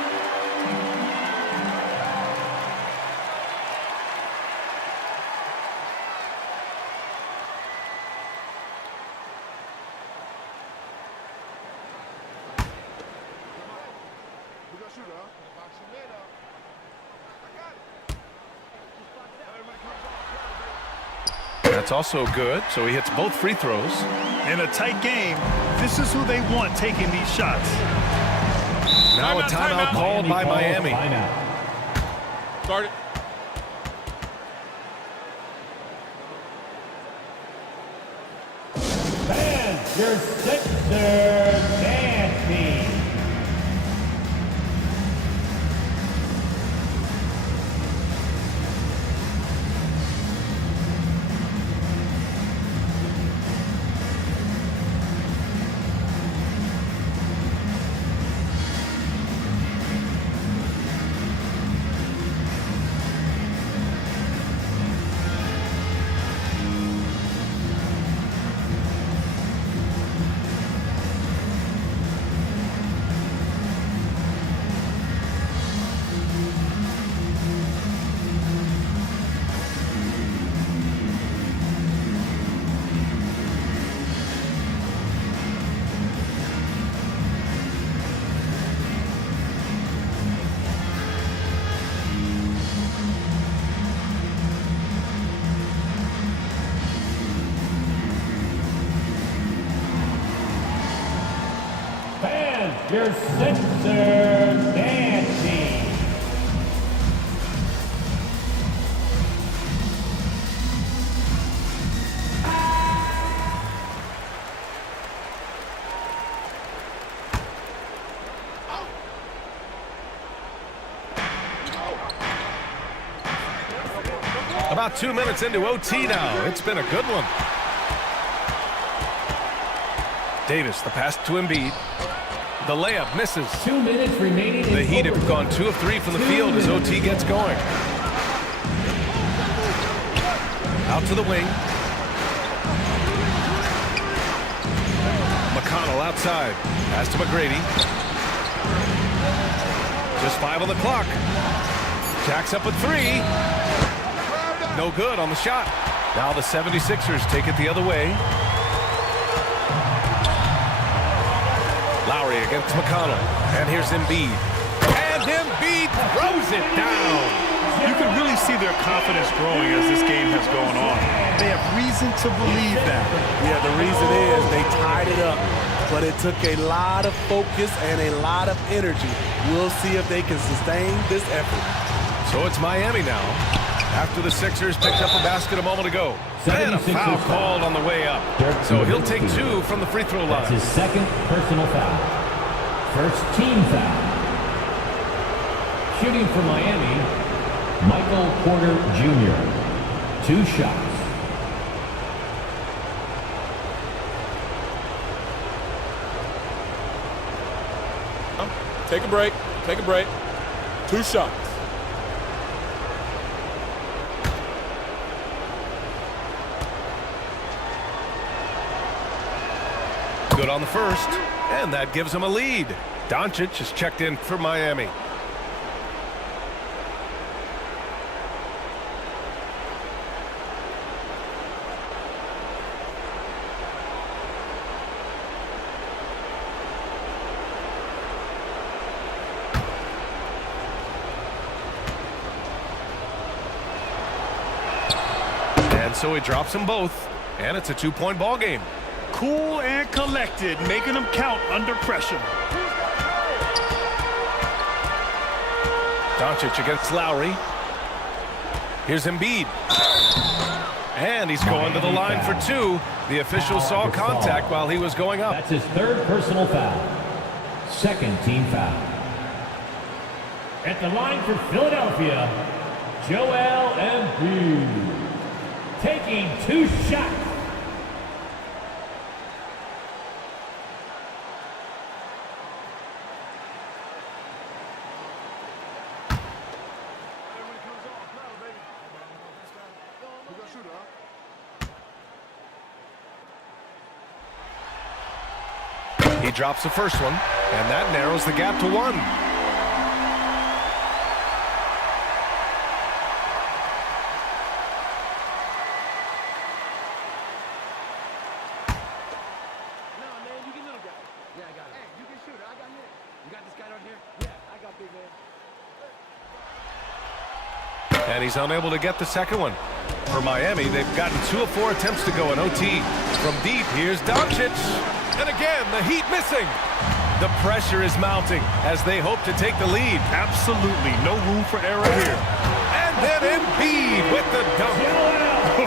That's also good, so he hits both free throws. In a tight game, this is who they want taking these shots. Now a timeout called by Miami. Start it. And your Sixers dance team. your Sixers dance team. About 2 minutes into OT now. It's been a good one. Davis, the pass to Embiid. The layup misses. 2 minutes remaining. The Heat have gone 2 of 3 from the field as OT gets going. Out to the wing. McConnell outside. Pass to McGrady. Just 5 on the clock. Jacks up at 3. No good on the shot. Now the 76ers take it the other way. Lowry against McConnell. And here's Embiid. And Embiid throws it down. You can really see their confidence growing as this game has gone on. They have reason to believe that. Yeah, the reason is they tied it up, but it took a lot of focus and a lot of energy. We'll see if they can sustain this effort. So it's Miami now. After the Sixers picked up a basket a moment ago. And a foul called on the way up. So he'll take 2 from the free throw line. That's his second personal foul. First team foul. Shooting for Miami, Michael Porter Jr. 2 shots. Take a break. Take a break. 2 shots. Good on the first, and that gives him a lead. Doncic is checked in for Miami. And so he drops them both, and it's a 2-point ball game. Cool and collected, making them count under pressure. Doncic against Lowry. Here's Embiid. And he's going to the line for 2. The official saw contact while he was going up. That's his 3rd personal foul. Second team foul. At the line for Philadelphia, Joel Embiid. Taking 2 shots. He drops the first one, and that narrows the gap to 1. And he's unable to get the second one. For Miami, they've gotten 2 of 4 attempts to go in OT. From deep, here's Doncic. And again, the Heat missing. The pressure is mounting as they hope to take the lead. Absolutely no room for error here. And then Embiid with the dunk.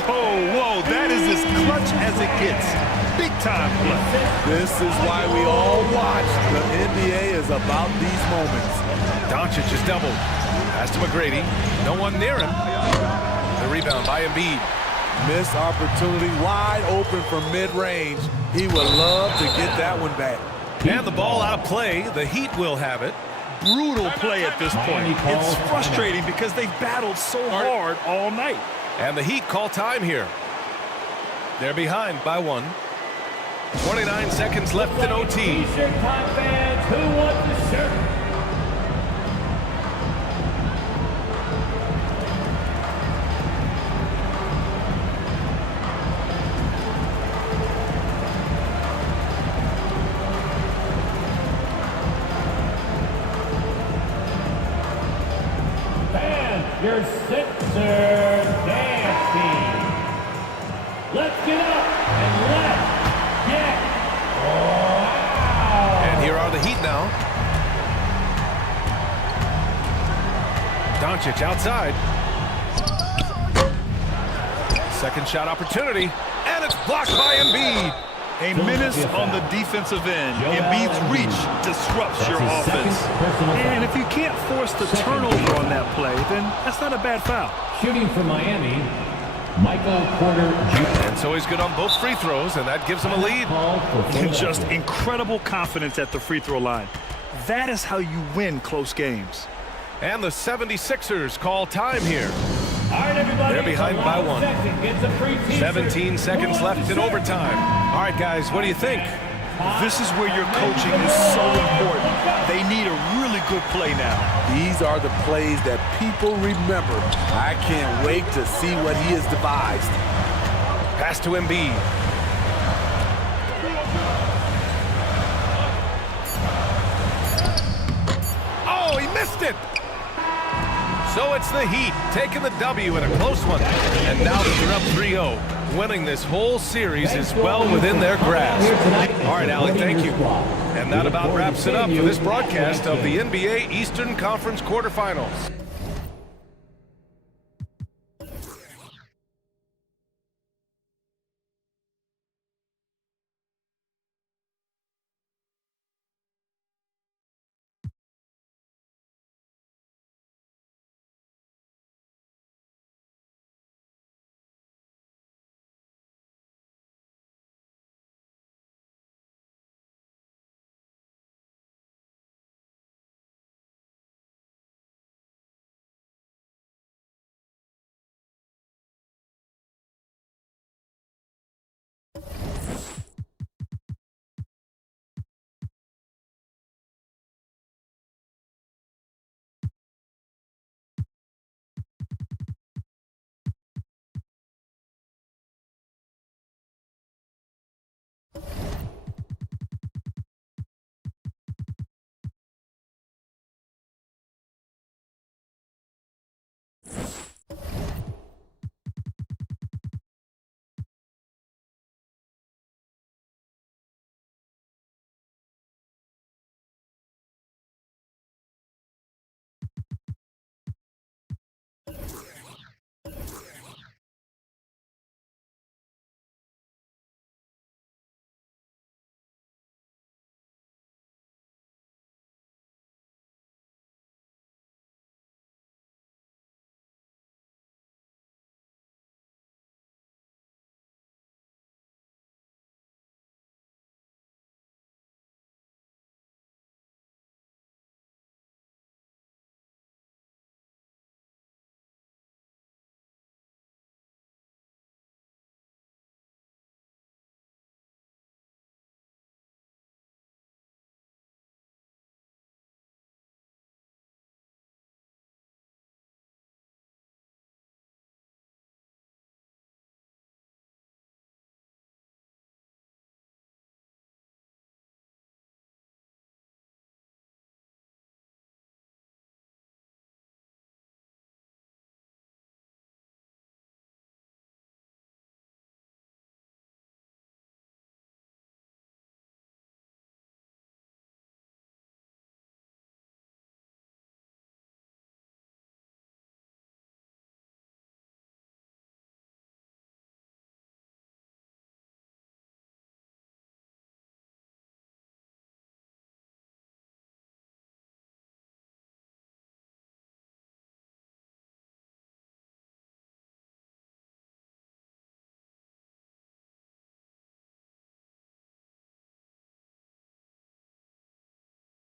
Whoa, that is as clutch as it gets. Big time play. This is why we all watch. The NBA is about these moments. Doncic is doubled. Pass to McGrady. No one near him. The rebound by Embiid. Missed opportunity, wide open from mid-range. He would love to get that one back. And the ball out of play. The Heat will have it. Brutal play at this point. It's frustrating because they've battled so hard all night. And the Heat call time here. They're behind by 1. 29 seconds left in OT. T-shirt time fans, who wants the shirt? Your Sixers dance team. Let's get up and let's get wow. And here are the Heat lead now. Doncic outside. Second shot opportunity, and it's blocked by Embiid. A menace on the defensive end. Embiid's reach disrupts your offense. And if you can't force the turnover on that play, then that's not a bad foul. Shooting for Miami, Michael Porter Jr. And so he's good on both free throws, and that gives him a lead. And just incredible confidence at the free throw line. That is how you win close games. And the 76ers call time here. All right, everybody. They're behind by one. 17 seconds left in overtime. All right, guys, what do you think? This is where your coaching is so important. They need a really good play now. These are the plays that people remember. I can't wait to see what he has devised. Pass to Embiid. Oh, he missed it. So it's the Heat taking the W in a close one. And now that they're up 3-0, winning this whole series is well within their grasp. All right, Alec, thank you. And that about wraps it up for this broadcast of the NBA Eastern Conference quarterfinals.